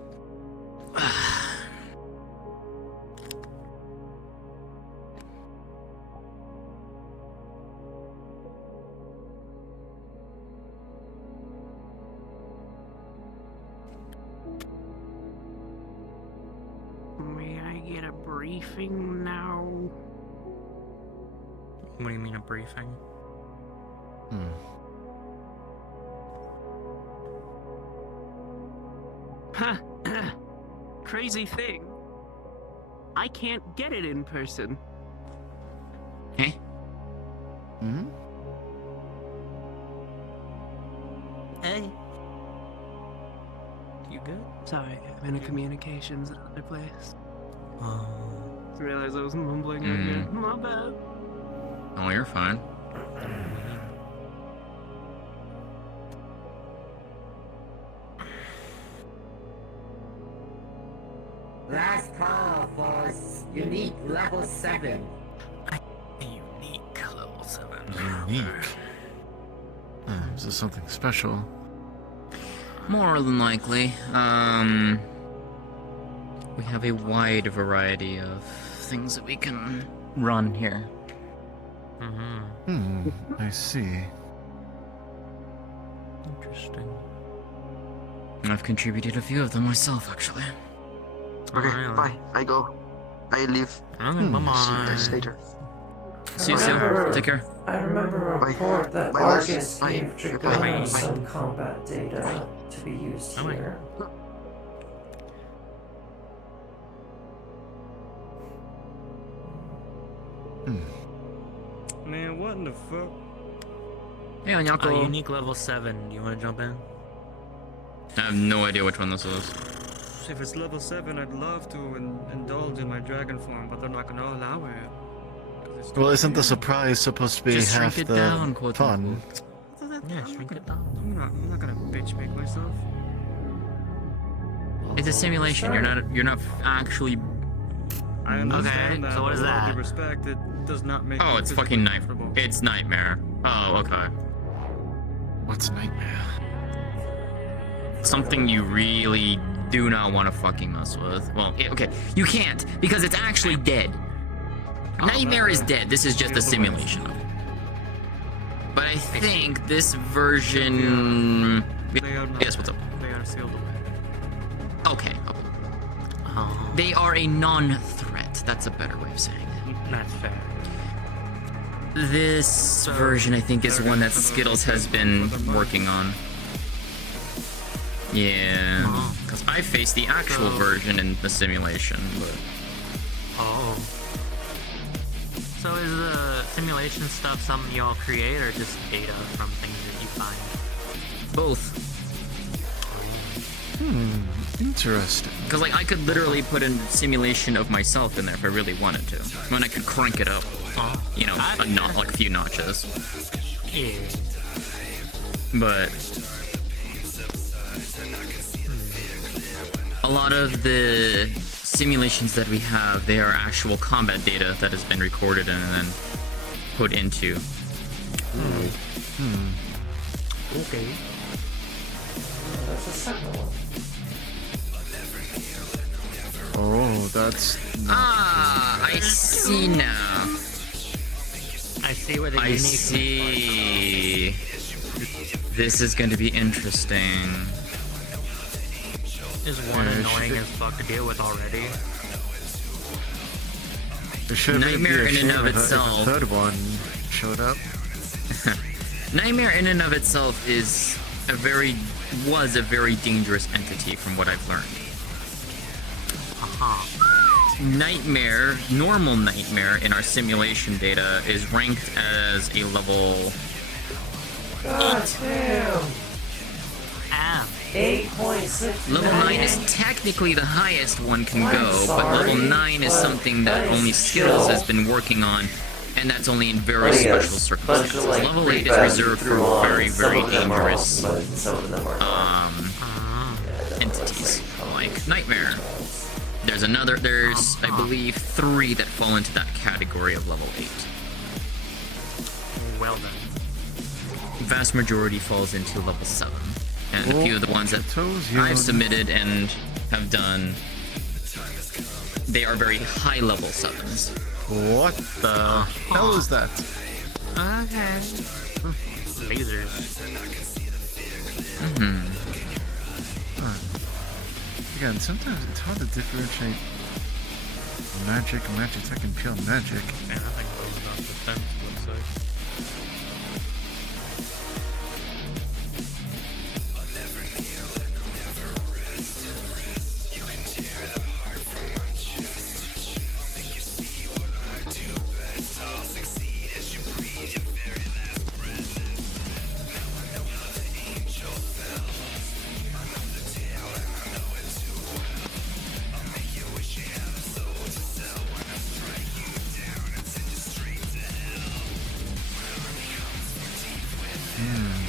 May I get a briefing now? What do you mean a briefing? Huh. Crazy thing. I can't get it in person. Hey? Hmm? Hey. You good? Sorry, I'm in a communications at another place. Oh. Just realized I was mumbling earlier. My bad. Oh, you're fine. Last call for unique level 7. Unique level 7. Unique. Is this something special? More than likely. We have a wide variety of things that we can run here. I see. Interesting. I've contributed a few of them myself, actually. Okay, bye. I go. I leave. Bye-bye. See you guys later. See you soon. Take care. I remember a report that Argus gave Dragon some combat data to be used here. Man, what in the fuck? Hey, Anyako. Unique level 7. You want to jump in? I have no idea which one this is. If it's level 7, I'd love to indulge in my dragon form, but they're not gonna allow it. Well, isn't the surprise supposed to be Just half shrink the it down, quote fun? Yeah, shrink it down. I'm not gonna bitch make myself. It's a simulation. You're not actually. I understand that. so what is but with all that? due respect, it does not make Oh, me it's physically fucking comfortable. It's Nightmare. Oh, okay. What's Nightmare? Something you really do not want to fucking mess with. Well, okay, you can't because it's actually dead. Nightmare is dead. This is just a simulation of it. But I think this version. Yes, what's up? They are sealed away. Okay. They are a non-threat. That's a better way of saying it. That's fair. This version, I think, is one that Skittles has been working on. Yeah, because I faced the actual version in the simulation, but... Oh. So is the simulation stuff something you all create, or just data from things that you find? Both. Interesting. Because, like, I could literally put a simulation of myself in there if I really wanted to. When I could crank it up. You know, like a few notches. Yeah. But... a lot of the simulations that we have, they are actual combat data that has been recorded and then put into. Okay. That's the second one. Oh, that's. I see now. I see where the I unique. see. This is going to be interesting. Is one annoying as fuck to deal with already. Nightmare in and of if itself. a third one showed up. Nightmare in and of itself was a very dangerous entity from what I've learned. Nightmare, normal Nightmare in our simulation data is ranked as a level 8. Damn. 8.6. Level 9 is technically the highest one can go, but level 9 is something that only Skittles has been working on, and that's only in very special circumstances. Level 8 is reserved for very, very dangerous entities, like Nightmare. There's, I believe, 3 that fall into that category of level 8. Well then. Vast majority falls into level 7. And a few of the ones that I've submitted and have done, they are very high level 7s. What the hell is that? Okay. Lasers. Again, sometimes it's hard to differentiate magic attack and pure magic. Yeah, I think those are not defense, let's say.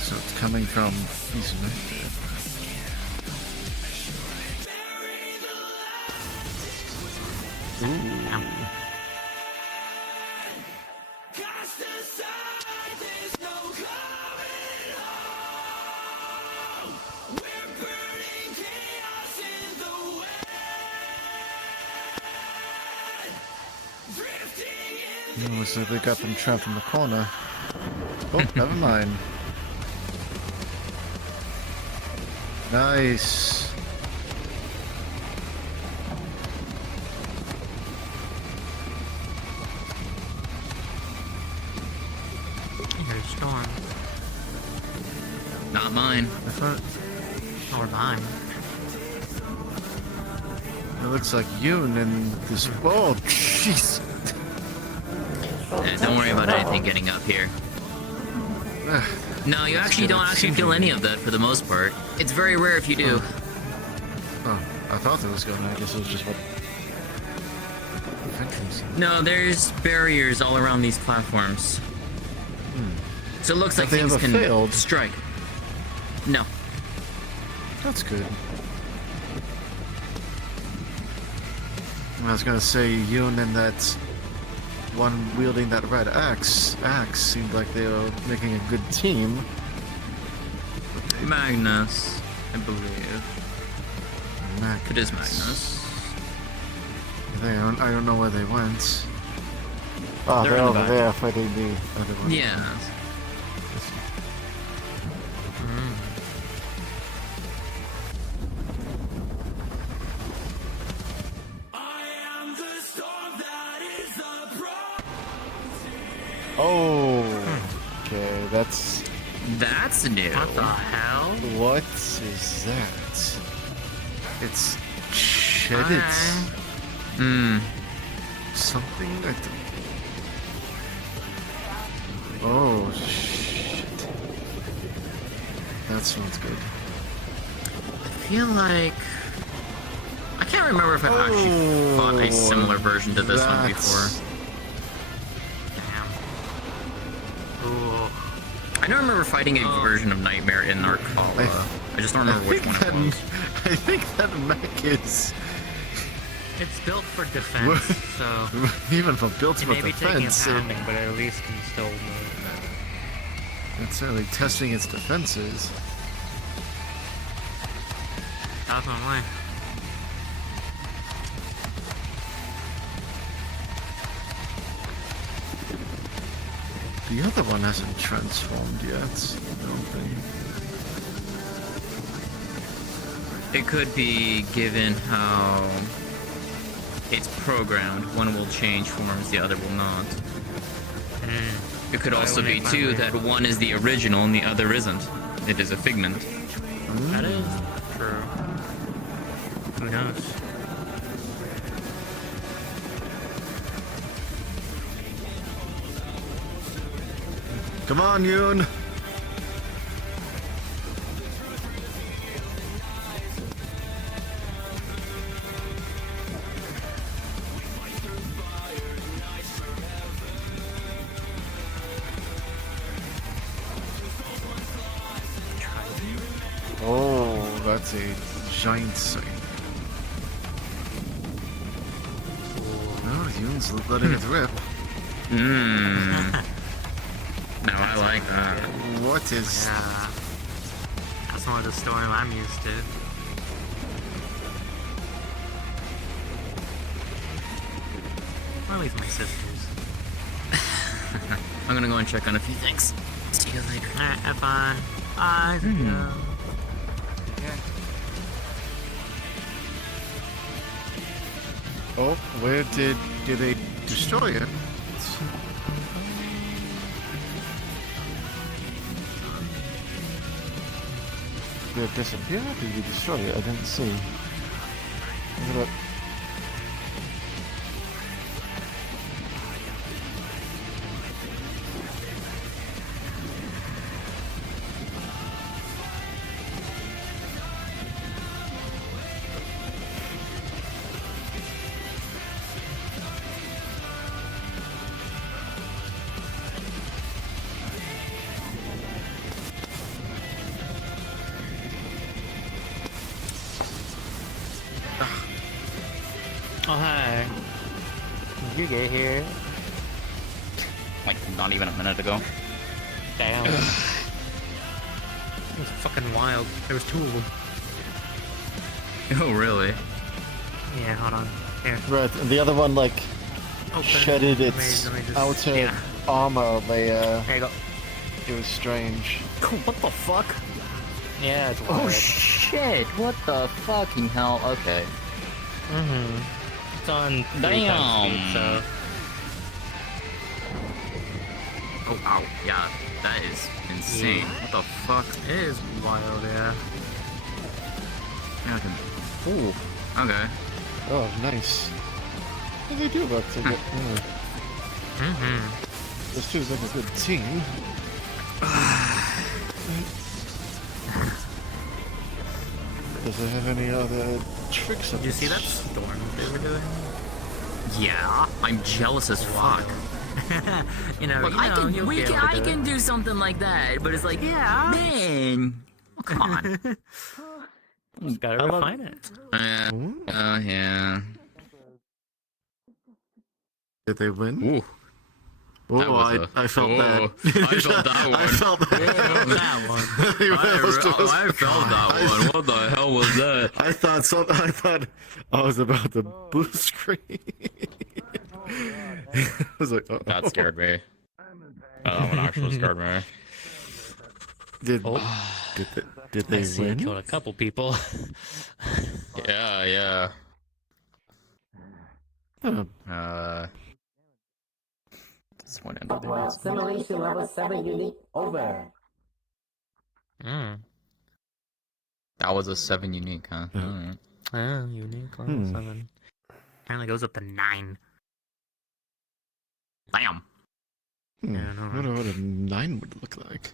So it's coming from these Looks like they got them trapped in the corner. Oh, never mind. Nice. Here's Storm. Not mine. I thought Or mine. it looks like Yoon and this. Oh, jeez. Don't worry about anything getting up here. No, you actually don't actually feel any of that for the most part. It's very rare if you do. Oh, I thought it was going. I guess it was just what. No, there's barriers all around these platforms. So it looks like Have they things ever can failed? strike. No. That's good. I was gonna say Yoon and that one wielding that red axe seemed like they were making a good team. Magnus, I believe. It is Magnus. I don't know where they went. Oh, They're they're in the over back. there fighting the other one. Yeah. Oh, okay, that's new. What the hell? What is that? It's shedded something. I don't... Oh shit! That sounds good. I feel like I can't remember if I've actually fought a similar version to this one before. I don't remember fighting a version of Nightmare in Narkala. I just don't remember which one it was. I think that mech is It's built for defense, so even for built it for may be taking a defense. pounding, but at least can still move. It's certainly testing its defenses. Definitely. The other one hasn't transformed yet, I don't think. It could be given how it's programmed. One will change forms, the other will not. It could also be, too, that one is the original and the other isn't. It is a figment. That is true. Who knows? Come on, Yoon! Oh, that's a giant sight. Oh, Yoon's letting it rip. No, I like that. What is... Yeah. That's not the story I'm used to. Or at least my sisters. I'm gonna go and check on a few things. See you later. Alright, have fun. Bye. Oh, where did they destroy it? Did it disappear or did we destroy it? I didn't see. Look it up. Oh, hi. Did you get here? Like, not even a minute ago. Damn. It was fucking wild. There was two of them. Oh, really? Yeah, hold on. Here. Right, and the other one, like, Open. shedded Let its me just- outer yeah. armor. There you go. It was strange. What the fuck? Yeah, it's Oh wild. shit! What the fucking hell? Okay. Mm-hmm. It's on 3 times speed, so... Oh, ow. Yeah, that is insane. Yeah. What the fuck? It is wild, yeah. Yeah, I can... Ooh, okay. Oh, nice. What do they do about it? This feels like a good team. Does it have any other tricks up Did you see that storm they were doing? Yeah, I'm jealous as fuck. You know, Look, I can do something like that, but it's like, yeah, man, oh, come on. Just gotta refine it. Yeah. Did they win? Ooh. Oh, I felt that. I felt that one. I felt that. I felt that one. What the hell was that? I thought I was about to blue screen. I was like, uh-oh. That scared me. That one actually scared me. Did they I see win? it killed a couple people. Yeah. This one ended there. Well, simulation level 7 unique over. That was a 7 unique, huh? Alright. Oh, unique level 7. Apparently goes up to 9. Bam. Yeah, I know, I don't know what a 9 would look like.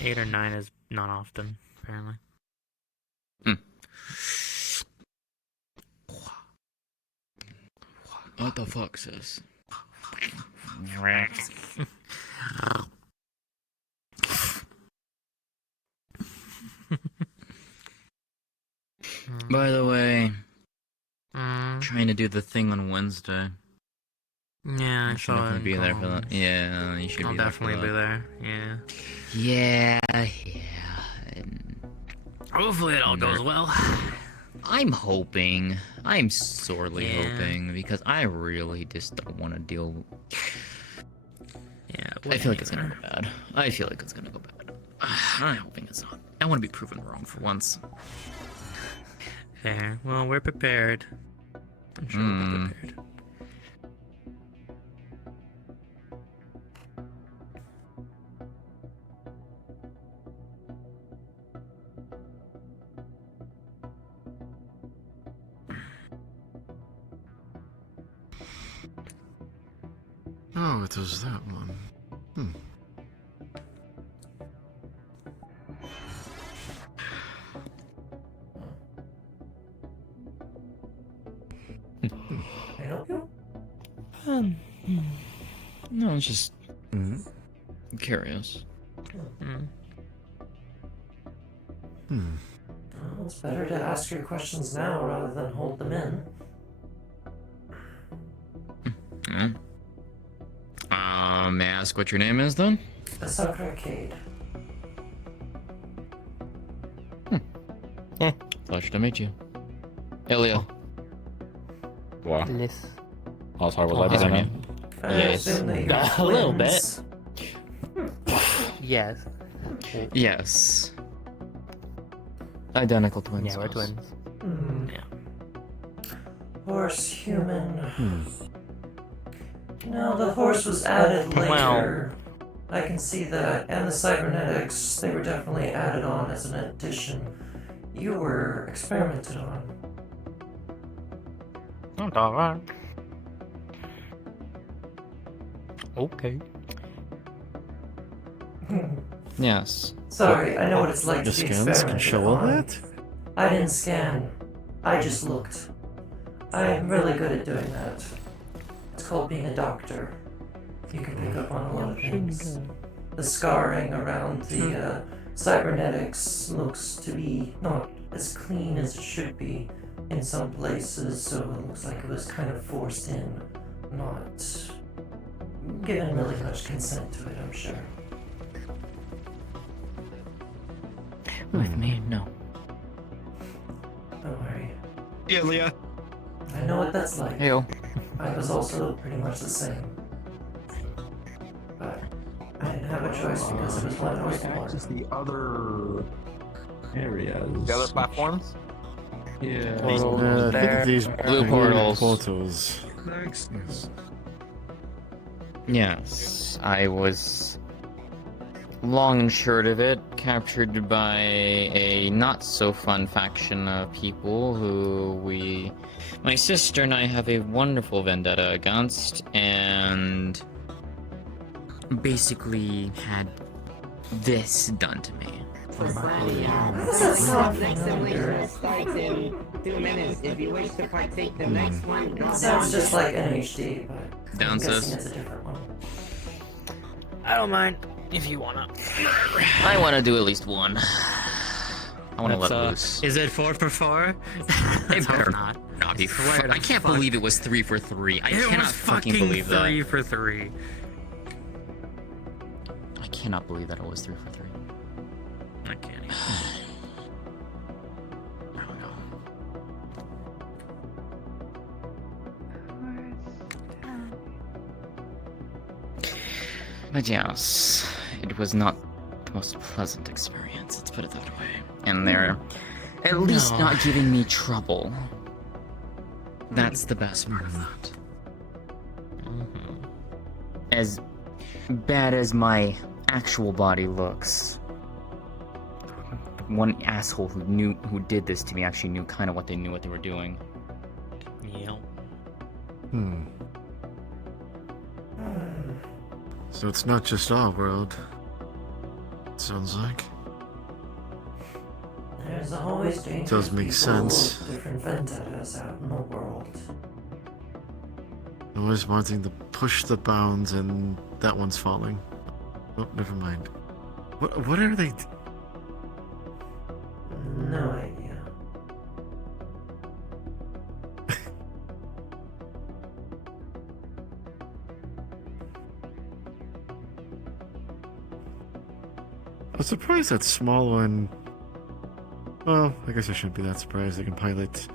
8 or 9 is not often, apparently. What the fuck, sis? By the way, trying to do the thing on Wednesday. Yeah, I You should saw definitely it. be there for that. Yeah, you should I'll be there definitely for that. be there. Yeah. Yeah. Hopefully it all goes well. I'm hoping. I'm sorely Yeah. hoping because I really just don't want to deal. Yeah. I feel like it's gonna go bad. I feel like it's gonna go bad. I'm hoping it's not. I want to be proven wrong for once. Fair. Well, we're prepared. I'm sure we're prepared. Oh, it was that one. Can I help you? No, it's just curious. Well, it's better to ask your questions now rather than hold them in. May I ask what your name is then? Sakura Kaede. Pleasure to meet you. Ilya. Wow. Yes. Oh, sorry, was I the name? Yes. A little bit. Yes. Yes. Identical twins. Yeah, we're twins. Yeah. Horse, human. No, the horse was added later. Well. I can see that. And the cybernetics, they were definitely added on as an addition. You were experimented on. That's alright. Okay. Yes. Sorry, I know what it's like The to be scans experimented can show all on. that? I didn't scan. I just looked. I'm really good at doing that. It's called being a doctor. You can pick up on a lot of things. The scarring around the cybernetics looks to be not as clean as it should be in some places, so it looks like it was kind of forced in, not given really much consent to it, I'm sure. With me, no. Don't worry. Ilya. I know what that's like. Heyo. I was also pretty much the same. But I didn't have a choice because it was what I was born. Just the other areas. The other platforms? Yeah. I think these Blue portals. portals. Yes. Yes, I was long and short of it, captured by a not-so-fun faction of people who my sister and I have a wonderful vendetta against, and basically had this done to me. Next simulation starts in 2 minutes. If you wish to partake the next one, go Sounds down. just like NHD, but Down, I'm guessing sis. it's a different one. I don't mind if you wanna. I want to do at least one. I want to let loose. Is it 4 for 4? It better not. not be. Swear to I can't fuck. believe it was 3 for 3. I It cannot was fucking fucking believe that. 3 for 3. I cannot believe that it was 3 for 3. I can't even. But yes, it was not the most pleasant experience, let's put it that way. And they're at least No. not giving me trouble. That's the best part of that. As bad as my actual body looks, one asshole who did this to me actually knew kind of what they were doing. Yep. So it's not just our world. Sounds like. There's always dangerous Does make people sense. with different vendettas out in the world. Always wanting to push the bounds, and that one's falling. Oh, never mind. What are they? No idea. I'm surprised that small one. Well, I guess I shouldn't be that surprised. They can pilot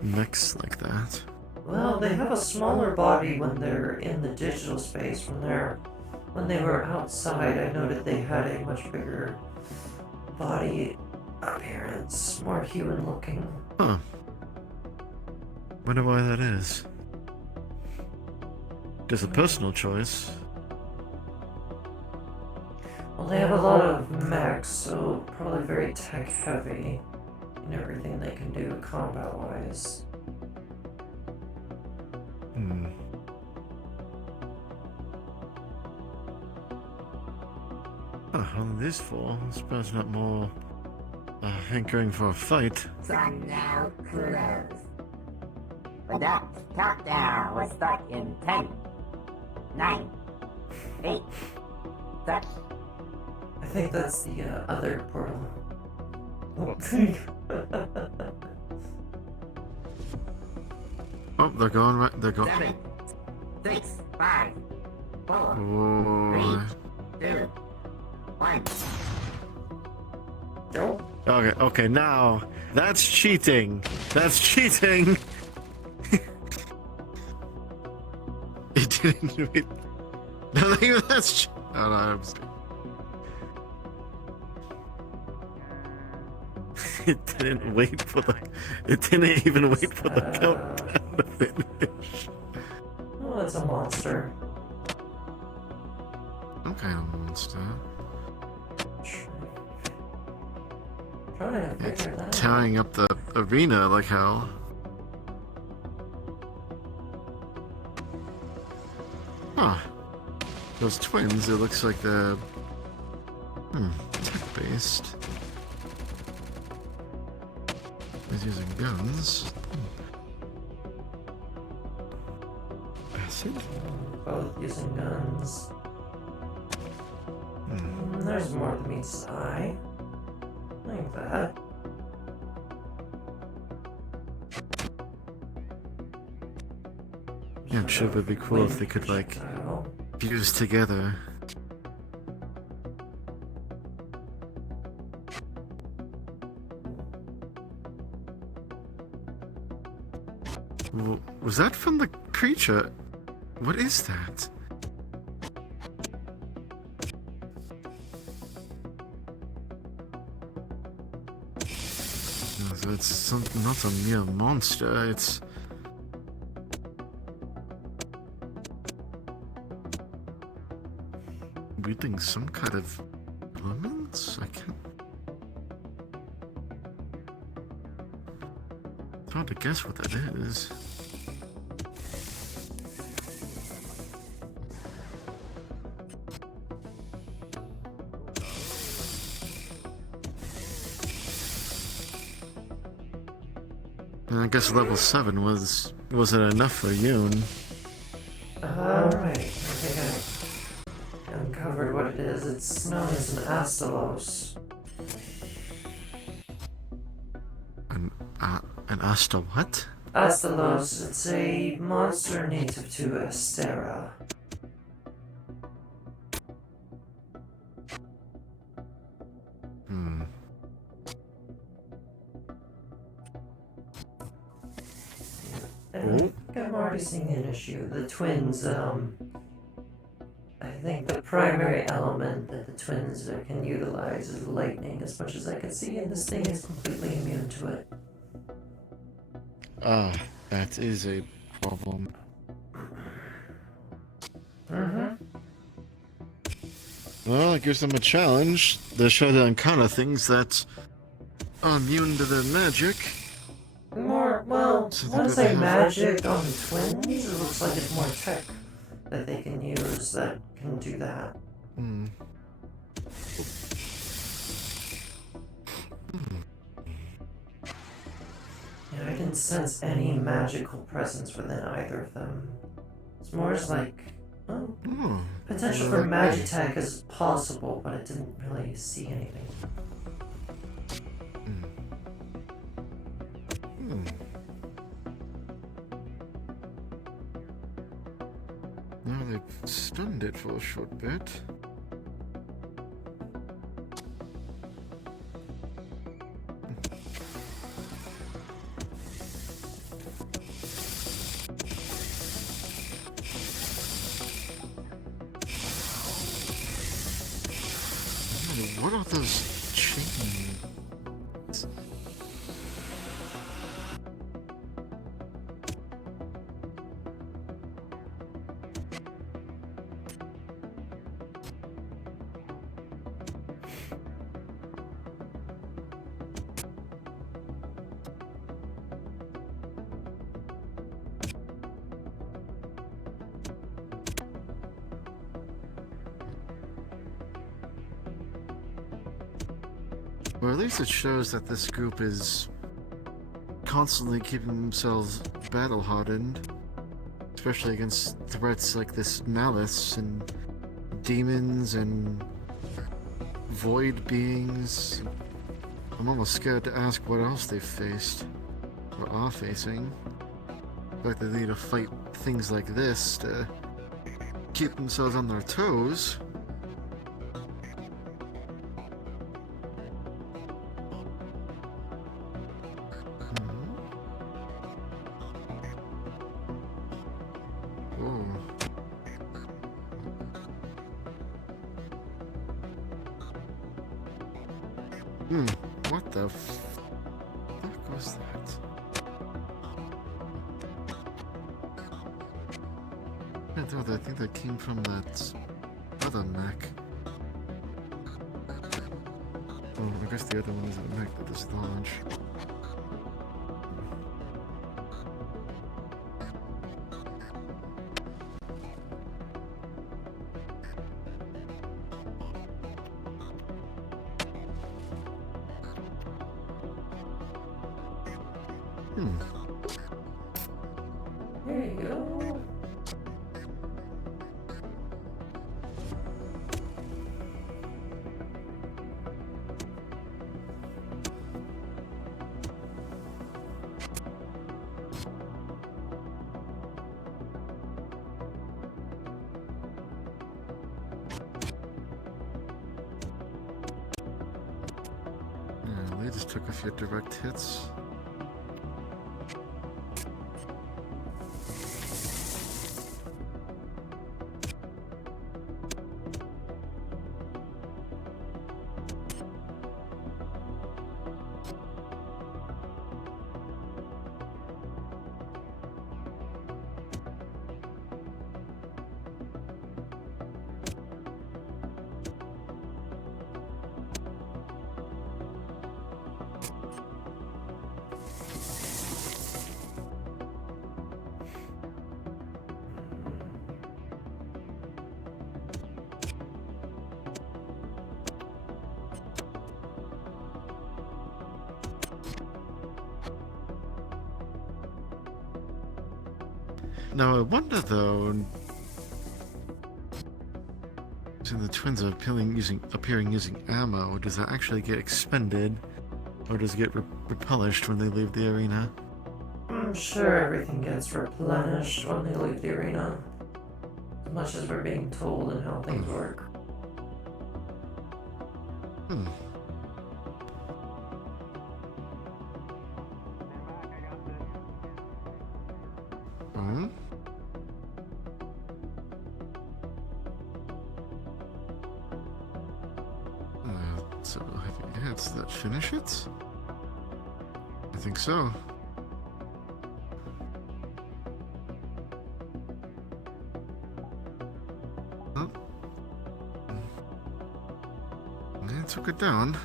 mechs like that. Well, they have a smaller body when they're in the digital space. When they were outside, I noted they had a much bigger body appearance, more human looking. Huh. Wonder why that is. Just a personal choice. Well, they have a lot of mechs, so probably very tech heavy in everything they can do combat wise. How this for? I suppose not more hankering for a fight. Sun now closed. The countdown will start in 10, 9, 8, 7. I think that's the other portal. Oh, they're going right. They're going. 7, 6, 5, 4, Oh. 3, 2, 1. Okay, now that's cheating. That's cheating. It didn't do it. No, that's. Oh, no, I'm just... It didn't wait for the. It didn't even wait for the countdown to finish. Oh, it's a monster. What kind of monster? Trying to figure that out. Tearing up the arena like hell. Huh. Those twins, it looks like they're... tech-based. He's using guns. Acid? Both using guns. There's more than meets the eye. Like that. Yeah, I'm sure it would be cool if they could, like, fuse together. Was that from the creature? What is that? No, so it's not a mere monster, it's... holding some kind of elements? I can't. It's hard to guess what that is. And I guess level 7 wasn't enough for Yoon. Alright, I think I uncovered what it is. It's known as an Astalos. An Asta what? Astalos, it's a monster native to Astera. And I think I'm already seeing an issue. The twins, I think the primary element that the twins can utilize is lightning, as much as I can see, and this thing is completely immune to it. Ah, that is a problem. Well, it gives them a challenge. They show to encounter things that are immune to their magic. Once they magic on the twins, it looks like it's more tech that they can use that can do that. Yeah, I didn't sense any magical presence within either of them. It's more as like, potential for magitech is possible, but I didn't really see anything. Now they've stunned it for a short bit. What are those chains? Or at least it shows that this group is constantly keeping themselves battle-hardened, especially against threats like this malice and demons and void beings. I'm almost scared to ask what else they've faced, or are facing. The fact that they need to fight things like this to keep themselves on their toes. What the fuck was that? I think that came from that other mech. Oh, I guess the other one is a mech that does launch. There you go. They just took a few direct hits. Now I wonder though, since the twins are appearing using ammo, does that actually get expended, or does it get replenished when they leave the arena? I'm sure everything gets replenished when they leave the arena. As much as we're being told and how things work. Hmm. Hmm? So heavy hits, that finish it? I think so. Oh. Yeah, took it down.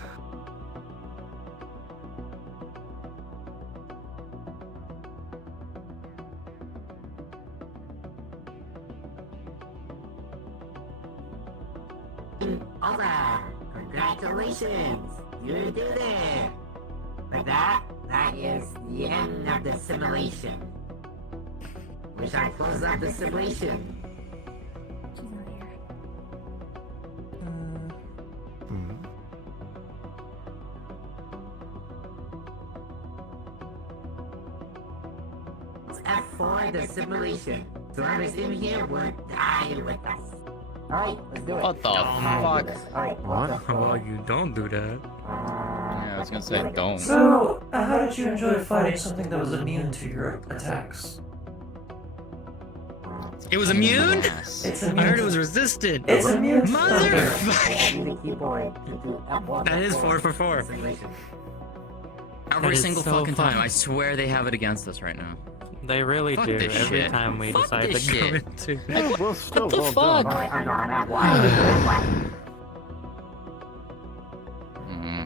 Alright, congratulations! You did it! But that is the end of the simulation. We shall close out the simulation. It's F4, the simulation. So whoever's in here will die with us. Alright, let's do it. What the fuck? Alright, What? Well, you don't do that. Yeah, I was gonna say don't. So, how did you enjoy fighting something that was immune to your attacks? It was immune? It's I immune. heard it was resistant. It's immune. Motherfucker! That is 4 for 4. Every is single so fucking time. fun. I swear they have it against us right now. They really Fuck do. this Every shit. time we Fuck decide this to go shit. into. Like, Well, what the fuck?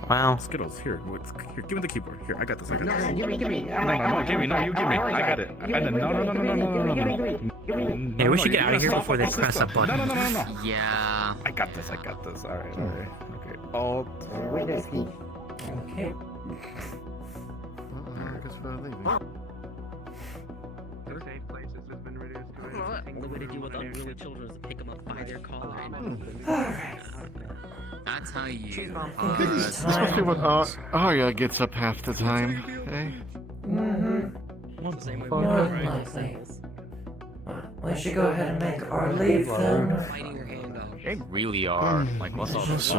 Wow. Skittles, here, here, give me the keyboard. Here, I got this. I got No, this. give me. No, give me. No, you give me. I got it. No. Hey, we should get out of here before they press a button. No. Yeah. I got this. All right. Okay. Alt. Okay. I guess we're leaving. Safe places has been reduced to The way to deal with unruly children is to pick them up by their collar and That's how you. That's mostly what Arya gets up half the time, eh? Mm-hmm. More than likely. We should go ahead and make our leave then. They really are. Like, what's all this?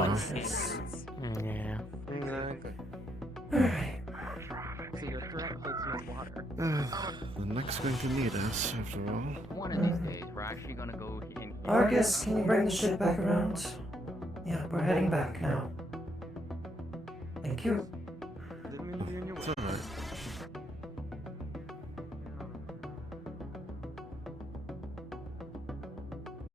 Yeah. Alright. So your threat holds no water. The neck's going to need us, after all. One of these days, we're actually gonna go in. Argus, can you bring the ship back around? Yeah, we're heading back now. Thank you. It's alright.